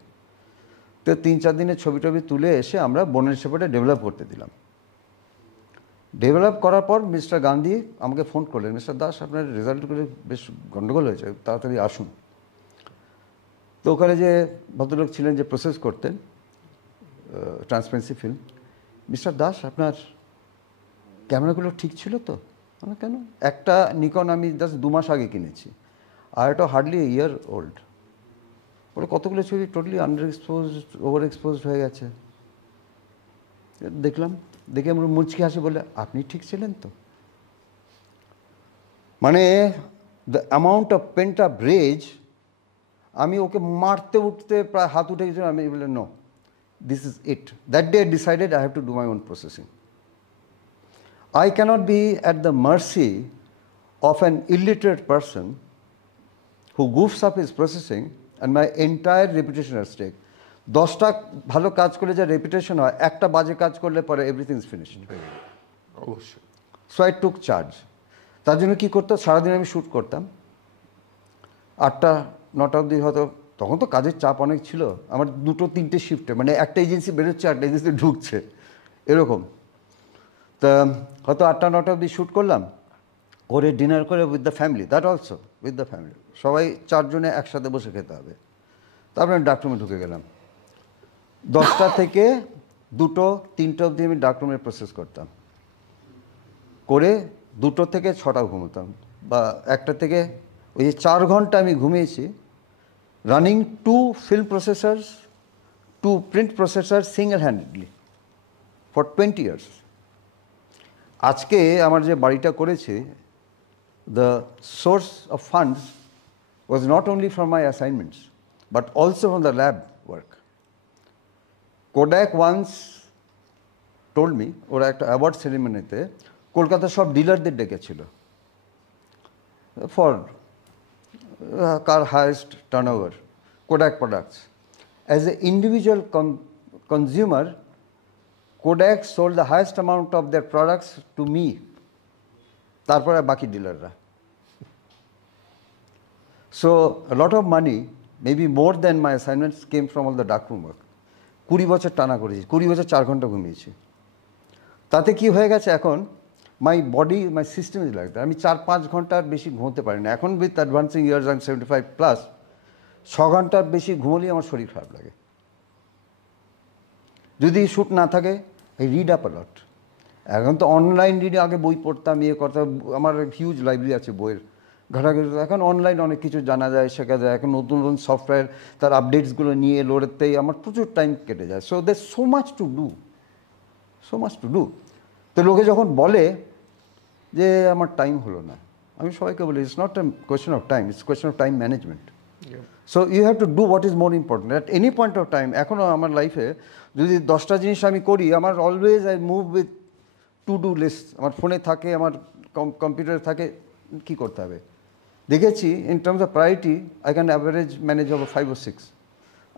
তো 3-4 দিনের ছবি টবি তুলে এসে আমরা বনের সেপারে ডেভেলপ করতে দিলাম। ডেভেলপ করার পর মিস্টার গান্ধী আমাকে ফোন করলেন, মিস্টার দাস, আপনার রেজাল্ট করে বেশ গণ্ডগোল হয়েছে, তাড়াতাড়ি আসুন। তো ওখানে যে ভদ্রলোক ছিলেন যে প্রসেস করতেন ট্রান্সপারেন্সি ফিল্ম, মিস্টার দাস, আপনার ক্যামেরাগুলো ঠিক ছিল তো? আমরা, কেন? একটা নিকন আমি জাস্ট 2 মাস আগে কিনেছি, আর এটা হার্ডলি ইয়ার ওল্ড। ওরা কতগুলো ছবি totally under exposed, over exposed হয়ে গেছে। দেখলাম, দেখে আমরা মুচকি হাসি বলে, আপনি ঠিক ছিলেন তো? মানে the amount of pent up rage, আমি ওকে মারতে উঠতে প্রায় হাত উঠে গেছিল। আমি বলে, no, this is it. That day I decided I have to do my own processing. I cannot be at the mercy of an illiterate person who goofs up his processing and my entire reputation at stake. 10টা ভালো কাজ করলে যা রেপুটেশন হয়, একটা বাজে কাজ করলে পরে এভরিথিং ইজ ফিনিশড। অবশ্যই। So I took charge. তার জন্য কী করতো, সারাদিন আমি শ্যুট করতাম, 8টা 9টা অবধি হয়তো, তখন তো কাজের চাপ অনেক ছিল আমার, 2-3টে শিফটে, মানে একটা এজেন্সি বেরোচ্ছে, একটা এজেন্সি ঢুকছে, এরকম। তা হয়তো 8টা 9টা অবধি শ্যুট করলাম, করে ডিনার করে with the family, that also with the family, সবাই 4 জনে একসাথে বসে খেতে হবে। তারপরে আমি ডার্করুমে ঢুকে গেলাম। 10টা থেকে 2-3টা অবধি আমি ডার্করুমে প্রসেস করতাম, করে 2টো থেকে 6টা ঘুমোতাম, বা 1টা থেকে, ওই যে 4 ঘন্টা আমি ঘুমিয়েছি, running 2 film processors, 2 print processors single-handedly for 20 years. আজকে আমার যে বাড়িটা করেছে, the source of funds was not only from my assignments but also from the lab work. Kodak once told me, ওরা একটা অ্যাওয়ার্ড সেরিমনিতে কলকাতা সব ডিলারদের ডেকেছিল for car highest turnover, Kodak products. As an individual consumer, Kodak sold the highest amount of their products to me, তারপরে বাকি ডিলাররা। So a lot of money, maybe more than my assignments, came from all the darkroom work. 20 বছর টানা করেছি, 20 বছর 4 ঘন্টা ঘুমিয়েছি। তাতে কি হয়ে গেছে, এখন my body, my system is like that. আমি 4-5 ঘন্টার বেশি ঘুমোতে পারি না এখন, with advancing years, I am 75+। 6 ঘন্টার বেশি ঘুমোলেই আমার শরীর খারাপ লাগে। যদি শ্যুট না থাকে, আই রিড আপ আ লট। এখন তো অনলাইন রিডে, আগে বই পড়তাম, ইয়ে করতাম, আমার হিউজ লাইব্রেরি আছে বইয়ের, ঘাটাঘাটি। এখন অনলাইন অনেক কিছু জানা যায়, শেখা যায়। এখন নতুন নতুন সফটওয়্যার, তার আপডেটসগুলো নিয়ে লোড়তেই আমার প্রচুর টাইম কেটে যায়। So there so much to do, so much to do. তো লোকে যখন বলে যে আমার টাইম হলো না, আমি সবাইকে বলি, it's not a question of time, it's question of time management. So you have to do what is more important at any point of time. এখনও আমার লাইফে যদি 10টা জিনিস আমি করি, আমার always I move with to do list, আমার ফোনে থাকে, আমার কম্পিউটারে থাকে, কী করতে হবে। দেখেছি in terms of priority, I can average manage over 5 or 6।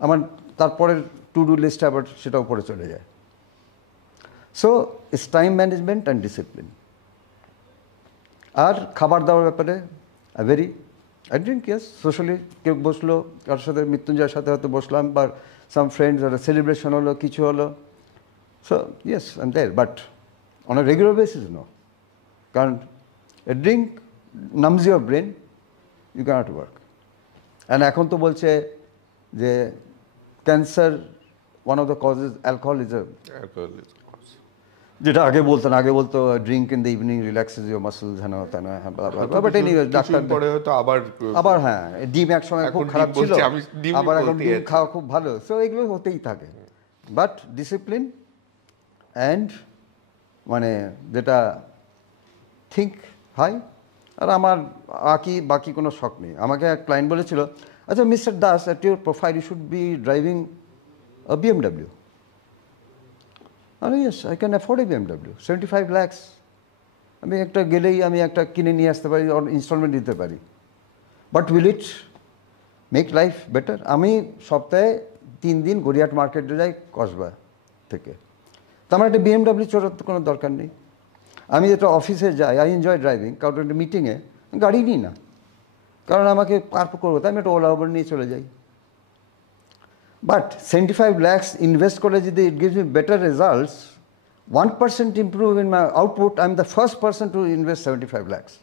আমার তারপরের টু ডু লিস্টে আবার সেটা উপরে চলে যায়। So it's time management and discipline. আর খাবার দাবার ব্যাপারে আই ড্রিঙ্ক, ইয়েস, সোশ্যালি কেউ বসলো, কারোর সাথে মৃত্যুঞ্জয়ের সাথে হয়তো বসলাম, বা সাম ফ্রেন্ডস, একটা সেলিব্রেশন হলো, কিছু হলো, so yes I am there, but on a regular basis no. কারণ a drink numbs your brain, you can't work. And এখন তো বলছে যে cancer, one of the causes alcoholism, যেটা আগে বলতেন, আগে বলতো drink in the evening relaxes your muscles, হ্যাঁ বাট এনিওয়ে ডাক্তার পরে হয়তো আবার হ্যাঁ, ডিম এক সময় খুব খারাপ ছিল, আবার এখন ডিম খাওয়া খুব ভালো। সো এগুলো হতেই থাকে, বাট ডিসিপ্লিন অ্যান্ড মানে যেটা থিঙ্ক হাই। আর আমার বাকি কোনো শখ নেই। আমাকে এক ক্লায়েন্ট বলেছিল, আচ্ছা mister Das, at your profile you should be driving a BMW. আরে yes, I can afford a BMW, 75 lakhs। আমি একটা গেলেই আমি একটা কিনে নিয়ে আসতে পারি, ইনস্টলমেন্ট দিতে পারি, but will it make life better? আমি সপ্তাহে 3 দিন গড়িয়াহাট মার্কেটে যাই কসবা থেকে, তো আমার একটা BMW চড়ার তো কোনো দরকার নেই। আমি যেটা অফিসে যাই, আই এনজয় ড্রাইভিং, কারণ একটা মিটিংয়ে গাড়ি নিই না, কারণ আমাকে পার্ক করবো, তাই আমি একটা ওলা উবার নিয়ে চলে যাই। বাট 75 lakhs ইনভেস্ট করে যদি it gives me better results, 1% improve in my output, I am the first person to invest 75 lakhs.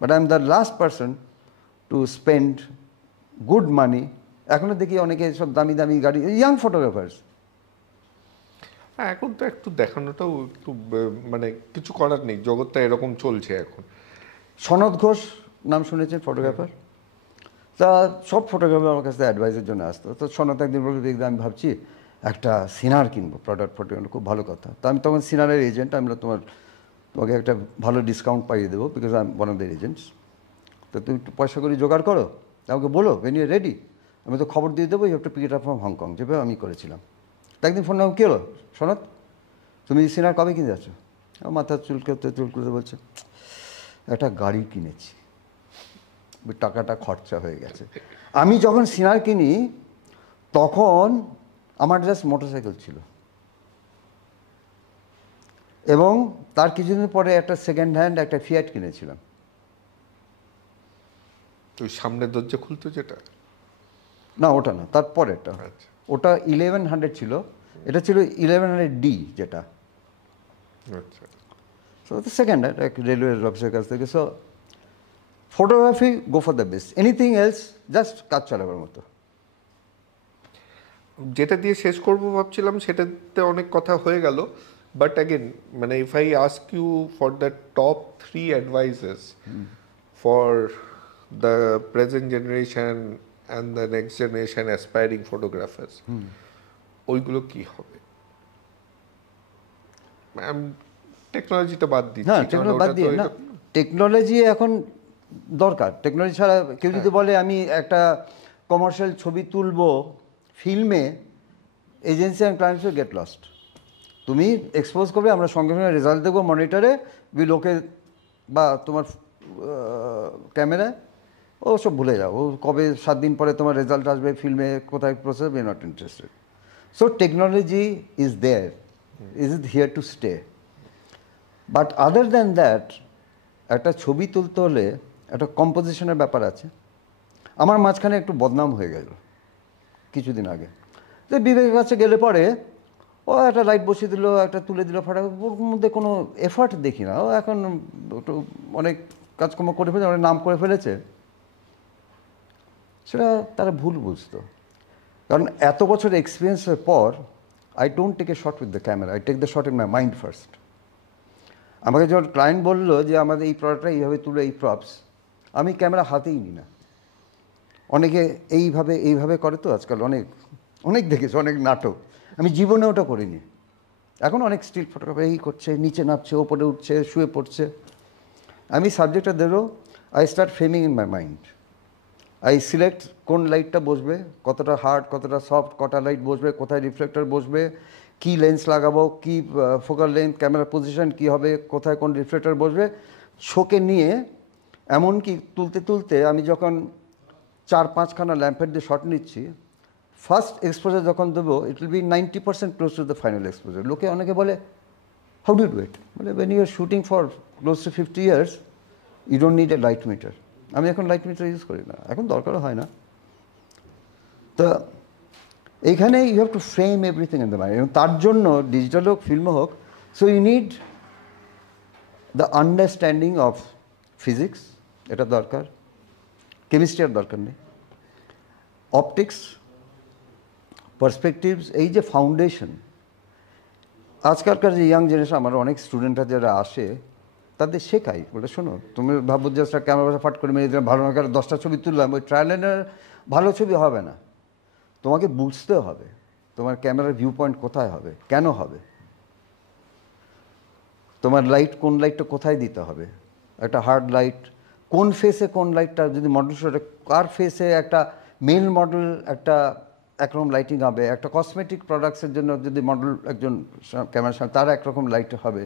But I am the last person to spend good money. এখনো দেখি অনেকে সব দামি দামি গাড়ি, ইয়াং ফটোগ্রাফার্স। এখন তো একটু দেখানোটাও একটু মানে কিছু করার নেই, জগৎটা এরকম চলছে এখন। সনদ ঘোষ নাম শুনেছেন, ফটোগ্রাফার? তা সব ফটোগ্রাফার আমার কাছে অ্যাডভাইসের জন্য আসতো। তো সনদ একদিন বলল, দেখতে আমি ভাবছি একটা সিনার কিনবো, প্রোডাক্ট ফটো খুব ভালো কথা। তো আমি তখন সিনারের এজেন্ট, আমি তোমাকে একটা ভালো ডিসকাউন্ট পাইয়ে দেবো, because I am one of the agents. তো তুমি একটু পয়সা করে জোগাড় করো, আমাকে বলো ওয়েন ইউ রেডি, আমি তো খবর দিয়ে দেবো, you have to pick it up from Hong Kong, যেভাবে আমি করেছিলাম। তো একদিন ফোন নাম কী হলো সনৎ, তুমি সিনার কবে কিনে যাচ্ছ? মাথা চুলকুতে বলছে একটা গাড়ি কিনেছি, টাকাটা খরচা হয়ে গেছে। আমি যখন সিনার কিনি তখন আমার জাস্ট মোটরসাইকেল ছিল, এবং তার কিছুদিন পরে একটা সেকেন্ড হ্যান্ড একটা ফিয়াট কিনেছিলাম। ওই সামনের দরজা খুলতো যেটা? না ওটা না, তারপরেরটা। আচ্ছা ওটা 1100 ছিল, এটা ছিল 1100D যেটা। আচ্ছা। সো সেকেন্ড হ্যান্ড এক রেলওয়ে অফিসের কাছ থেকে। So photography go for the best, anything else just কাজ চালাবার মতো। যেটা দিয়ে শেষ করব ভাবছিলাম, সেটাতে অনেক কথা হয়ে গেল, বাট অ্যাগেন মানে if I ask you for the top 3 advices for the present generation and the next generation aspiring photographers, ওইগুলো কি হবে? টেকনোলজিটা বাদ দিচ্ছি। হ্যাঁ, টেকনোলজি বাদ দিয়ে না, টেকনোলজি এখন দরকার। টেকনোলজি ছাড়া কেউ যদি বলে আমি একটা কমার্শিয়াল ছবি তুলবো ফিল্মে, agency and clients will get lost. তুমি এক্সপোজ করবে, আমরা সঙ্গে সঙ্গে রেজাল্ট দেবো মনিটরে, লোকে বা তোমার ক্যামেরায়, ও সব ভুলে যাও, ও কবে 7 দিন পরে তোমার রেজাল্ট আসবে ফিল্মে, কোথায় process, we are not interested. So technology is there, is it here to stay. But other than that, একটা ছবি তুলতে হলে একটা কম্পোজিশনের ব্যাপার আছে। আমার মাঝখানে একটু বদনাম হয়ে গেল কিছুদিন আগে, যে বিবেকের কাছে গেলে পরে ও একটা লাইট বসিয়ে দিল, একটা তুলে দিল, ফাটা, ওর মধ্যে কোনো এফার্ট দেখি না। ও এখন একটু অনেক কাজকর্ম করে ফেলেছে, অনেক নাম করে ফেলেছে, সেটা তারা ভুল বুঝতো। কারণ এত বছর এক্সপিরিয়েন্সের পর I don't take a shot with the camera, I take the shot in my mind first. আমাকে যখন ক্লায়েন্ট বললো যে আমাদের এই প্রোডাক্টটা এইভাবে তুলে, এই প্রপস, আমি ক্যামেরা হাতেই নিই না। অনেকে এইভাবে করে তো আজকাল, অনেক দেখেছি, অনেক নাটক, আমি জীবনে ওটা করিনি। এখন অনেক স্টিল ফটোগ্রাফার এই করছে, নিচে নামছে, ওপরে উঠছে, শুয়ে পড়ছে। আমি সাবজেক্টটা দেবো, I start framing in my mind, I select কোন লাইটটা বসবে, কতটা হার্ড, কতটা সফট, কটা লাইট বসবে, কোথায় রিফ্লেক্টর বসবে, কি লেন্স লাগাবো, কি ফোকাল লেন্থ, ক্যামেরার পজিশন কী হবে, কোথায় কোন রিফ্লেক্টর বসবে, শোকে নিয়ে। এমনকি তুলতে তুলতে আমি যখন 4-5খানা ল্যাম্পের দিয়ে শট নিচ্ছি, ফার্স্ট এক্সপোজার যখন দেবো, it will be 90% close to the final exposure. লোকে অনেকে বলে হাউ ডু ডু ইট, বলে when you are shooting for close to 50 years you don't need a light meter. আমি এখন লাইট মিটার ইউজ করি না, এখন দরকারও হয় না। তো এইখানে you have to frame everything in the mind, এবং তার জন্য ডিজিটাল হোক, ফিল্ম হোক, so you need the understanding of physics, এটা দরকার, কেমিস্ট্রি আর দরকার নেই, অপটিক্স, পার্সপেক্টিভস, এই যে ফাউন্ডেশন। আজকালকার যে ইয়াং জেনারেশন, আমার অনেক স্টুডেন্টরা যারা আসে, তাদের শেখাই, বলে শোনো, তুমি ভাবো জাস্ট ক্যামেরা ফাট করে মেরে দিলাম, ভালো না, 10টা ছবি তুললাম, ওই ট্রায়াল এন্ড ভালো ছবি হবে না। তোমাকে বুঝতে হবে তোমার ক্যামেরার ভিউ পয়েন্ট কোথায় হবে, কেন হবে, তোমার লাইট, কোন লাইটটা কোথায় দিতে হবে, একটা হার্ড লাইট, কোন ফেসে কোন লাইটটা, যদি মডেল শটে কার ফেসে একটা মেল মডেল একটা একরকম লাইটিং হবে, একটা কসমেটিক প্রোডাক্টসের জন্য যদি মডেল একজন ক্যামেরার সামনে, তার একরকম লাইট হবে।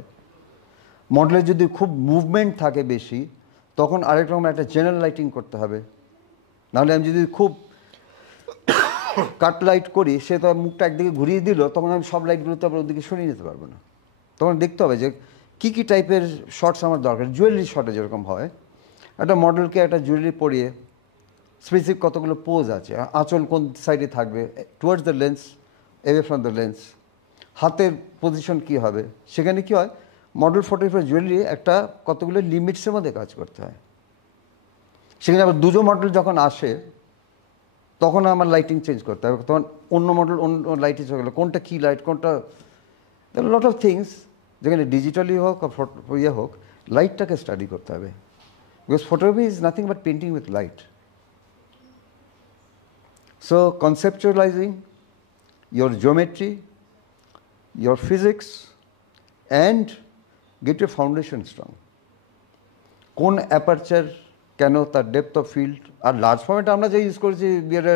মডেলের যদি খুব মুভমেন্ট থাকে বেশি, তখন আরেক রকম একটা জেনারেল লাইটিং করতে হবে। নাহলে আমি যদি খুব কাট লাইট করি, সে তো মুখটা একদিকে ঘুরিয়ে দিল, তখন আমি সব লাইটগুলো তো আবার ওদিকে সরিয়ে নিতে পারবো না। তখন দেখতে হবে যে কী কী টাইপের শর্টস আমার দরকার। জুয়েলারি শর্টে যেরকম হয়, একটা মডেলকে একটা জুয়েলারি পরিয়ে স্পেসিফিক কতগুলো পোজ আছে, আঁচল কোন সাইডে থাকবে, towards the lens, away from the lens, হাতের পজিশন কী হবে, সেখানে কী হয়, মডেল ফটোগ্রাফার জুয়েলারি একটা কতগুলো লিমিটসের মধ্যে কাজ করতে হয়। সেখানে আবার দুটো মডেল যখন আসে, তখন আমার লাইটিং চেঞ্জ করতে হবে, তখন অন্য মডেল অন্য লাইটে চলে গেলো, কোনটা কী লাইট, কোনটা, লট অফ থিংস, যেখানে ডিজিটালি হোক বা ইয়ে হোক, লাইটটাকে স্টাডি করতে হবে। Because photography is nothing but painting with light. So conceptualizing, your geometry, your physics, and get your foundation strong. কোন অ্যাপারচার, কেন, তার ডেপথ অফ ফিল্ড। আর লার্জ ফরম্যাট আমরা যে ইউজ করেছি বিয়ারে,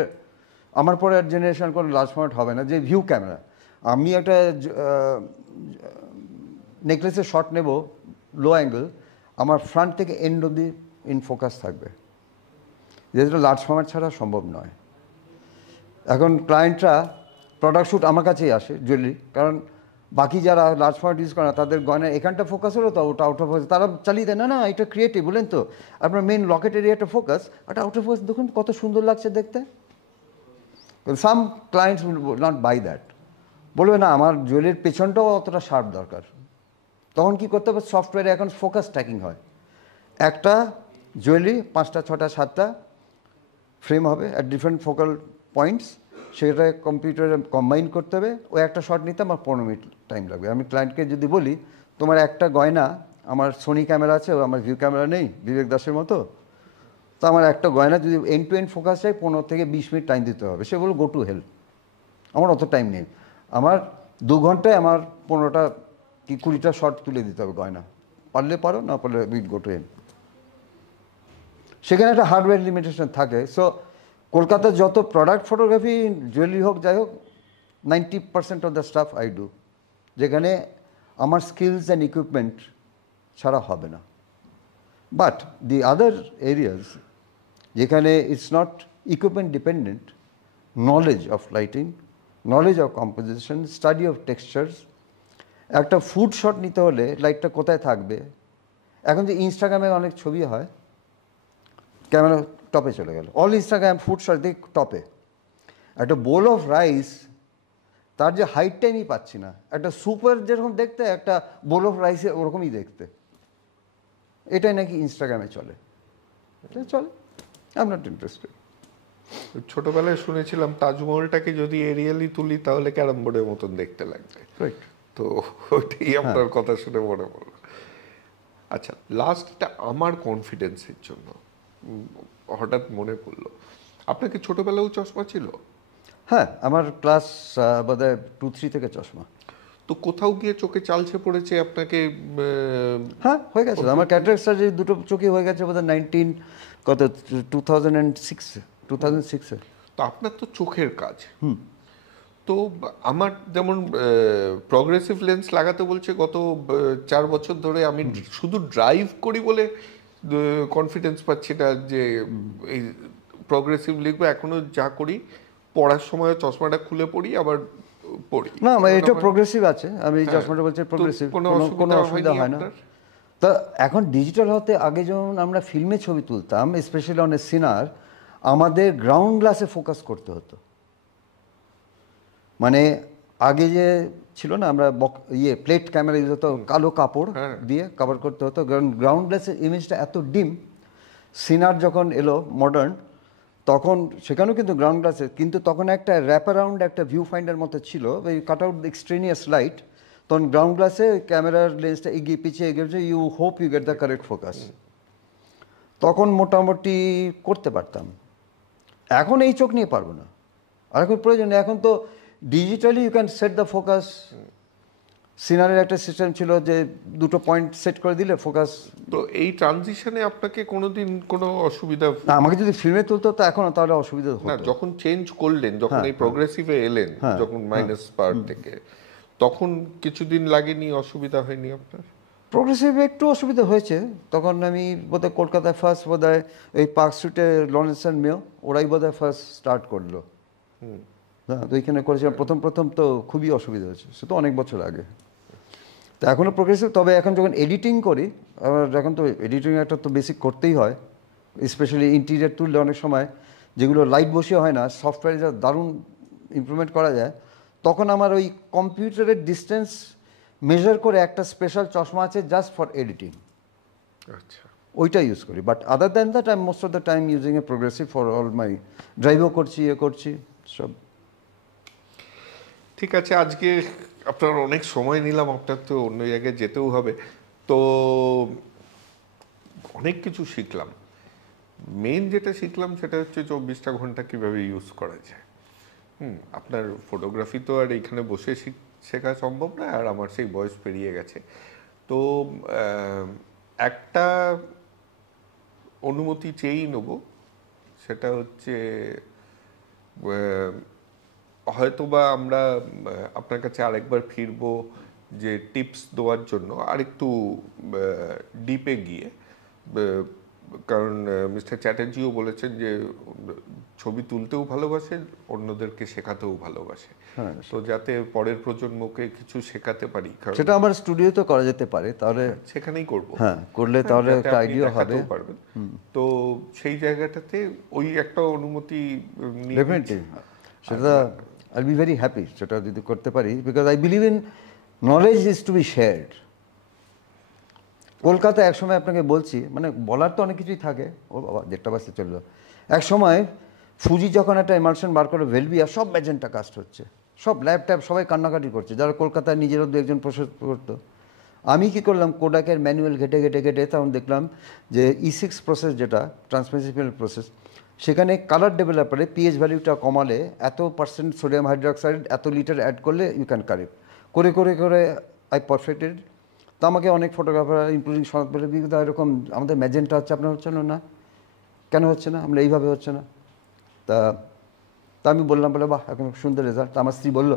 আমার পরে আর জেনারেশন কোনো লার্জ ফরম্যাট হবে না। যে ভিউ ক্যামেরা, আমি একটা নেকলেসের শট নেব লো অ্যাঙ্গেল, আমার ফ্রন্ট থেকে এন্ড অবধি ইন ফোকাস থাকবে, যেটা লার্জ ফরম্যাট ছাড়া সম্ভব নয়। এখন ক্লায়েন্টরা প্রোডাক্ট শ্যুট আমার কাছেই আসে জুয়েলারি, কারণ বাকি যারা লার্জ ফরম্যাট ইউজ করে না তাদের গয়না এখানটা ফোকাস হলো তো ওটা আউট অফ ফোকাস, তারা চালিয়ে দেয়, না না এটা ক্রিয়েটিভ বলেন তো, আপনার মেন লকেট এরিয়াটা ফোকাস, একটা আউট অফ ফোকাস দেখুন কত সুন্দর লাগছে দেখতে। Some clients will not buy that, বলবে না আমার জুয়েলারির পেছনটাও অতটা শার্প দরকার। তখন কী করতে হবে, সফটওয়্যারে এখন ফোকাস ট্র্যাকিং হয়, একটা জুয়েলারি 5টা 6টা 7টা ফ্রেম হবে অ্যাট ডিফারেন্ট ফোকাল পয়েন্টস, সেটা কম্পিউটারে কম্বাইন করতে হবে। ওই একটা শট নিতে আমার 15 মিনিট টাইম লাগবে। আমি ক্লায়েন্টকে যদি বলি তোমার একটা গয়না, আমার সোনি ক্যামেরা আছে, আমার ভিউ ক্যামেরা নেই বিবেক দাসের মতো, তো আমার একটা গয়না যদি এন্ড টু এন্ড ফোকাস চাই 15 থেকে 20 মিনিট টাইম দিতে হবে। সে বলল গো টু হেল, আমার অত টাইম নেই, আমার 2 ঘন্টায় আমার 15টা কি 20টা শট তুলে দিতে হবে গয়না, পারলে পারো, না পারলে উইথ গো টু হেল। সেখানে একটা হার্ডওয়্যার লিমিটেশন থাকে। সো কলকাতার যত প্রোডাক্ট ফটোগ্রাফি জুয়েলারি হোক যাই হোক, 90% of the staff I do, যেখানে আমার স্কিলস অ্যান্ড ইকুইপমেন্ট ছাড়া হবে না। বাট দি আদার এরিয়াজ যেখানে it's not equipment dependent, knowledge of lighting, knowledge of composition, study of textures. একটা ফুড শট নিতে হলে লাইটটা কোথায় থাকবে, এখন যে ইনস্টাগ্রামে অনেক ছবি হয় ক্যামেরা টপে চলে গেল, অল ইনস্টাগ্রাম ফুড শট দিক টপে, একটা বোল অফ রাইস তার যে হাইটটাই আমি পাচ্ছি না, একটা সুপার যেরকম দেখতে একটা বোল অফ রাইসে ওরকমই দেখতে, এটাই নাকি ইনস্টাগ্রামে চলে, চলে, আই এম নট ইন্টারেস্টেড। ছোটবেলায় শুনেছিলাম তাজমহলটাকে যদি এরিয়ালি তুলি তাহলে ক্যারাম বোর্ডের মতন দেখতে লাগবে, রাইট। তো ওইটাই আপনার কথা শুনে মনে পড়লো। আচ্ছা, লাস্টটা আমার কনফিডেন্সের জন্য হঠাৎ মনে পড়লো, আপনার কি ছোটবেলাও চশমা ছিল? হ্যাঁ, আমার ক্লাস বোধহয় 2-3 থেকে চশমা। তো কোথাও গিয়ে চোখে চালছে পড়েছে আপনাকে? হ্যাঁ, হয়ে গেছে, আমার ক্যাটারাক্ট সার্জারি দুটো চোখে হয়ে গেছে বোধহয় 2006-এ। তো আপনার তো চোখের কাজ, তো আমার যেমন প্রগ্রেসিভ লেন্স লাগাতে বলছে গত 4 বছর ধরে, আমি শুধু ড্রাইভ করি বলে কনফিডেন্স পাচ্ছি না যে এই প্রগ্রেসিভ লিখবো। এখনো যা করি, পড়ার সময় চশমাটা খুলে পড়ি, আবার পড়ি। না, এটা প্রোগ্রেসিভ আছে, আমি চশমাটা বলছি প্রোগ্রেসিভ, কোনো অসুবিধা হয় না। তা এখন ডিজিটাল হতে আগে যেমন আমরা ফিল্মে ছবি তুলতাম, স্পেশালি অন এ সিনার, আমাদের গ্রাউন্ড গ্লাসে ফোকাস করতে হতো। মানে আগে যে ছিল না, আমরা প্লেট ক্যামেরা ইউজ হতো, কালো কাপড় দিয়ে কভার করতে হতো, গ্রাউন্ড গ্লাসের ইমেজটা এত ডিম। সিনার যখন এলো মডার্ন, তখন সেখানেও কিন্তু গ্রাউন্ড গ্লাসে, কিন্তু তখন একটা র্যাপ অ্যারাউন্ড একটা ভিউ ফাইন্ডার মতো ছিল, ওই কাট আউট এক্সট্রেনিয়াস লাইট, তখন গ্রাউন্ড গ্লাসে ক্যামেরার লেন্সটা এগিয়ে পিছিয়ে এগিয়ে, you hope you get the correct focus. তখন মোটামুটি করতে পারতাম, এখন এই চোখ নিয়ে পারবো না, আর এখন প্রয়োজন নেই। এখন তো digitally you can set the focus. সিনারের একটা সিস্টেম ছিল যে 2টো পয়েন্ট সেট করে দিলে ফোকাস। তো এই ট্রানজিশনে আপনাকে কোনোদিন কোনো অসুবিধা? না, আমাকে যদি ফিল্মে তুলতো তো এখন তাহলে অসুবিধা হতো না। যখন চেঞ্জ করলেন, যখন এই প্রোগ্রেসিভে এলেন, যখন মাইনাস পাওয়ার থেকে, তখন কিছুদিন লাগেনি, অসুবিধা হয়নি আপনার? প্রোগ্রেসিভে একটু অসুবিধা হয়েছে। তখন আমি বোধহয় কলকাতায় ফার্স্ট, বোধহয় এই পার্ক স্ট্রিটে লরেন্স অ্যান্ড মেও, ওরাই বোধহয় ফার্স্ট স্টার্ট করলো। হ্যাঁ, তো এইখানে করেছিলাম প্রথম তো খুবই অসুবিধা হয়েছে, সে তো অনেক বছর আগে। তো এখনও প্রোগ্রেসিভ, তবে এখন যখন এডিটিং করি, এখন তো এডিটিং একটা তো বেসিক করতেই হয়, স্পেশালি ইন্টিরিয়ার তুললে অনেক সময় যেগুলো লাইট বসিয়ে হয় না, সফটওয়্যারে যা দারুণ ইমপ্রুভমেন্ট করা যায়, তখন আমার ওই কম্পিউটারের ডিস্টেন্স মেজার করে একটা স্পেশাল চশমা আছে জাস্ট ফর এডিটিং। আচ্ছা, ওইটা ইউজ করি। But other than that I am most of the time using a progressive for all my ড্রাইভও করছি, করছি সব। ঠিক আছে, আজকে আপনার অনেক সময় নিলাম, আপনার তো অন্য জায়গায় যেতেও হবে, তো অনেক কিছু শিখলাম। মেইন যেটা শিখলাম সেটা হচ্ছে 24টা ঘন্টা কীভাবে ইউজ করা যায়। আপনার ফটোগ্রাফি তো আর এইখানে বসে শেখা সম্ভব না, আর আমার সেই বয়স পেরিয়ে গেছে। তো একটা অনুমতি চেয়েই নেব, সেটা হচ্ছে হয়তোবা আমরা আপনার কাছে আরেকবার ফিরবো যে টিপস দেওয়ার জন্য আরেকটু ডিপে গিয়ে, কারণ মিস্টার চ্যাটার্জিও বলেছেন যে ছবি তুলতেও ভালোবাসেন, অন্যদেরকে শেখাতেও ভালোবাসে। তো যাতে পরের প্রজন্মকে কিছু শেখাতে পারি, সেটা আমার স্টুডিওতে করা যেতে পারে, তাহলে সেখানেই করব। হ্যাঁ, করলে তাহলে একটা আইডিয়া হবে। তো সেই জায়গাটাতে ওই একটা অনুমতি নিয়ে ডেফিনেটলি সেটা আই বি ভেরি হ্যাপি, সেটা যদি করতে পারি, because I believe in knowledge is to be shared. কলকাতায় একসময় আপনাকে বলছি, মানে বলার তো অনেক কিছুই থাকে, ও বাবা 1:30 বাজতে চললো। এক সময় ফুজি যখন একটা এমালশন বার করে ভেলভিয়া, সব ম্যাজেন্টা কাস্ট হচ্ছে, সব ল্যাপটপ, সবাই কান্নাকাটি করছে, যারা কলকাতায় নিজেরও 2-1 প্রসেস করতো। আমি কি করলাম, কোডাকের ম্যানুয়াল ঘেটে ঘেটে ঘেটে তখন দেখলাম যে E6 প্রসেস, যেটা ট্রান্সমিসিবল প্রসেস, সেখানে কালার ডেভেলপারে পিএইচ ভ্যালুটা কমালে এত % সোডিয়াম হাইড্রোক্সাইড এত লিটার অ্যাড করলে ইউ ক্যান কারেক্ট করে করে করে আই পারফেক্টেড। তো আমাকে অনেক ফটোগ্রাফার ইনক্লুডিং সনাত বলে, বিকৃত এরকম আমাদের ম্যাজেন্টা হচ্ছে, আপনার হচ্ছে না, কেন হচ্ছে না, আমরা এইভাবে হচ্ছে না। তা আমি বললাম, বলে বাহ, এখন সুন্দর রেজাল্ট। আমার স্ত্রী বললো,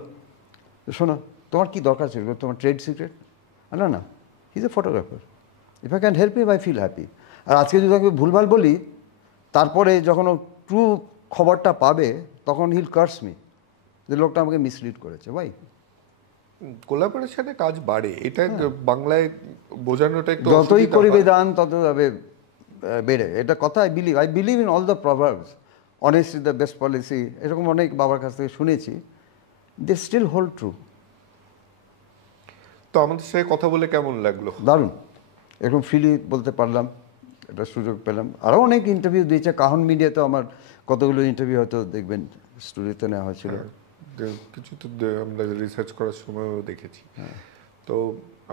শোনো তোমার কী দরকার ছিল, তোমার ট্রেড সিক্রেট? না, he is a photographer, if I can help him I feel happy. আর আজকে যদি আমি ভুলভাল বলি, তারপরে যখন ও ট্রু খবরটা পাবে, তখন হিল কার্স মি যে লোকটা আমাকে মিসলিড করেছে। ভাই, কোলাবোরেশনে কাজ বাড়ে, এটা বাংলায় বোঝানোটা একটু যতই করিবে দান তত যাবে বেড়ে, এটা কথা। I believe in all the proverbs, honest is the best policy, এরকম অনেক বাবার কাছ থেকে শুনেছি, দে স্টিল হোল্ড ট্রু। তো আমাদের সাথে কথা বলে কেমন লাগলো? দারুণ, এরকম ফ্রিলি বলতে পারলাম, একটা সুযোগ পেলাম। আরও অনেক ইন্টারভিউ দিয়েছে, কাহন মিডিয়াতে আমার কতগুলো ইন্টারভিউ হয়তো দেখবেন স্টুডিওতে নেওয়া হয়েছিল। কিছু তো আমরা রিসার্চ করার সময়ও দেখেছি। তো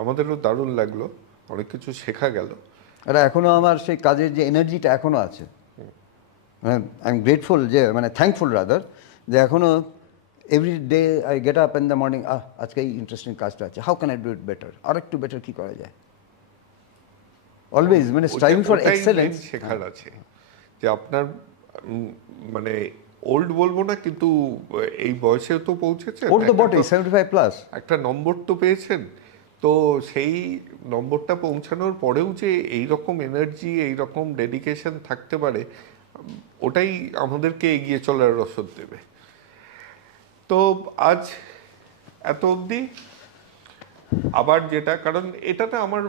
আমাদেরও দারুণ লাগলো, অনেক কিছু শেখা গেল। আর এখনও আমার সেই কাজের যে এনার্জিটা এখনও আছে, আই এম গ্রেটফুল, যে মানে থ্যাঙ্কফুল রাদার, যে এখনও every day I get up in the morning, আজকে এই ইন্টারেস্টিং কাজটা আছে, how can I do it better, আর একটু বেটার কী করা যায়। অলওয়েজ মানে স্ট্রাইভিং ফর এক্সেলেন্স শেখার আছে, যে আপনার মানে ওল্ড বলবো না, কিন্তু এই বয়সেও তো পৌঁছেছেন, ওর তো বটে 75+, একটা নম্বর তো পেয়েছেন। তো সেই নম্বরটা পৌঁছানোর পরেও যে এইরকম এনার্জি, এইরকম ডেডিকেশন থাকতে পারে, ওটাই আমাদেরকে এগিয়ে চলার রসদ দেবে। তো আজ এত অবধি। আবার যেটা, কারণ এটাতে আমার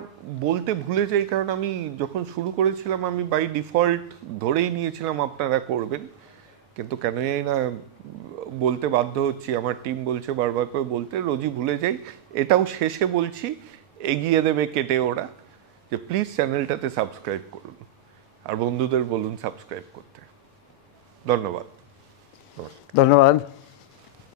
বলতে ভুলে যাই, কারণ আমি যখন শুরু করেছিলাম আমি বাই ডিফল্ট ধরেই নিয়েছিলাম আপনারা করবেন, কিন্তু কেন জানি না বলতে বাধ্য হচ্ছি, আমার টিম বলছে বারবার করে বলতে, রোজই ভুলে যাই। এটাও শেষে বলছি, এগিয়ে দেবে কেটে ওরা, যে প্লিজ চ্যানেলটাতে সাবস্ক্রাইব করুন, আর বন্ধুদের বলুন সাবস্ক্রাইব করতে। ধন্যবাদ। ধন্যবাদ।